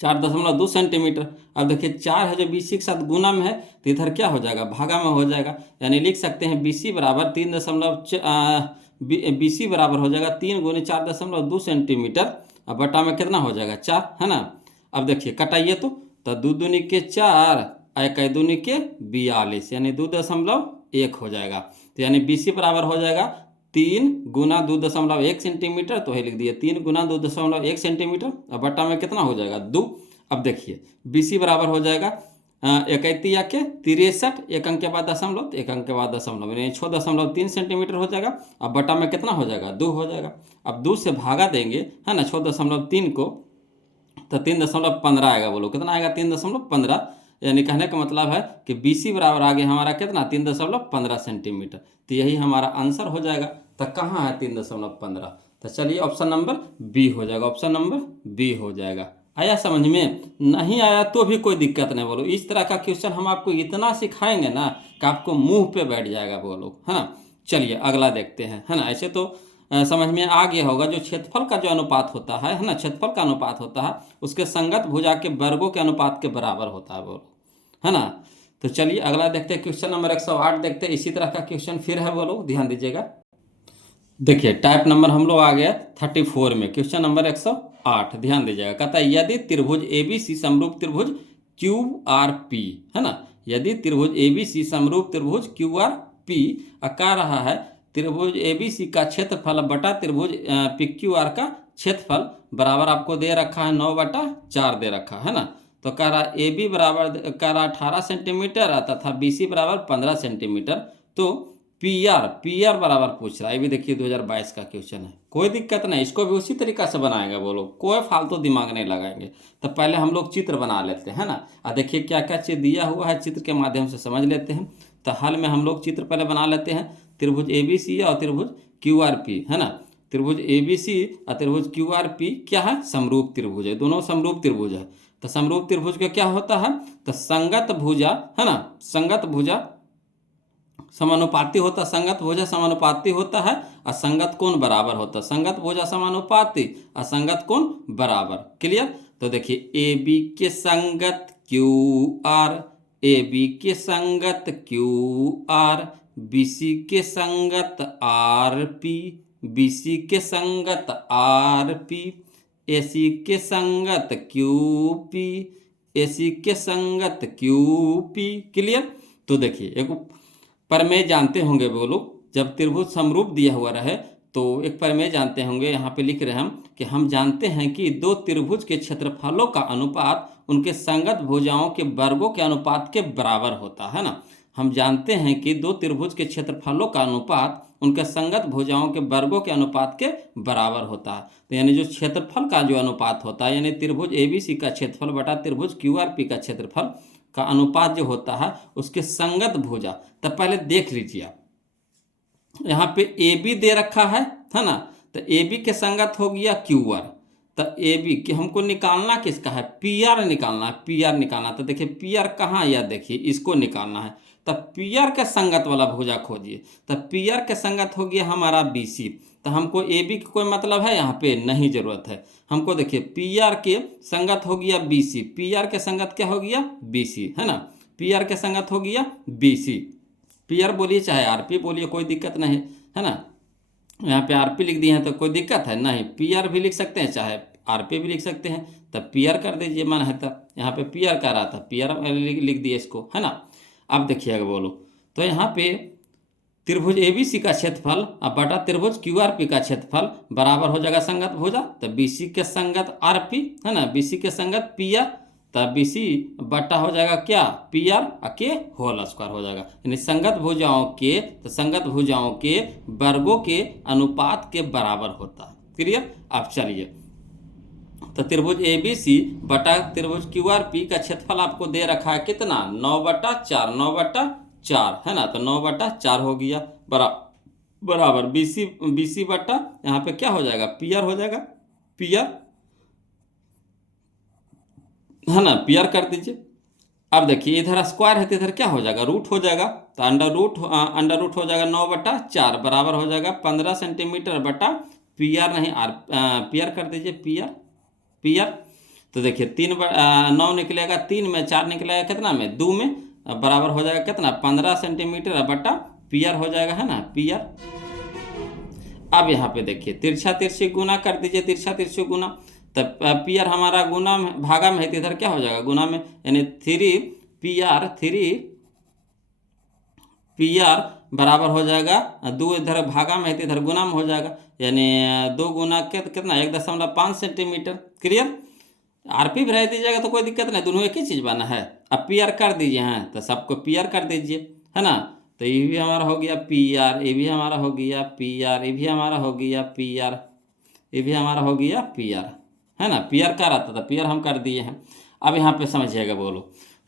4.2 सेंटीमीटर। अब देखिए 4 है जो बी सी के साथ गुना में है, तो इधर क्या हो जाएगा, भागा में हो जाएगा, यानी लिख सकते हैं बी सी बराबर 3 बी सी बराबर हो जाएगा 3 गुने 4.2 सेंटीमीटर, अब बटा में कितना हो जाएगा, 4, है ना। अब देखिए कटाइए तो 2 दूनी के 4, 1 दूनी के 42, यानी 2.1 हो जाएगा। तो यानी बी सी बराबर हो जाएगा 3 गुना 2.1 सेंटीमीटर, तो वही लिख दिए 3 गुना 2.1 सेंटीमीटर, अब बटा में कितना हो जाएगा, 2। अब देखिए बी सी बराबर हो जाएगा 1 के 63, 1 अंक के बाद दशमलव, तो 1 अंक के बाद दशमलव, यानी 6.3 सेंटीमीटर हो जाएगा, अब बटा में कितना हो जाएगा, 2 हो जाएगा। अब 2 से भागा देंगे, है ना, 6.3 को, तो 3.15 आएगा, बोलो कितना आएगा, 3.15, यानी कहने का मतलब है कि बी सी बराबर आ गया हमारा कितना, 3.15 सेंटीमीटर। तो यही हमारा आंसर हो जाएगा। तो कहाँ है 3.15, तो चलिए ऑप्शन नंबर बी हो जाएगा, ऑप्शन नंबर बी हो जाएगा। आया समझ में, नहीं आया तो भी कोई दिक्कत नहीं, बोलो इस तरह का क्वेश्चन हम आपको इतना सिखाएंगे ना कि आपको मुंह पे बैठ जाएगा, बोलो, है ना। चलिए अगला देखते हैं, है ना। ऐसे तो समझ में आ गया होगा, जो क्षेत्रफल का जो अनुपात होता है ना, क्षेत्रफल का अनुपात होता है उसके संगत भुजा के वर्गों के अनुपात के बराबर होता है, बोलो, है ना। तो चलिए अगला देखते हैं, क्वेश्चन नंबर 108 देखते हैं। इसी तरह का क्वेश्चन फिर है, बोलो ध्यान दीजिएगा। देखिए टाइप नंबर हम लोग आ गया 34 में, क्वेश्चन नंबर 108 ध्यान दीजिएगा। कहता है यदि त्रिभुज ए बी सी समरूप त्रिभुज क्यू आर पी, है ना, यदि त्रिभुज ए बी सी समरूप त्रिभुज क्यू आर पी कह रहा है त्रिभुज ए बी सी का क्षेत्रफल बटा त्रिभुज पी क्यू आर का क्षेत्रफल बराबर आपको दे रखा है 9/4 दे रखा है ना। तो कह रहा ए बी बराबर कह रहा 18 सेंटीमीटर तथा बी सी बराबर 15 सेंटीमीटर। तो पी आर बराबर पूछ रहा है। ये भी देखिए 2022 का क्वेश्चन है, कोई दिक्कत नहीं, इसको भी उसी तरीका से बनाएंगे, बोलो कोई फालतू दिमाग नहीं लगाएंगे। तो पहले हम लोग चित्र बना लेते हैं ना, और देखिए क्या क्या चीज़ दिया हुआ है, चित्र के माध्यम से समझ लेते हैं। तो हाल में हम लोग चित्र पहले बना लेते हैं, त्रिभुज ए बी सी और त्रिभुज क्यू आर पी, है ना। त्रिभुज ए बी सी और त्रिभुज क्यू आर पी क्या है, समरूप त्रिभुज है, दोनों समरूप त्रिभुज है। तो समरूप त्रिभुज का क्या होता है, तो संगत भुजा, है ना, संगत भुजा समानुपाती होता, संगत भुजा समानुपाती होता है, असंगत कोण बराबर होता, संगत भुजा समानुपाती, असंगत कोण बराबर। क्लियर। तो देखिए ए बी के संगत क्यू आर, ए बी के संगत क्यू आर, बी सी के संगत आर पी, बी सी के संगत आर पी, ए सी के संगत क्यू पी, ए सी के संगत क्यू पी। क्लियर। तो देखिए एक प्रमेय जानते होंगे वो लोग, जब त्रिभुज समरूप दिया हुआ रहे तो एक प्रमेय जानते होंगे, यहाँ पे लिख रहे हैं हम कि हम जानते हैं कि दो त्रिभुज के क्षेत्रफलों का अनुपात उनके संगत भुजाओं के वर्गों के अनुपात के बराबर होता है ना। हम जानते हैं कि दो त्रिभुज के क्षेत्रफलों का अनुपात उनके संगत भुजाओं के वर्गों के अनुपात के बराबर होता है। तो यानी जो क्षेत्रफल का जो अनुपात होता है, यानी त्रिभुज एबीसी का क्षेत्रफल बटा त्रिभुज क्यूआरपी का क्षेत्रफल का अनुपात जो होता है उसके संगत भुजा। तब पहले देख लीजिए आप, यहाँ पे ए बी दे रखा है ना, तो ए बी के संगत हो गया क्यू आर। तो ए बी कि हमको निकालना किसका है, पी आर निकालना है, पी आर निकालना। तो देखिए पी आर कहाँ, या देखिए इसको निकालना है। तब पी आर के संगत वाला भुजा खोजिए। तब पी आर के संगत हो गया हमारा बी सी। तो हमको ए बी का कोई मतलब है यहाँ पे नहीं, जरूरत है हमको। देखिए पी आर के संगत हो गया बी सी, पी आर के संगत क्या हो गया, बी सी, है ना, पी आर के संगत हो गया बी सी। पी आर बोलिए चाहे आर पी बोलिए, कोई दिक्कत नहीं है ना। यहाँ पे आर पी लिख दिए हैं तो कोई दिक्कत है नहीं, पी आर भी लिख सकते हैं चाहे आर पी भी लिख सकते हैं। तब पी आर कर दीजिए, मन है तब यहाँ पे पी आर कर रहा था, पी आर लिख दिए इसको, है ना। अब देखिएगा बोलो, तो यहाँ पे त्रिभुज एबीसी का क्षेत्रफल अब बटा त्रिभुज क्यूआरपी का क्षेत्रफल बराबर हो जाएगा संगत भुजा। तो बीसी के संगत आरपी, है ना, बीसी के संगत पी आर। तब बीसी बटा हो जाएगा क्या, पी आर के होल स्क्वायर हो जाएगा। यानी संगत भुजाओं के, तो संगत भुजाओं के वर्गों के अनुपात के बराबर होता है। क्लियर। अब चलिए, तो त्रिभुज एबीसी बटा त्रिभुज क्यूआरपी का क्षेत्रफल आपको दे रखा है कितना, 9/4, 9/4, है ना। तो 9/4 हो गया बराबर बीसी बटा यहाँ पे क्या हो जाएगा, पी आर हो जाएगा, पी आर, है ना, पी आर कर दीजिए। अब देखिए इधर स्क्वायर है तो इधर क्या हो जाएगा, रूट हो जाएगा। तो अंडर रूट हो जाएगा 9/4 बराबर हो जाएगा 15 सेंटीमीटर बटा पी आर, नहीं आर, पी आर कर दीजिए, पी आर, पी आर। तो देखिए 9 निकलेगा 3 में, 4 निकलेगा कितना में, 2 में, बराबर हो जाएगा कितना, 15 सेंटीमीटर बटा पी आर हो जाएगा, है ना, पी आर। अब यहाँ पे देखिए तिरछा तिरछी गुना कर दीजिए, तिरछा तिरछी गुना। तब पी आर हमारा गुना में भागा में है तो इधर क्या हो जाएगा, गुना में, यानी 3 पी आर बराबर हो जाएगा 2, इधर भागा में है तो इधर गुना में हो जाएगा, यानी 2 गुना कितना 1.5 सेंटीमीटर। क्लियर। आरपी भी रह दीजिएगा तो कोई दिक्कत नहीं, दोनों एक ही चीज़ बना है। अब पी आर कर दीजिए, हैं तो सबको पी आर कर दीजिए, है ना। तो ये भी हमारा हो गया पी आर, ये भी हमारा हो गया पी आर, ये भी हमारा हो गया पी आर, ये भी हमारा हो गया पी आर, है ना। पी आर कर आता था, पी आर हम कर दिए हैं। अब यहाँ पे समझिएगा बोलो,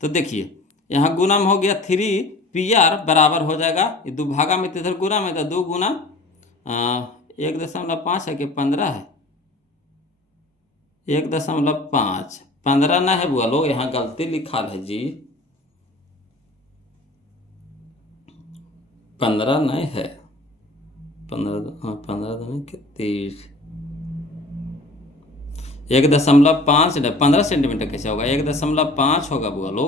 तो देखिए यहाँ गुना में हो गया 3 पी आर बराबर हो जाएगा, ये 2 भागा में तो इधर गुना में, तो 2 गुना 1.5 है कि 15 है, 1.5, 15 ना है बोलो, यहाँ गलती लिखा है जी, 15 नहीं है, 15 नहीं 30, 1.5 नहीं, 15 सेंटीमीटर कैसे होगा, 1.5 होगा बोलो,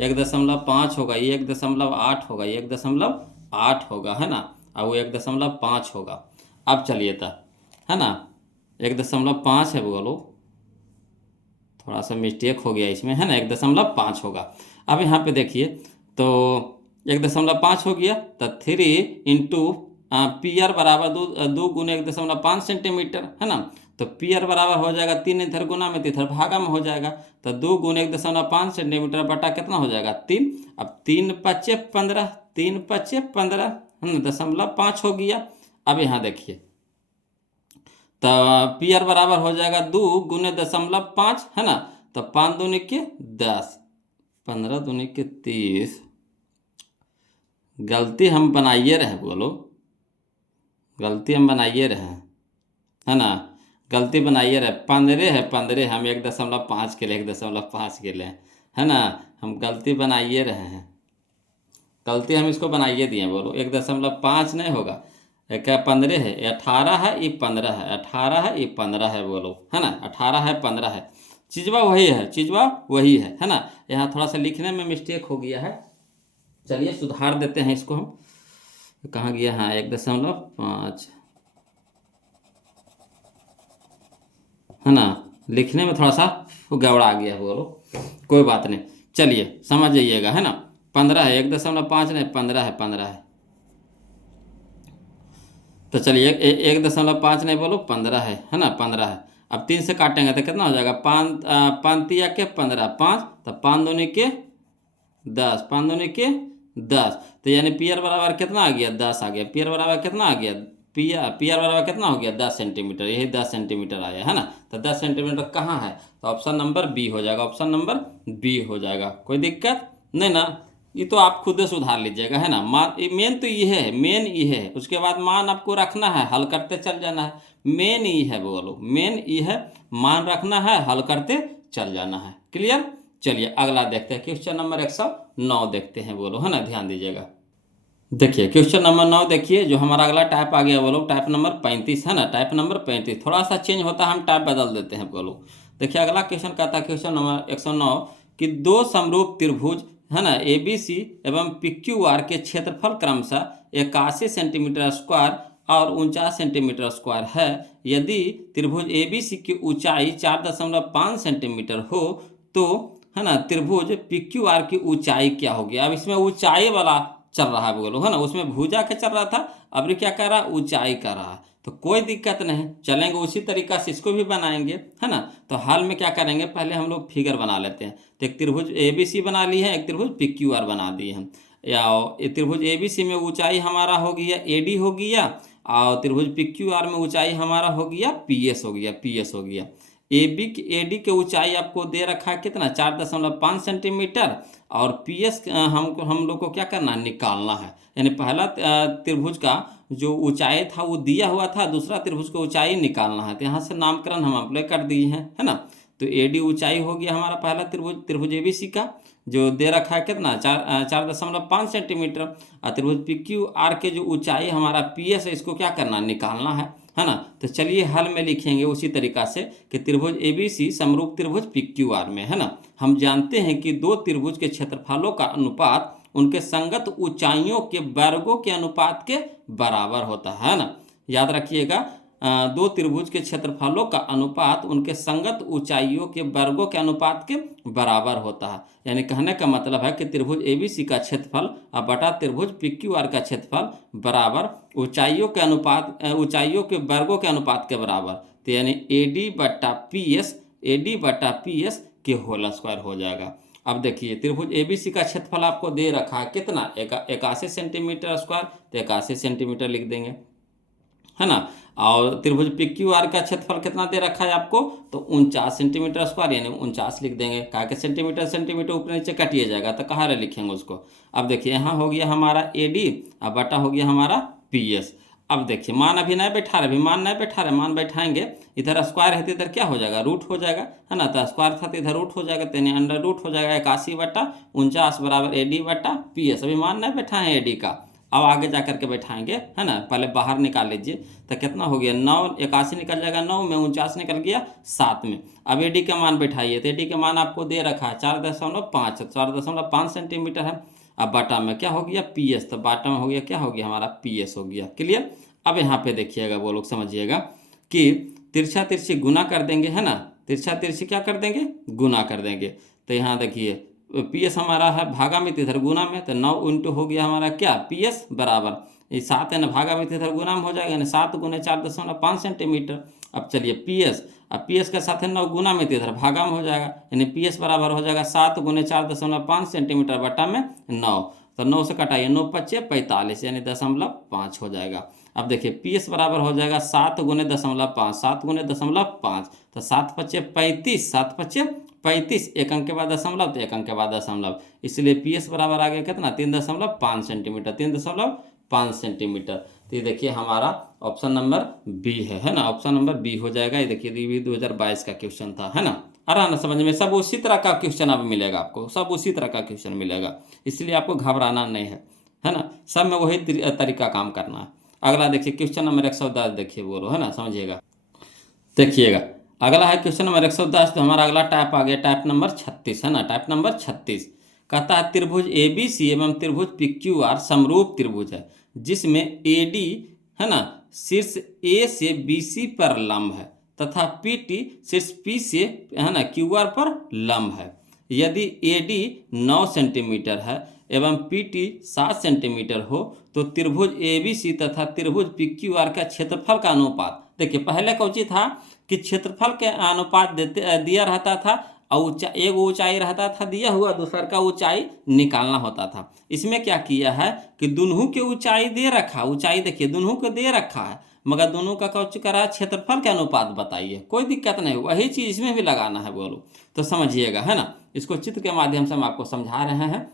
1.5 होगा, ये 1.8 होगा, ये 1.8 होगा, है ना, और वो 1.5 होगा। अब चलिए था, है ना, 1.5 है बोलो, थोड़ा सा मिस्टेक हो गया इसमें, है ना, 1.5 होगा। अब यहाँ पे देखिए तो 1.5 हो गया, तो 3 इंटू पी आर बराबर 2 गुने 1.5 सेंटीमीटर, है ना। तो पी आर बराबर हो जाएगा 3, इधर गुना में तो इधर भागा में हो जाएगा, तो 2 गुने 1.5 सेंटीमीटर बटा कितना हो जाएगा 3। अब 3 × 5 = 15, 3 × 5 = 15, है ना, 0.5 हो गया। अब यहाँ देखिए तो पी आर बराबर हो जाएगा 2 गुने 0.5, है ना। तो 5 दूनी के 10, 15 दूनी के 30। गलती हम बनाइए रहे बोलो, गलती हम बनाइए रहे, है ना, गलती बनाइए रहे, 15 है 15, हम 1.5 के लिए 1.5 के लिए, है ना, हम गलती बनाइए रहे हैं, गलती हम इसको बनाइए दिए। बोलो 1.5 नहीं होगा, क्या 15 है, 18 है, ये 15 है, 18 है, ये 15 है, बोलो, है ना, 18 है 15 है, चीजवा वही है, चीजवा वही है ना। यहाँ थोड़ा सा लिखने में मिस्टेक हो गया है, चलिए सुधार देते हैं इसको हम। कहाँ गया, हाँ 1.5, है ना, लिखने में थोड़ा सा गड़बड़ा गया है, बोलो कोई बात नहीं, चलिए समझ जाइएगा, है ना। 15 है, 1.5 नहीं, 15 है, 15 है। तो चलिए 1.5 नहीं, बोलो 15 है ना, 15 है। अब 3 से काटेंगे तो कितना हो जाएगा, 5 या के 15, 5 तो 5 दूनी के 10, 5 दूनी के 10, तो यानी पीआर बराबर कितना आ गया, 10 आ गया। पीआर बराबर कितना आ गया, पीआर बराबर कितना हो गया, 10 सेंटीमीटर, यही 10 सेंटीमीटर आया, है ना। तो 10 सेंटीमीटर कहाँ है, तो ऑप्शन नंबर बी हो जाएगा, ऑप्शन नंबर बी हो जाएगा। कोई दिक्कत नहीं ना, ये तो आप खुद सुधार लीजिएगा, है ना। मान मेन तो ये है, मेन ये है, उसके बाद मान आपको रखना है, हल करते चल जाना है, मेन ये है, बोलो मेन ये है, मान रखना है, हल करते चल जाना है। क्लियर, चलिए अगला देखते हैं, क्वेश्चन नंबर 109 देखते हैं, बोलो, है ना, ध्यान दीजिएगा। देखिए क्वेश्चन नंबर 9 देखिए, जो हमारा अगला टाइप आ गया, बोलो टाइप नंबर 35, है ना, टाइप नंबर 35, थोड़ा सा चेंज होता है, हम टाइप बदल देते हैं, बोलो। देखिए अगला क्वेश्चन कहता है, क्वेश्चन नंबर 109 कि दो समरूप त्रिभुज, है ना, ABC एवं PQR के क्षेत्रफल क्रमशः 81 सेंटीमीटर स्क्वायर और 49 सेंटीमीटर स्क्वायर है। यदि त्रिभुज ABC की ऊंचाई 4.5 सेंटीमीटर हो तो, है ना, त्रिभुज PQR की ऊंचाई क्या होगी। अब इसमें ऊंचाई वाला चल रहा है, बोलो, है ना, उसमें भुजा के चल रहा था, अब ये क्या कर रहा है, ऊंचाई कर रहा है। तो कोई दिक्कत नहीं, चलेंगे उसी तरीका से इसको भी बनाएंगे, है ना। तो हाल में क्या करेंगे, पहले हम लोग फिगर बना लेते हैं। तो एक त्रिभुज ABC बना ली है, एक त्रिभुज PQR बना दिए हैं। या त्रिभुज ABC में ऊंचाई हमारा हो गया AD हो गया, और त्रिभुज PQR में ऊंचाई हमारा हो गया PS हो गया, PS हो गया। AD की ऊंचाई आपको दे रखा है कितना, 4.5 सेंटीमीटर, और PS हम लोग को क्या करना है, निकालना है। यानी पहला त्रिभुज का जो ऊंचाई था वो दिया हुआ था, दूसरा त्रिभुज का ऊंचाई निकालना है। तो यहाँ से नामकरण हम अप्लाई कर दिए हैं, है ना। तो AD ऊंचाई हो गया हमारा पहला त्रिभुज, त्रिभुज ABC का जो दे रखा है कितना, 4.5 सेंटीमीटर। और त्रिभुज PQR के जो ऊंचाई हमारा PS है, इसको क्या करना, निकालना है ना। तो चलिए हल में लिखेंगे उसी तरीका से कि त्रिभुज ABC समरूप त्रिभुज PQR में, है ना। हम जानते हैं कि दो त्रिभुज के क्षेत्रफलों का अनुपात उनके संगत ऊंचाइयों के वर्गों के अनुपात के बराबर होता है ना। याद रखिएगा, दो त्रिभुज के क्षेत्रफलों का अनुपात उनके संगत ऊंचाइयों के वर्गों के अनुपात के बराबर होता है। यानी कहने का मतलब है कि त्रिभुज ABC का क्षेत्रफल और बटा त्रिभुज PQR का क्षेत्रफल बराबर ऊंचाइयों के अनुपात, ऊंचाइयों के वर्गों के अनुपात के बराबर। तो यानी AD बटा PS के होल स्क्वायर हो जाएगा। अब देखिए त्रिभुज ABC का क्षेत्रफल आपको दे रखा है कितना, 81 सेंटीमीटर स्क्वायर, तो 81 सेंटीमीटर लिख देंगे, है ना। और त्रिभुज PQR का क्षेत्रफल कितना दे रखा है आपको, तो 49 सेंटीमीटर स्क्वायर, यानी 49 लिख देंगे। कहा कि सेंटीमीटर सेंटीमीटर ऊपर नीचे कटिए जाएगा, तो कहाँ लिखेंगे उसको। अब देखिए यहाँ हो गया हमारा AD और बटा हो गया हमारा PS। अब देखिए मान अभी नहीं बैठा रहे, अभी मान नहीं बैठा रहे, मान बैठाएंगे, इधर स्क्वायर है तो इधर क्या हो जाएगा, रूट हो जाएगा, है ना। तो स्क्वायर था तो इधर रूट हो जाएगा, तो यानी अंडर रूट हो जाएगा 81 बटा 49 बराबर AD बटा PS। अभी मान नहीं बैठा है AD का, अब आगे जा करके बैठाएंगे, है ना। पहले बाहर निकाल लीजिए, तो कितना हो गया, 9, 81 निकल जाएगा 9 में, 49 निकल गया 7 में। अब AD का मान बैठाइए, तो AD का मान आपको दे रखा है 4.5 सेंटीमीटर है। अब बाटा में क्या हो गया, PS, तो बाटा में हो गया क्या हो गया हमारा, PS हो गया। क्लियर। अब यहाँ पे देखिएगा, वो लोग समझिएगा कि तिरछा तिरछी गुना कर देंगे, है ना, तिरछा तिरछी क्या कर देंगे, गुना कर देंगे। तो यहाँ देखिए PS हमारा है भागा में, इधर गुना में, तो 9 इंटू हो गया हमारा क्या, PS बराबर ये 7 है ना, भागा में इधर गुना में हो जाएगा, यानी 7 गुने 4.5 सेंटीमीटर। अब चलिए PS, अब PS के साथ है 9 गुना में, तो इधर भागा में हो जाएगा, यानी PS बराबर हो जाएगा 7 गुने 4.5 सेंटीमीटर बटा में 9। तो 9 से कटाइए, 9 पच्चे 45, यानी 0.5 हो जाएगा। अब देखिए PS बराबर हो जाएगा 7 गुने 0.5, 7 गुने 0.5, तो 7 पच्चे 35, 7 पच्चे 35, एक अंक के बाद दशमलव तो एक अंक के बाद दशमलव, इसलिए PS बराबर आ गया कितना 3.5 सेंटीमीटर, 3.5 सेंटीमीटर। तो ये देखिए हमारा ऑप्शन नंबर बी है ना, ऑप्शन नंबर बी हो जाएगा। ये देखिए ये भी 2022 का क्वेश्चन था, है ना। आ रहा ना समझ में, सब उसी तरह का क्वेश्चन अब मिलेगा आपको, सब उसी तरह का क्वेश्चन मिलेगा, इसलिए आपको घबराना नहीं है ना। सब में वही तरीका काम करना है। अगला देखिए क्वेश्चन नंबर 110, देखिए बोलो, है ना, समझिएगा। देखिएगा अगला है क्वेश्चन नंबर 110। तो हमारा अगला टाइप आ गया टाइप नंबर 36, है ना। टाइप नंबर 36 कहता है त्रिभुज ABC एवं त्रिभुज PQR समरूप त्रिभुज है, जिसमें AD, है ना, शीर्ष A से BC पर लंब है तथा PT शीर्ष P से, है ना, QR पर लंब है। यदि AD 9 सेंटीमीटर है एवं PT 7 सेंटीमीटर हो तो त्रिभुज ABC तथा त्रिभुज PQR का क्षेत्रफल का अनुपात। देखिए पहले कौची था कि क्षेत्रफल के अनुपात दिया रहता था और एक ऊंचाई रहता था दिया हुआ, दूसर का ऊंचाई निकालना होता था। इसमें क्या किया है कि दोनों के ऊंचाई दे रखा, ऊंचाई देखिए दोनों को दे रखा है, मगर दोनों का कौची करा क्षेत्रफल के अनुपात बताइए, कोई दिक्कत नहीं, वही चीज़ इसमें भी लगाना है बोलो तो समझिएगा, है ना। इसको चित्र के माध्यम से हम आपको समझा रहे हैं।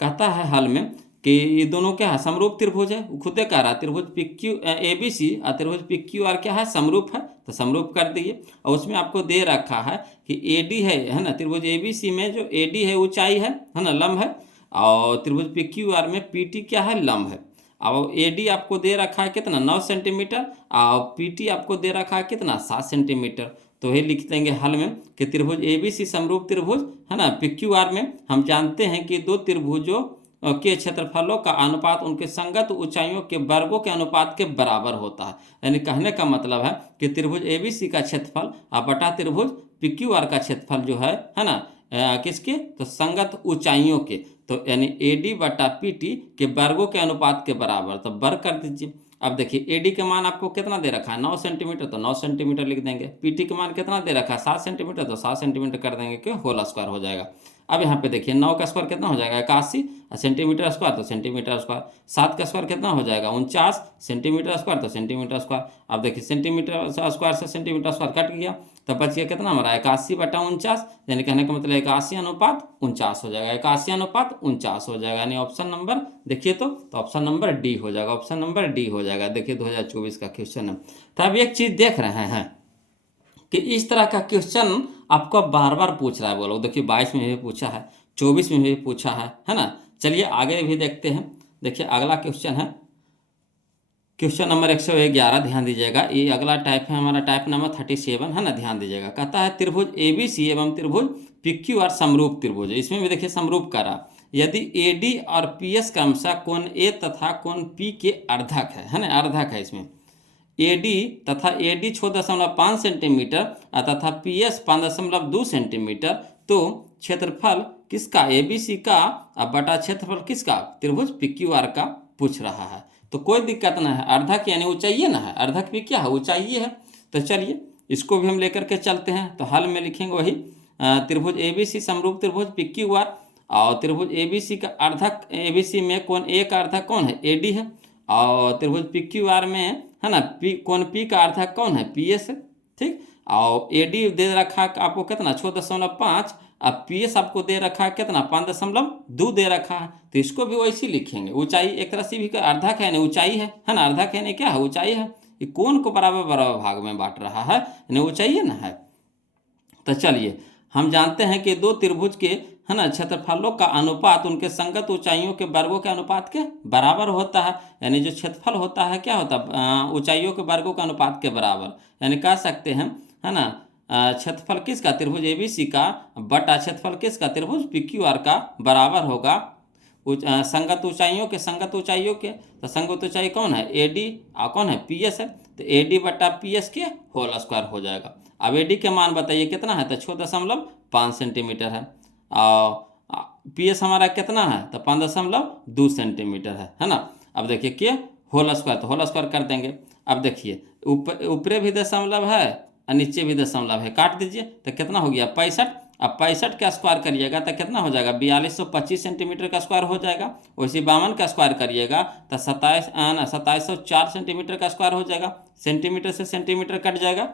कहता है हल में कि ये दोनों क्या है समरूप त्रिभुज है, वो खुदे कह रहा है त्रिभुज ABC और त्रिभुज PQR क्या है समरूप है, तो समरूप कर दिए। और उसमें आपको दे रखा है कि AD है ना, त्रिभुज ABC में जो AD है ऊंचाई है ना, लंब है, और त्रिभुज PQR में PT क्या है लंब है। और AD आपको दे रखा है कितना 9 सेंटीमीटर और PT आपको दे रखा है कितना 7 सेंटीमीटर। तो ये लिख देंगे हल में कि त्रिभुज ABC समरूप त्रिभुज, है ना। PQR में हम जानते हैं कि दो त्रिभुजों के क्षेत्रफलों का अनुपात उनके संगत ऊंचाइयों के वर्गों के अनुपात के बराबर होता है। यानी कहने का मतलब है कि त्रिभुज ABC का क्षेत्रफल बटा त्रिभुज PQR का क्षेत्रफल जो है ना, किसके, तो संगत ऊंचाइयों के, तो यानी AD बटा PT के वर्गों के अनुपात के बराबर, तो वर्ग कर दीजिए। अब देखिए AD के मान आपको कितना दे रखा है 9 सेंटीमीटर, तो 9 सेंटीमीटर लिख देंगे। PT के मान कितना दे रखा है 7 सेंटीमीटर, तो 7 सेंटीमीटर कर देंगे कि होल स्क्वायर हो जाएगा। अब यहाँ पे देखिए 9 का स्क्वायर कितना हो जाएगा 81 सेंटीमीटर स्क्वायर, तो सेंटीमीटर स्क्वायर। 7 का स्क्वायर कितना हो जाएगा 49 सेंटीमीटर स्क्वायर, तो सेंटीमीटर स्क्वायर। अब देखिए सेंटीमीटर स्क्वायर से सेंटीमीटर स्क्वायर कट गया, तो बच गया कितना हमारा 81 बटा 49, यानी कहने का मतलब 81 अनुपात 49 हो जाएगा, 81 अनुपात 49 हो जाएगा। यानी ऑप्शन नंबर देखिए तो ऑप्शन नंबर डी हो जाएगा, ऑप्शन नंबर डी हो जाएगा। देखिए 2024 का क्वेश्चन है। तो अब एक चीज़ देख रहे हैं कि इस तरह का क्वेश्चन आपको बार बार पूछ रहा है बोलो। देखिए 22 में भी पूछा है, 24 में भी पूछा है ना। चलिए आगे भी देखते हैं। देखिए अगला क्वेश्चन है क्वेश्चन नंबर 111, ध्यान दीजिएगा। ये अगला टाइप है हमारा टाइप नंबर 37, है ना, ध्यान दीजिएगा। कहता है त्रिभुज ABC एवं त्रिभुज PQR समरूप त्रिभुज है, इसमें भी देखिए समरूप करा। यदि AD और PS क्रमशः कोण A तथा कोण P के अर्धक है ना, अर्धक है इसमें। AD तथा AD 6.5 सेंटीमीटर तथा PS 5.2 सेंटीमीटर, तो क्षेत्रफल किसका ABC का बटा क्षेत्रफल किसका त्रिभुज PQR का पूछ रहा है। तो कोई दिक्कत ना है, अर्धक यानी ऊंचाई ना है, अर्धक भी क्या है ऊंचाई है। तो चलिए इसको भी हम लेकर के चलते हैं। तो हल में लिखेंगे वही त्रिभुज ABC समरूप त्रिभुज PQR, और त्रिभुज ABC का अर्धक ABC में कोण A का अर्धक कौन है AD है, और त्रिभुज PQR में, है ना, कोण P का अर्धक कौन है PS है, ठीक। और AD दे रखा है आपको कितना 6.5, अब PS आपको दे रखा है कितना 5.2 दे रखा है। तो इसको भी वैसे लिखेंगे, ऊंचाई एक तरह से भी अर्धक है, ऊंचाई है ना, अर्धक है क्या है ऊंचाई है। ये कोण को बराबर बराबर भाग में बांट रहा है, यानी ऊंचाई ना है। तो चलिए हम जानते हैं कि दो त्रिभुज के, है ना, क्षेत्रफलों का अनुपात उनके संगत ऊंचाइयों के वर्गों के अनुपात के बराबर होता है। यानी जो क्षेत्रफल होता है क्या होता है ऊंचाइयों के वर्गों के अनुपात के बराबर। यानी कह सकते हैं, है ना, क्षेत्रफल किसका त्रिभुज ABC का बटा क्षेत्रफल किसका त्रिभुज PQR का बराबर होगा संगत ऊंचाइयों के, संगत ऊंचाइयों के। तो संगत ऊंचाई कौन है AD और कौन है PS है, तो AD बटा PS के होल स्क्वायर हो जाएगा। अब AD के मान बताइए कितना है, तो 6.5 सेंटीमीटर है, और PS हमारा कितना है, तो 5.2 सेंटीमीटर है ना। अब देखिए कि होल स्क्वायर, तो होल स्क्वायर कर देंगे। अब देखिए ऊपरे भी दशमलव है और नीचे भी दशमलव है, काट दीजिए तो कितना हो गया 65। अब 65 का स्क्वायर करिएगा तो कितना हो जाएगा 4225 सेंटीमीटर का स्क्वायर हो जाएगा। वैसे 52 का स्क्वायर करिएगा तो 2704 सेंटीमीटर का स्क्वायर हो जाएगा। सेंटीमीटर से सेंटीमीटर कट जाएगा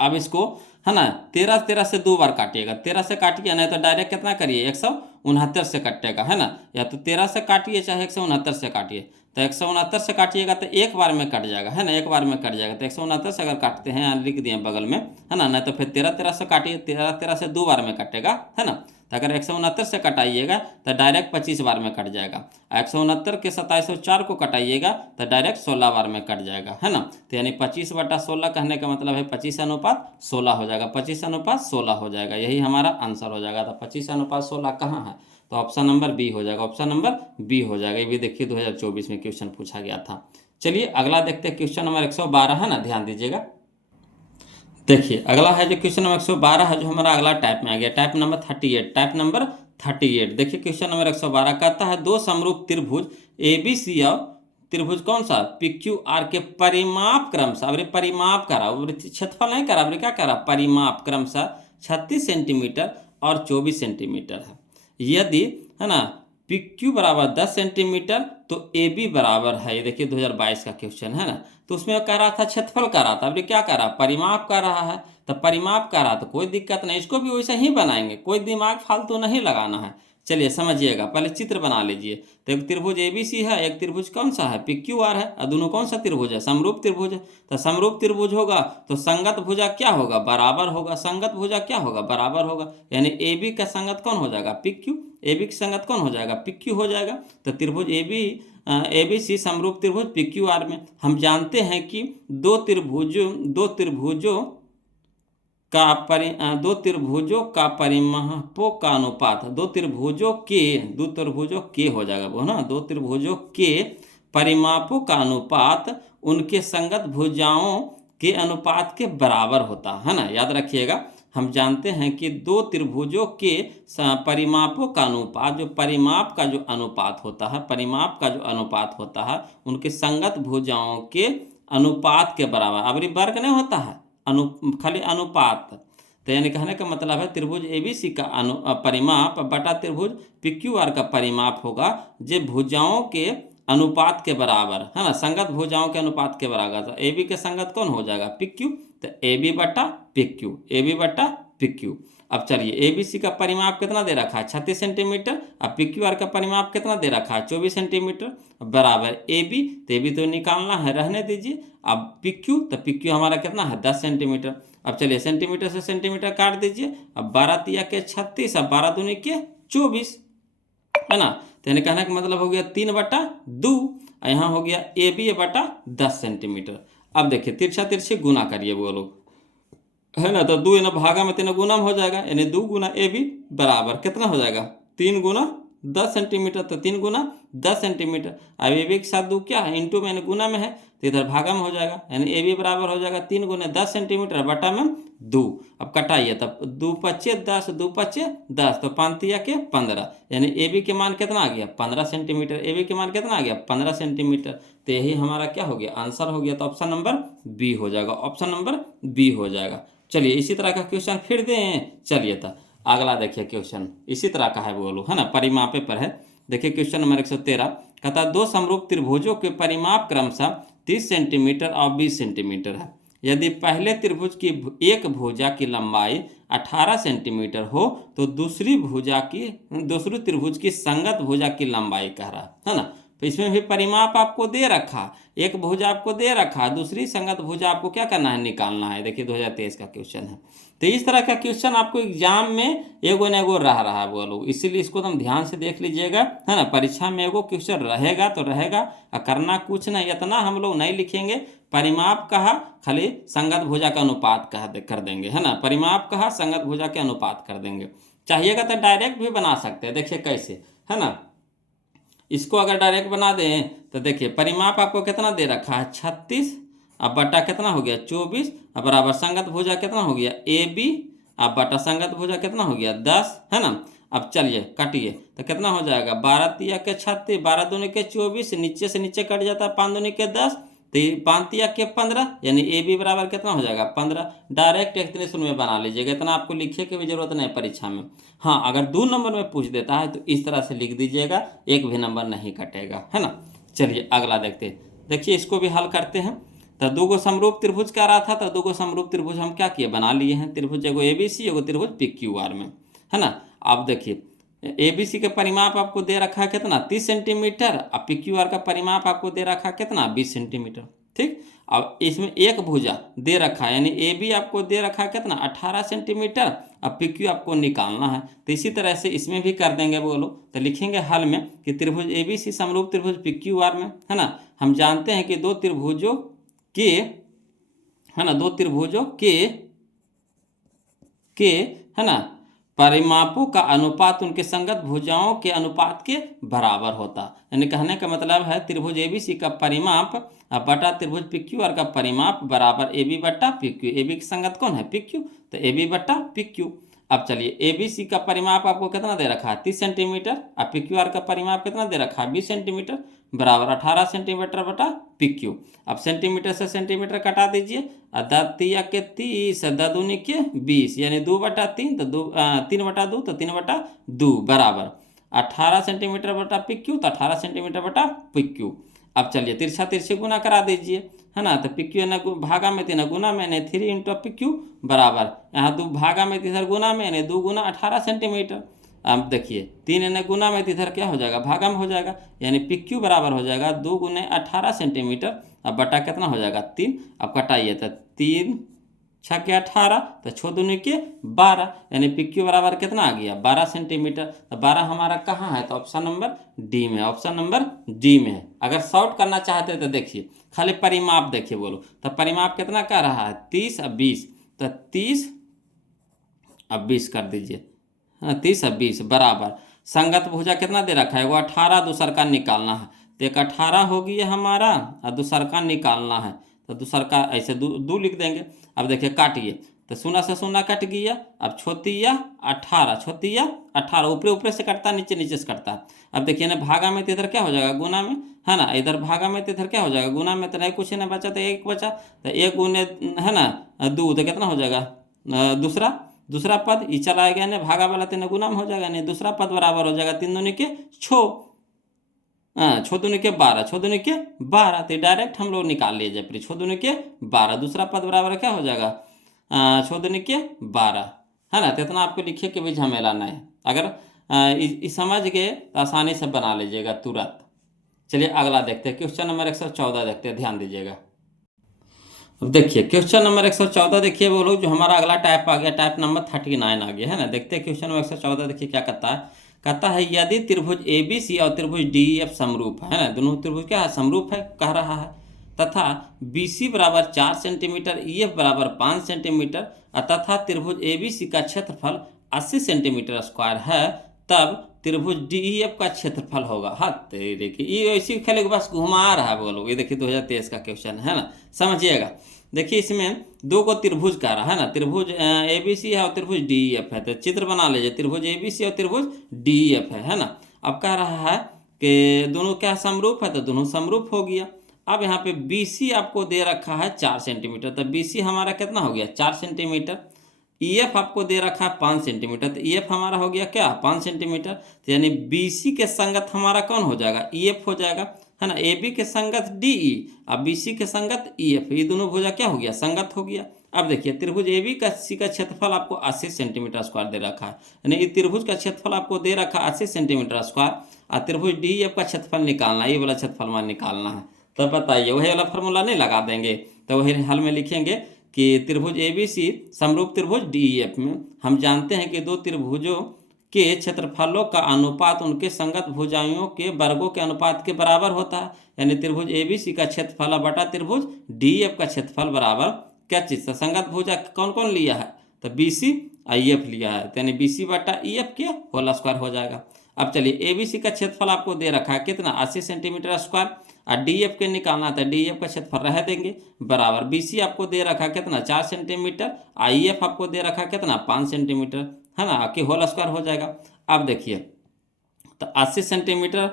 अब इसको है ना 13 13 से 2 बार काटिएगा, 13 से काटिए नहीं तो डायरेक्ट कितना करिए 169 से कटेगा, है ना, या तो 13 से काटिए चाहे 169 से काटिए। तो 169 से काटिएगा तो एक बार में कट जाएगा, है ना, एक बार में कट जाएगा। तो 169 से अगर काटते हैं, यहाँ लिख दिए बगल में, है ना, नहीं तो फिर 13 13 से काटिए, 13 13 से 2 बार में कटेगा, है ना। तो अगर 169 से कटाइएगा तो डायरेक्ट 25 बार में कट जाएगा। 169 के 2704 को कटाइएगा तो डायरेक्ट 16 बार में कट जाएगा, है ना। तो यानी 25/16 कहने का मतलब है 25:16 हो जाएगा, 25:16 हो जाएगा, यही हमारा आंसर हो जाएगा। तो 25:16 कहाँ है, तो ऑप्शन नंबर बी हो जाएगा, ऑप्शन नंबर बी हो जाएगा। ये भी देखिए 2024 में क्वेश्चन पूछा गया था। चलिए अगला देखते हैं, क्वेश्चन नंबर 112 है ना, ध्यान दीजिएगा। देखिए अगला है जो क्वेश्चन नंबर 112 है, जो हमारा अगला टाइप में आ गया, टाइप नंबर 38, टाइप नंबर 38। देखिए क्वेश्चन नंबर 112 कहता है दो समरूप त्रिभुज ABC और त्रिभुज कौन सा PQR के परिमाप क्रमशः, अरे परिमाप करा, क्षेत्रफल नहीं करा, अरे क्या करा, परिमाप क्रमशः 36 सेंटीमीटर और 24 सेंटीमीटर है। यदि, है ना, PQ बराबर 10 सेंटीमीटर तो AB बराबर है, ये देखिए 2022 का क्वेश्चन है ना। तो उसमें कह रहा था क्षेत्रफल कह रहा था, अब क्या कह रहा, परिमाप कर रहा है। तो परिमाप कर रहा तो कोई दिक्कत नहीं, इसको भी वैसे ही बनाएंगे, कोई दिमाग फालतू नहीं लगाना है। चलिए समझिएगा, पहले चित्र बना लीजिए। तो एक त्रिभुज ABC है, एक त्रिभुज कौन सा है PQR है, और दोनों कौन सा त्रिभुज है, समरूप त्रिभुज है। तो समरूप त्रिभुज होगा तो संगत भुजा क्या होगा, बराबर होगा, संगत भुजा क्या होगा, बराबर होगा। यानी AB का संगत कौन हो जाएगा, PQ, AB की संगत कौन हो जाएगा, PQ हो जाएगा। तो त्रिभुज ABC समरूप त्रिभुज PQR में हम जानते हैं कि दो त्रिभुजों का परिमापों का अनुपात, दो त्रिभुजों के हो जाएगा वो ना, दो त्रिभुजों के परिमापों का अनुपात उनके संगत भुजाओं के अनुपात के बराबर होता है ना, याद रखिएगा। हम जानते हैं कि दो त्रिभुजों के परिमापों का अनुपात, जो परिमाप का जो अनुपात होता है, परिमाप का जो अनुपात होता है उनके संगत भुजाओं के अनुपात के बराबर, अब वर्ग नहीं होता है, खाली अनुपात। तो यानी कहने का मतलब है त्रिभुज ABC का परिमाप बटा त्रिभुज PQR का परिमाप होगा जो भुजाओं के अनुपात के बराबर, है ना, संगत भुजाओं के अनुपात के बराबर। तो AB के संगत कौन हो जाएगा, PQ। तो AB बटा PQ। अब चलिए ABC का परिमाप कितना दे रखा है 36 सेंटीमीटर, अब PQR का परिमाप कितना दे रखा है 24 सेंटीमीटर, बराबर AB। तो AB तो निकालना है, रहने दीजिए। अब PQ, तो PQ हमारा कितना है 10 सेंटीमीटर। अब चलिए सेंटीमीटर से सेंटीमीटर काट दीजिए। अब 12 तिया के 36, अब 12 दूनी के 24, है ना। तो यानी कहने का मतलब हो गया 3/2, यहाँ हो गया AB बटा 10 सेंटीमीटर। अब देखिए तिरछा तिरछी गुना करिए वो लोग, है ना। तो 2 ना भागा में 3 गुना में हो जाएगा, यानी 2 गुना AB बराबर कितना हो जाएगा 3 गुना 10 सेंटीमीटर। तो 3 गुना 10 सेंटीमीटर। अब AB के साथ 2 क्या है, इंटू में गुना में है, तो इधर भागा में हो जाएगा, यानी AB बराबर हो जाएगा 3 गुना 10 सेंटीमीटर बटा में 2। अब कटाइए, तब 2 पच्चे 10, 2 पच्चे 10, तो 5 तिया के 15, यानी AB के मान कितना आ गया 15 सेंटीमीटर। AB के मान कितना आ गया 15 सेंटीमीटर। तो यही हमारा क्या हो गया, आंसर हो गया। तो ऑप्शन नंबर बी हो जाएगा, ऑप्शन नंबर बी हो जाएगा। चलिए इसी तरह का क्वेश्चन फिर दें। चलिए तो अगला देखिए क्वेश्चन इसी तरह का है वो लोग, है ना, परिमापे पर है। देखिए क्वेश्चन नंबर 113 कहता है दो समरूप त्रिभुजों के परिमाप क्रमशः 30 सेंटीमीटर और 20 सेंटीमीटर है। यदि पहले त्रिभुज की एक भुजा की लंबाई 18 सेंटीमीटर हो तो दूसरी त्रिभुज की संगत भुजा की लंबाई कह रहा है ना। तो इसमें भी परिमाप आपको दे रखा, एक भुजा आपको दे रखा, दूसरी संगत भुजा आपको क्या करना है, निकालना है। देखिए 2023 का क्वेश्चन है। तो इस तरह का क्वेश्चन आपको एग्जाम में एगो न एगो रह रहा है वो लोग, इसीलिए इसको तुम ध्यान से देख लीजिएगा, है ना। परीक्षा में एगो क्वेश्चन रहेगा तो रहेगा, और करना कुछ नहीं, इतना हम लोग नहीं लिखेंगे। परिमाप कहा खाली संगत भुजा का अनुपात कर देंगे, है ना, परिमाप कहा संगत भुजा के अनुपात कर देंगे। चाहिएगा तो डायरेक्ट भी बना सकते हैं, देखिए कैसे, है ना। इसको अगर डायरेक्ट बना दें तो देखिए परिमाप आपको कितना दे रखा है 36, अब बटा कितना हो गया 24, अब बराबर संगत भुजा कितना हो गया AB, अब बटा संगत भुजा कितना हो गया 10, है ना। अब चलिए काटिए तो कितना हो जाएगा 12 तिया के 36, 12 दूनी के 24, नीचे से नीचे कट जाता है 5 दूनी के 10, तो 5 तिया के 15, यानी AB बराबर कितना हो जाएगा 15। डायरेक्ट एक्सप्रेशन में बना लीजिएगा, इतना आपको लिखने की भी जरूरत नहीं परीक्षा में। हाँ अगर 2 नंबर में पूछ देता है तो इस तरह से लिख दीजिएगा, एक भी नंबर नहीं कटेगा, है ना। चलिए अगला देखते हैं। देखिए इसको भी हल करते हैं। तो दो गो समरूप त्रिभुज क्या रहा था, तो दो गो समरूप त्रिभुज हम क्या किए, बना लिए हैं। त्रिभुज एगो ABC, एगो त्रिभुज PQR में, है ना। आप देखिए ABC का परिमाप आपको दे रखा है कितना, 30 सेंटीमीटर, और PQR का परिमाप आपको दे रखा है कितना, 20 सेंटीमीटर। ठीक, अब इसमें एक भुजा दे रखा है, यानी AB आपको दे रखा है कितना, 18 सेंटीमीटर, अब PQ आपको निकालना है। तो इसी तरह से इसमें भी कर देंगे वो लोग। तो लिखेंगे हल में कि त्रिभुज ABC समरूप त्रिभुज PQR में, है ना, हम जानते हैं कि दो त्रिभुजों के, है ना, दो त्रिभुजों के है ना, परिमापों का अनुपात उनके संगत भुजाओं के अनुपात के बराबर होता। यानी कहने का मतलब है त्रिभुज ABC का परिमाप बटा त्रिभुज PQR का परिमाप बराबर AB बटा PQ। AB की संगत कौन है, PQ, तो AB बटा PQ। अब चलिए ABC का परिमाप आपको कितना दे रखा है, 30 सेंटीमीटर, और PQR का परिमाप कितना दे रखा है, 20 सेंटीमीटर, बराबर 18 सेंटीमीटर बटा PQ। अब सेंटीमीटर से सेंटीमीटर कटा दीजिए, तिया के 30, दूनी के 20, यानी 2/3, तो 3/2, तो 3/2 बराबर 18 सेंटीमीटर बटा PQ, तो 18 सेंटीमीटर बटा PQ। अब चलिए तिरछा तिरछे गुना करा दीजिए, है ना, तो PQ न भागा में 3 गुना में, यानी 3 इंटू PQ बराबर, यहाँ 2 भागा में इधर गुना में, यानी 2 गुना 18 सेंटीमीटर। अब देखिए 3 यानी गुना में, इधर क्या हो जाएगा, भागा में हो जाएगा, यानी PQ बराबर हो जाएगा 2 गुने 18 सेंटीमीटर, अब बटा कितना हो जाएगा, 3। अब कटाइए तो 3 6 के 18, तो 6 दूनी के 12, यानी PQ बराबर कितना आ गया, 12 सेंटीमीटर। तो 12 हमारा कहाँ है, तो ऑप्शन नंबर डी में, ऑप्शन नंबर डी में है। अगर शॉर्ट करना चाहते तो देखिए खाली परिमाप देखिए बोलो, तो परिमाप कितना कर रहा है, 30 और 20, तो 30 और 20 कर दीजिए, 30 और 20 बराबर संगत भुजा कितना दे रखा है, वो 18, दूसर का निकालना है, तो एक 18 हो गया हमारा, और दूसर का निकालना है, तो दूसर का ऐसे दो लिख देंगे। अब देखिए काटिए, तो 0 से 0 कट गया, अब छोतिया 18, छोतिया 18, ऊपरे ऊपरे से कटता, नीचे नीचे से कटता। अब देखिए ना भागा में तो इधर क्या हो जाएगा, गुना में, है ना, इधर भागा में तो इधर क्या हो जाएगा, गुना में, तो नहीं कुछ नहीं बचा, तो 1 बचा, तो 1 गुने, है ना, 2, तो कितना हो जाएगा, दूसरा पद ये चला गया, नहीं भागा वाला 3 गुना में हो जाएगा, नहीं दूसरा पद बराबर हो जाएगा 3 दूनी के 6, 6 दूनी के 12, 6 दूनी के 12, तो डायरेक्ट हम लोग निकाल लिए जब 6 दूनी के 12, दूसरा पद बराबर क्या हो जाएगा, 6 दूनी के 12, है ना। तो इतना आपको लिखिए कि भाई झमेला नहीं है। अगर समझ गए तो आसानी से बना लीजिएगा तुरंत। चलिए अगला देखते हैं, क्वेश्चन नंबर 114 देखते हैं, ध्यान दीजिएगा। अब देखिए क्वेश्चन नंबर 114 देखिए वो लोग, जो हमारा अगला टाइप आ गया, टाइप नंबर 39 आ गया, है ना। देखते हैं क्वेश्चन नंबर 114 देखिए क्या कहता है। कहता है यदि त्रिभुज ABC और त्रिभुज DEF समरूप है ना, दोनों त्रिभुज क्या है, समरूप है कह रहा है, तथा BC बराबर 4 सेंटीमीटर, EF बराबर 5 सेंटीमीटर, तथा त्रिभुज ABC का क्षेत्रफल 80 सेंटीमीटर स्क्वायर है, तब त्रिभुज DEF का क्षेत्रफल होगा। हाँ तेरे की ये इसी खेले के बस घुमा रहा है वो लोग। ये देखिए 2023 का क्वेश्चन है ना, समझिएगा। देखिए इसमें दो को त्रिभुज कह रहा है ना, त्रिभुज ABC है और त्रिभुज DEF है, तो चित्र बना लीजिए, त्रिभुज ABC और त्रिभुज DEF है ना। अब कह रहा है कि दोनों क्या समरूप है, तो दोनों समरूप हो गया। अब यहाँ पे BC आपको दे रखा है 4 सेंटीमीटर, तो BC हमारा कितना हो गया, 4 सेंटीमीटर। EF आपको दे रखा है 5 सेंटीमीटर, तो EF हमारा हो गया क्या, 5 सेंटीमीटर। तो यानी BC के संगत हमारा कौन हो जाएगा, EF हो जाएगा, है ना। AB के संगत DE और BC के संगत EF, ये दोनों भुजा क्या हो गया, संगत हो गया। अब देखिए त्रिभुज ABC का क्षेत्रफल आपको 80 सेंटीमीटर स्क्वायर दे रखा है, यानी त्रिभुज का क्षेत्रफल आपको दे रखा है 80 सेंटीमीटर स्क्वायर, और त्रिभुज DEF का क्षेत्रफल निकालना, ये वाला क्षेत्रफल मान निकालना है। तो बताइए वही वाला फार्मूला नहीं लगा देंगे, तो वही हल में लिखेंगे कि त्रिभुज ABC समरूप त्रिभुज DEF में हम जानते हैं कि दो त्रिभुजों के क्षेत्रफलों का अनुपात उनके संगत भुजाओं के वर्गों के अनुपात के बराबर होता है। यानी त्रिभुज ABC का क्षेत्रफल बटा त्रिभुज DEF का क्षेत्रफल बराबर क्या चीज़ से, संगत भुजा कौन कौन लिया है, तो BC और EF लिया है, तो यानी BC बटा EF के होल स्क्वायर हो जाएगा। अब चलिए ABC का क्षेत्रफल आपको दे रखा है कितना, 80 सेंटीमीटर स्क्वायर, और DEF के निकालना था, DEF का क्षेत्रफल रह देंगे बराबर BC आपको दे रखा कितना 4 सेंटीमीटर, EF आपको दे रखा कितना 5 सेंटीमीटर, है ना, कि होल स्क्वायर हो जाएगा। अब देखिए तो 80 सेंटीमीटर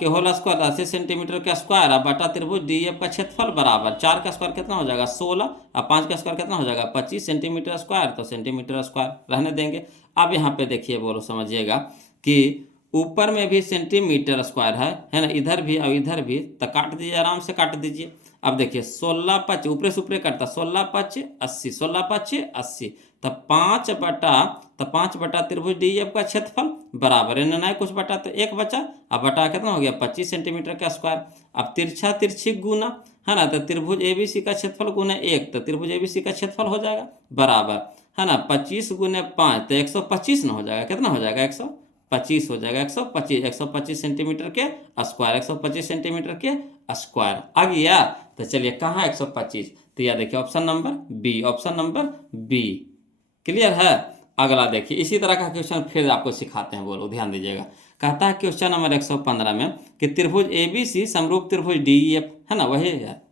के होल स्क्वायर, 80 सेंटीमीटर का स्क्वायर और बटा त्रिभुज DEF का क्षेत्रफल बराबर 4 का स्क्वायर कितना हो जाएगा 16, और 5 का स्क्वायर कितना हो जाएगा 25 सेंटीमीटर स्क्वायर, तो सेंटीमीटर स्क्वायर रहने देंगे। अब यहाँ पे देखिए बोलो समझिएगा कि ऊपर में भी सेंटीमीटर स्क्वायर है ना, इधर भी और इधर भी, तो काट दीजिए, आराम से काट दीजिए। अब देखिए 16×5 ऊपरे से ऊपरे कटता, 16×5 80, 16×5 80, तब 5 बटा त्रिभुज डी एफ का क्षेत्रफल बराबर, इन्हें नहीं कुछ बटा तो 1 बचा, अब बटा कितना हो गया 25 सेंटीमीटर का स्क्वायर। अब तिरछा तिरछी गुना है ना, तो त्रिभुज एबीसी का क्षेत्रफल गुना 1, तो त्रिभुज एबीसी का क्षेत्रफल हो जाएगा बराबर है ना 25 × 5, तो 125 ना हो जाएगा, कितना हो जाएगा 125 हो जाएगा, 125 सेंटीमीटर के स्क्वायर, 125 सेंटीमीटर के स्क्वायर आ गया। तो चलिए कहाँ 125, तो यह देखिए option number B, option number B. Clear है। अगला देखिए, इसी तरह का क्वेश्चन फिर आपको सिखाते हैं, बोलो ध्यान दीजिएगा। कहता है क्वेश्चन नंबर 115 में कि त्रिभुज एबीसी समरूप त्रिभुज डीईएफ है ना,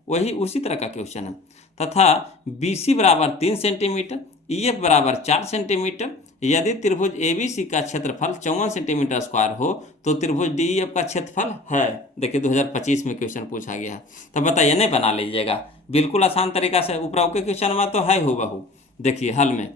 वही उसी तरह का क्वेश्चन है, तथा बीसी बराबर 3 सेंटीमीटर, ईएफ बराबर 4 सेंटीमीटर, यदि त्रिभुज एबीसी का क्षेत्रफल 54 सेंटीमीटर स्क्वायर हो तो त्रिभुज डीईएफ का क्षेत्रफल है। देखिए 2025 में क्वेश्चन पूछा गया है, तो बताइए, नहीं बना लीजिएगा, बिल्कुल आसान तरीका से, ऊपर के क्वेश्चन में तो है हूबहू। देखिए हल में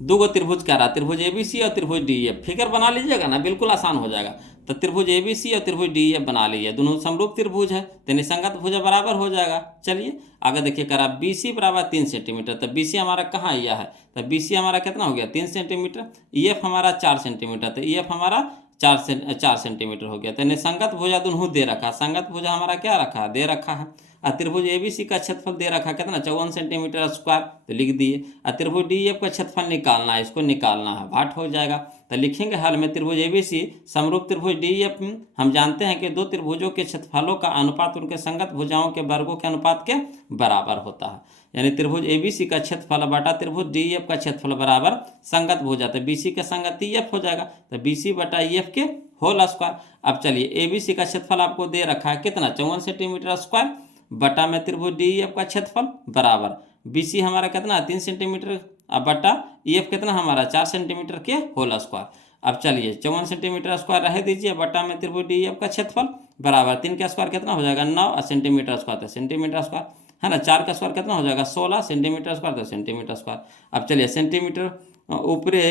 दो गो त्रिभुज कह रहा, त्रिभुज एबीसी और त्रिभुज डीईएफ, फिगर बना लीजिएगा ना, बिल्कुल आसान हो जाएगा। तो त्रिभुज एबीसी और त्रिभुज डीईएफ बना लीजिए, दोनों समरूप त्रिभुज है तो निसंगत भुजा बराबर हो जाएगा। चलिए आगे देखिए, करा बीसी बराबर 3 सेंटीमीटर, तो बीसी हमारा कहाँ आया है, तो बीसी हमारा कितना हो गया 3 सेंटीमीटर, ईएफ हमारा 4 सेंटीमीटर, तो ईएफ हमारा 4 सेंटीमीटर हो गया। तो निसंगत भुजा दोनों दे रखा, संगत भुजा हमारा क्या रखा है, दे रखा है। त्रिभुज एबीसी का क्षेत्रफल दे रखा कितना 54 सेंटीमीटर स्क्वायर, तो लिख दिए। त्रिभुज डीएफ का क्षेत्रफल निकालना है, इसको निकालना है, भाट हो जाएगा। तो लिखेंगे हल में त्रिभुज एबीसी समरूप त्रिभुज डीएफ, हम जानते हैं कि दो त्रिभुजों के क्षेत्रफलों का अनुपात उनके संगत भुजाओं के वर्गों के अनुपात के बराबर होता है, यानी त्रिभुज एबीसी का क्षेत्रफल बटा त्रिभुज डीएफ का क्षेत्रफल बराबर संगत भुजा, तो बीसी का संगत ईएफ हो जाएगा, तो बीसी बटा ईएफ के होल स्क्वायर। अब चलिए एबीसी का क्षेत्रफल आपको दे रखा है कितना 54 सेंटीमीटर स्क्वायर, बटा में त्रिभुज डीईएफ का क्षेत्रफल बराबर बीसी हमारा कितना 3 सेंटीमीटर, अब बटा ईएफ कितना हमारा 4 सेंटीमीटर के होल स्क्वायर। अब चलिए 54 सेंटीमीटर स्क्वायर रह दीजिए, बटा में त्रिभुज डीईएफ का क्षेत्रफल बराबर 3 का स्क्वायर कितना हो जाएगा 9 सेंटीमीटर स्क्वायर, तो सेंटीमीटर स्क्वायर है ना, 4 का स्क्वायर कितना हो जाएगा 16 सेंटीमीटर स्क्वायर, तो सेंटीमीटर स्क्वायर। अब चलिए सेंटीमीटर ऊपरे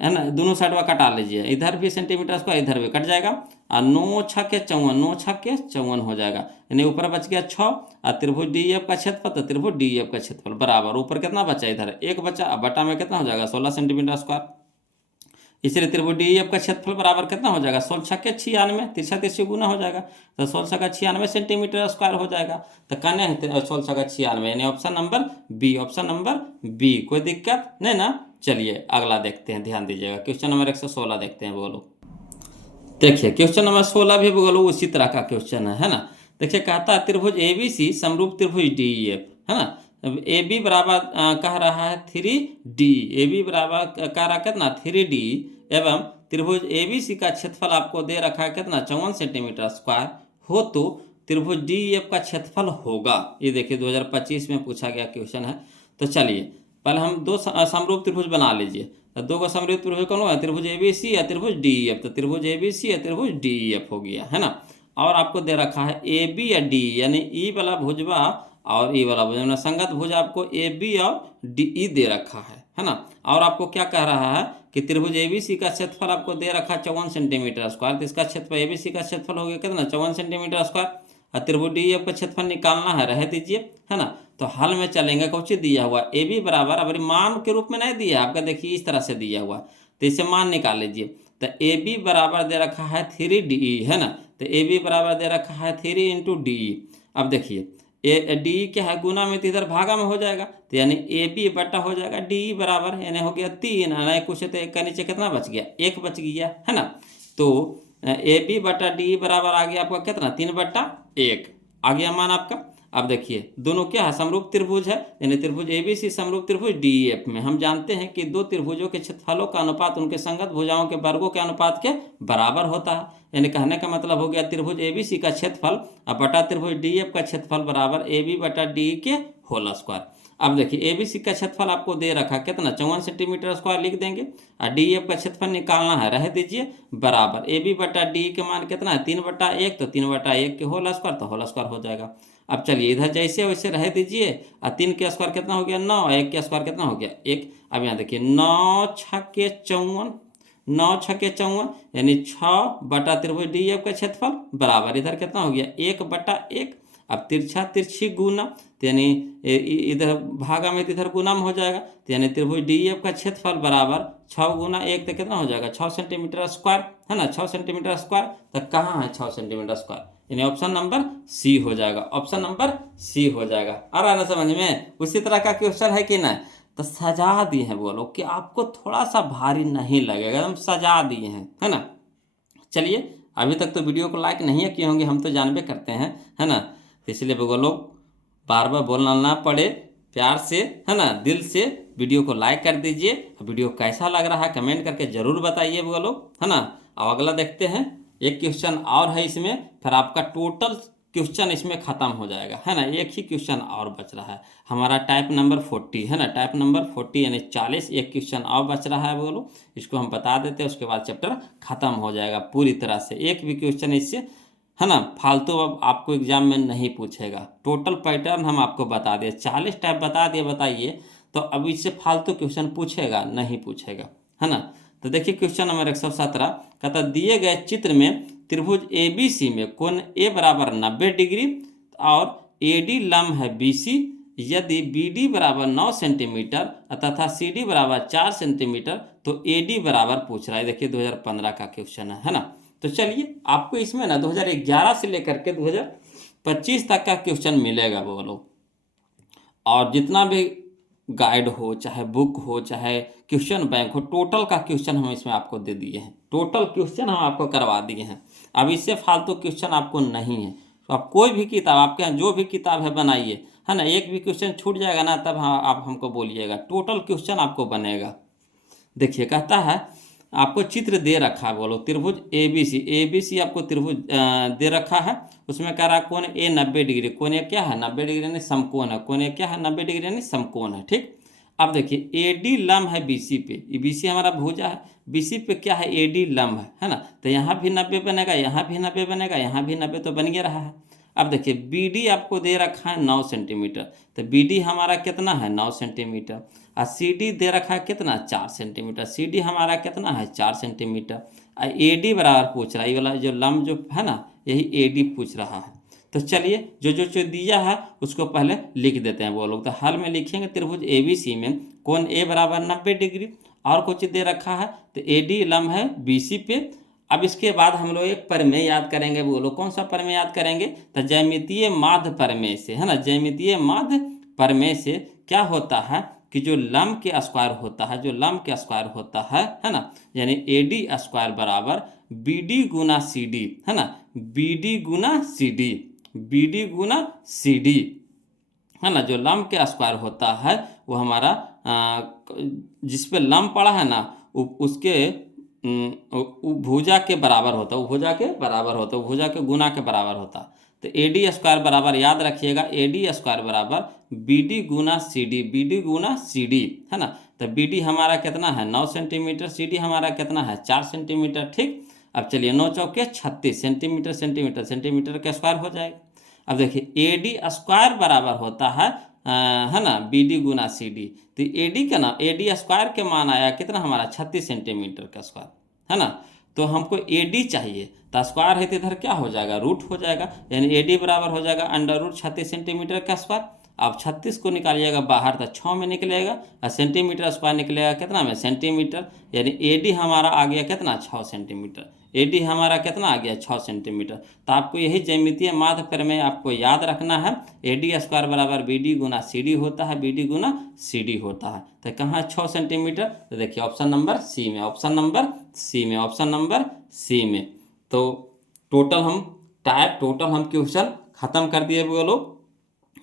है ना, दोनों साइड में कटा लीजिए, इधर भी सेंटीमीटर स्क्वायर इधर भी कट जाएगा, और 9 × 6 = 54, 9 × 6 = 54 हो जाएगा, यानी ऊपर बच गया 6, और त्रिभुज डीएफ का क्षेत्रफल, तो त्रिभुज डीएफ का क्षेत्रफल बराबर ऊपर कितना बचा, इधर 1 बचा, अब बटा में कितना हो जाएगा 16 सेंटीमीटर स्क्वायर। इसलिए त्रिभुज डीएफ का क्षेत्रफल बराबर कितना हो जाएगा 16 × 6 = 96, तिरछा तिरछी गुना हो जाएगा, तो 16 × 6 = 96 सेंटीमीटर स्क्वायर हो जाएगा। तो कहने हैं 16 × 6 = 96, यानी option number B, option number B. कोई दिक्कत नहीं ना। चलिए अगला देखते हैं, ध्यान दीजिएगा, क्वेश्चन नंबर 116 देखते हैं, बोलो। देखिए क्वेश्चन नंबर 16 भी बोलो उसी तरह का क्वेश्चन है ना। देखिए कहता है त्रिभुज एबीसी समरूप त्रिभुज डीईएफ है ना, ए बी बराबर कह रहा है 3D, ए बी बराबर कह रहा है कितना 3D, एवं त्रिभुज एबीसी का क्षेत्रफल आपको दे रखा है कितना 54 सेंटीमीटर स्क्वायर हो तो त्रिभुज डीईएफ का क्षेत्रफल होगा। ये देखिए 2025 में पूछा गया क्वेश्चन है। तो चलिए पहले हम दो समरूप त्रिभुज बना लीजिए, तो दो का समरूप त्रिभुज कौन है, त्रिभुज एबीसी या त्रिभुज डीईएफ, तो त्रिभुज एबीसी या त्रिभुज डीईएफ हो गया है ना। और आपको दे रखा है ए बी या डी, यानी ई वाला भुजवा और ई वाला भुजवा, संगत भुजा आपको ए बी और डी ई दे रखा है ना। और आपको क्या कह रहा है कि त्रिभुज एबीसी का क्षेत्रफल आपको दे रखा है 54 सेंटीमीटर स्क्वायर, तो इसका क्षेत्रफल एबीसी का क्षेत्रफल हो गया कितना 54 सेंटीमीटर स्क्वायर, और त्रिभुज डीईएफ का क्षेत्रफल निकालना है, रह दीजिए है ना। तो हल में चलेंगे, कुछ दिया हुआ ए बी बराबर, अब मान के रूप में नहीं दिया आपका, देखिए इस तरह से दिया हुआ, तो इसे मान निकाल लीजिए। तो ए बी बराबर दे रखा है 3DE है ना, तो ए बी बराबर दे रखा है 3 × DE। अब देखिए ए डी क्या है गुना में, तो इधर भागा में हो जाएगा, तो यानी ए बी बटा हो जाएगा डी बराबर, यानी हो गया 3, नहीं कुछ तो एक का नीचे कितना बच गया 1 बच गया है ना। तो ए बी बटा डी बराबर आ गया आपका कितना 3/1 आ गया मान आपका। अब देखिए दोनों क्या है समरूप त्रिभुज है, यानी त्रिभुज एबीसी समरूप त्रिभुज डीईएफ में हम जानते हैं कि दो त्रिभुजों के क्षेत्रफलों का अनुपात उनके संगत भुजाओं के वर्गों के अनुपात के बराबर होता है, यानी कहने का मतलब हो गया त्रिभुज एबीसी का क्षेत्रफल अब बटा त्रिभुज डीईएफ का क्षेत्रफल बराबर ए बी बटा डी के होल स्क्वायर। अब देखिए एबीसी का क्षेत्रफल आपको दे रखा कितना 54 सेंटीमीटर स्क्वायर लिख देंगे, और डीएफ का क्षेत्रफल निकालना है, रह दीजिए बराबर ए बी बटा डी के मान कितना है 3/1, तो 3/1 के होल स्क्वायर, तो होल स्क्वायर हो जाएगा। अब चलिए इधर जैसे वैसे रह दीजिए, और 3 के स्क्वायर कितना हो गया 9, 1 के स्क्वायर कितना हो गया 1। अब यहाँ देखिए 9 × 6 = 54, 9 छके 54 यानी 6 बटा त्रिभुज डी एफ का क्षेत्रफल बराबर इधर कितना हो गया 1/1। अब तिरछा तिरछी गुना तो यानी इधर भागा में तो इधर गुना में हो जाएगा, तो यानी त्रिभुज डी एफ का क्षेत्रफल बराबर 6 गुना 1 तो कितना हो जाएगा 6 सेंटीमीटर स्क्वायर, है ना, 6 सेंटीमीटर स्क्वायर। तो कहाँ है 6 सेंटीमीटर स्क्वायर, यानी ऑप्शन नंबर सी हो जाएगा, ऑप्शन नंबर सी हो जाएगा। आ रहा है ना समझ में। उसी तरह का क्वेश्चन है कि ना, तो सजा दिए हैं वो लोग कि आपको थोड़ा सा भारी नहीं लगेगा, एकदम सजा दिए हैं, है ना। चलिए अभी तक तो वीडियो को लाइक नहीं किए होंगे, हम तो जानबे करते हैं, है ना, तो इसलिए वो लोग बार बार बोलना ना पड़े, प्यार से, है ना, दिल से वीडियो को लाइक कर दीजिए। वीडियो कैसा लग रहा है कमेंट करके ज़रूर बताइए वो लोग, है ना। अब अगला देखते हैं, एक क्वेश्चन और है इसमें, फिर आपका टोटल क्वेश्चन इसमें ख़त्म हो जाएगा, है ना। एक ही क्वेश्चन और बच रहा है हमारा, टाइप नंबर 40, है ना, टाइप नंबर 40 यानी 40। एक क्वेश्चन और बच रहा है बोलो, इसको हम बता देते हैं, उसके बाद चैप्टर ख़त्म हो जाएगा पूरी तरह से। एक भी क्वेश्चन इससे, है ना, फालतू अब आपको एग्जाम में नहीं पूछेगा। टोटल पैटर्न हम आपको बता दिए, 40 टाइप बता दिए, बताइए तो अब इससे फालतू क्वेश्चन पूछेगा नहीं पूछेगा, है ना। तो देखिए क्वेश्चन नंबर 117 कहता दिए गए चित्र में त्रिभुज ए बी सी में कोण ए बराबर 90 डिग्री और ए डी लंब है बी सी, यदि बी डी बराबर 9 सेंटीमीटर तथा सी डी बराबर 4 सेंटीमीटर तो ए डी बराबर पूछ रहा है। देखिए 2015 का क्वेश्चन है ना। तो चलिए आपको इसमें ना 2011 से लेकर के 2025 तक का क्वेश्चन मिलेगा बोलो, और जितना भी गाइड हो, चाहे बुक हो, चाहे क्वेश्चन बैंक हो, टोटल का क्वेश्चन हम इसमें आपको दे दिए हैं, टोटल क्वेश्चन हम आपको करवा दिए हैं। अब इससे फालतू क्वेश्चन आपको नहीं है। तो आप कोई भी किताब, आपके यहाँ जो भी किताब है बनाइए, है ना, एक भी क्वेश्चन छूट जाएगा ना तब हाँ आप हमको बोलिएगा, टोटल क्वेश्चन आपको बनेगा। देखिए कहता है आपको चित्र दे रखा है बोलो, त्रिभुज ए बी सी आपको त्रिभुज दे रखा है। उसमें कह रहा है कोण ए 90 डिग्री, कोण ए क्या है 90 डिग्री यानी समकोण है, कोण ए क्या है 90 डिग्री यानी समकोण है, ठीक। अब देखिए ए डी लंब है बी सी पे, बी सी हमारा भुजा है, बी सी पे क्या है ए डी लंब है ना, तो यहाँ भी 90 बनेगा, यहाँ भी 90 बनेगा, यहाँ भी 90 तो बन गया रहा है। अब देखिए बी डी आपको दे रखा है 9 सेंटीमीटर, तो बी डी हमारा कितना है 9 सेंटीमीटर, और सी डी दे रखा है कितना 4 सेंटीमीटर, सी डी हमारा कितना है 4 सेंटीमीटर, और ए डी बराबर पूछ रहा है, ये वाला जो लंब जो है ना यही ए डी पूछ रहा है। तो चलिए जो जो जो दिया है उसको पहले लिख देते हैं वो लोग। तो हल में लिखेंगे त्रिभुज ए बी सी में कोण ए बराबर 90 डिग्री, और कुछ दे रखा है तो ए डी लंब है बी सी पे। अब इसके बाद हम लोग एक प्रमेय याद करेंगे, बोलो कौन सा प्रमेय याद करेंगे, तो ज्यामितीय माध्य प्रमेय से, है ना, ज्यामितीय माध्य प्रमेय से क्या होता है कि जो लंब के स्क्वायर होता है, जो लंब के स्क्वायर होता है ना, यानी ए डी स्क्वायर बराबर बी डी गुना सी डी, है ना, बी डी गुना सी डी, बी डी गुना सी डी, है ना। जो लंब के स्क्वायर होता है वो हमारा जिस पे लंब पड़ा है ना उसके भुजा के बराबर होता है, भुजा के बराबर होता है, भुजा के गुना के बराबर होता है। तो ए डी स्क्वायर बराबर याद रखिएगा, ए डी स्क्वायर बराबर बी डी गुना सी डी, बी डी गुना सी डी, है ना। तो बी डी हमारा कितना है 9 सेंटीमीटर, सी डी हमारा कितना है 4 सेंटीमीटर, ठीक। अब चलिए 9 चौके 36 सेंटीमीटर, सेंटीमीटर सेंटीमीटर का स्क्वायर हो जाएगा। अब देखिए ए डी स्क्वायर बराबर होता है ना बी डी गुना सी डी, तो ए डी का ना ए डी स्क्वायर के मान आया कितना हमारा 36 सेंटीमीटर का स्क्वायर, है ना। तो हमको ए डी चाहिए, तो स्क्वायर है तो इधर क्या हो जाएगा रूट हो जाएगा, यानी ए डी बराबर हो जाएगा अंडर रूट 36 सेंटीमीटर का स्क्वायर। अब 36 को निकालिएगा बाहर तो 6 में निकलेगा, और सेंटीमीटर स्क्वायर निकलेगा कितना में सेंटीमीटर, यानी ए डी हमारा आ गया कितना 6 सेंटीमीटर, ए डी हमारा कितना आ गया 6 सेंटीमीटर। तो आपको यही ज्यामितीय माध्य प्रमेय आपको याद रखना है, ए डी स्क्वायर बराबर बी डी गुना सी डी होता है, बी डी गुना सी डी होता है। तो कहाँ 6 सेंटीमीटर, तो देखिए ऑप्शन नंबर सी में, ऑप्शन नंबर सी में, ऑप्शन नंबर सी में। तो टोटल हम क्वेश्चन ख़त्म कर दिए बोलो।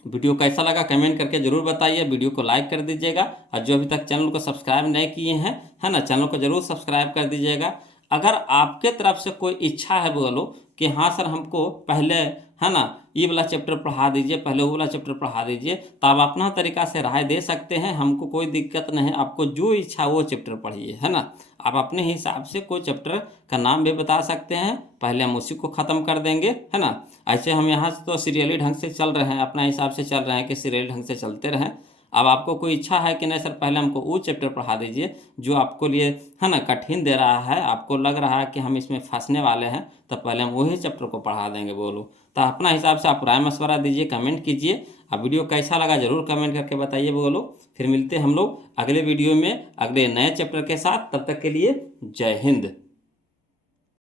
वीडियो कैसा लगा कमेंट करके जरूर बताइए, वीडियो को लाइक कर दीजिएगा, और जो अभी तक चैनल को सब्सक्राइब नहीं किए हैं, है ना, चैनल को जरूर सब्सक्राइब कर दीजिएगा। अगर आपके तरफ से कोई इच्छा है बोलो कि हाँ सर हमको पहले, है ना, ये वाला चैप्टर पढ़ा दीजिए, पहले वो वाला चैप्टर पढ़ा दीजिए, तो आप अपना तरीका से राय दे सकते हैं, हमको कोई दिक्कत नहीं। आपको जो इच्छा वो चैप्टर पढ़िए, है ना, आप अपने हिसाब से कोई चैप्टर का नाम भी बता सकते हैं, पहले हम उसी को ख़त्म कर देंगे, है ना। ऐसे हम यहाँ से तो सीरियली ढंग से चल रहे हैं, अपना हिसाब से चल रहे हैं कि सीरियली ढंग से चलते रहें। अब आपको कोई इच्छा है कि नहीं सर पहले हमको वो चैप्टर पढ़ा दीजिए जो आपको लिए है ना कठिन दे रहा है, आपको लग रहा है कि हम इसमें फंसने वाले हैं, तो पहले हम वही चैप्टर को पढ़ा देंगे वो लोग। तो अपना हिसाब से आप राय मशवरा दीजिए, कमेंट कीजिए। अब वीडियो कैसा लगा ज़रूर कमेंट करके बताइए वो लोग। फिर मिलते हैं हम लोग अगले वीडियो में अगले नए चैप्टर के साथ। तब तक के लिए जय हिंद।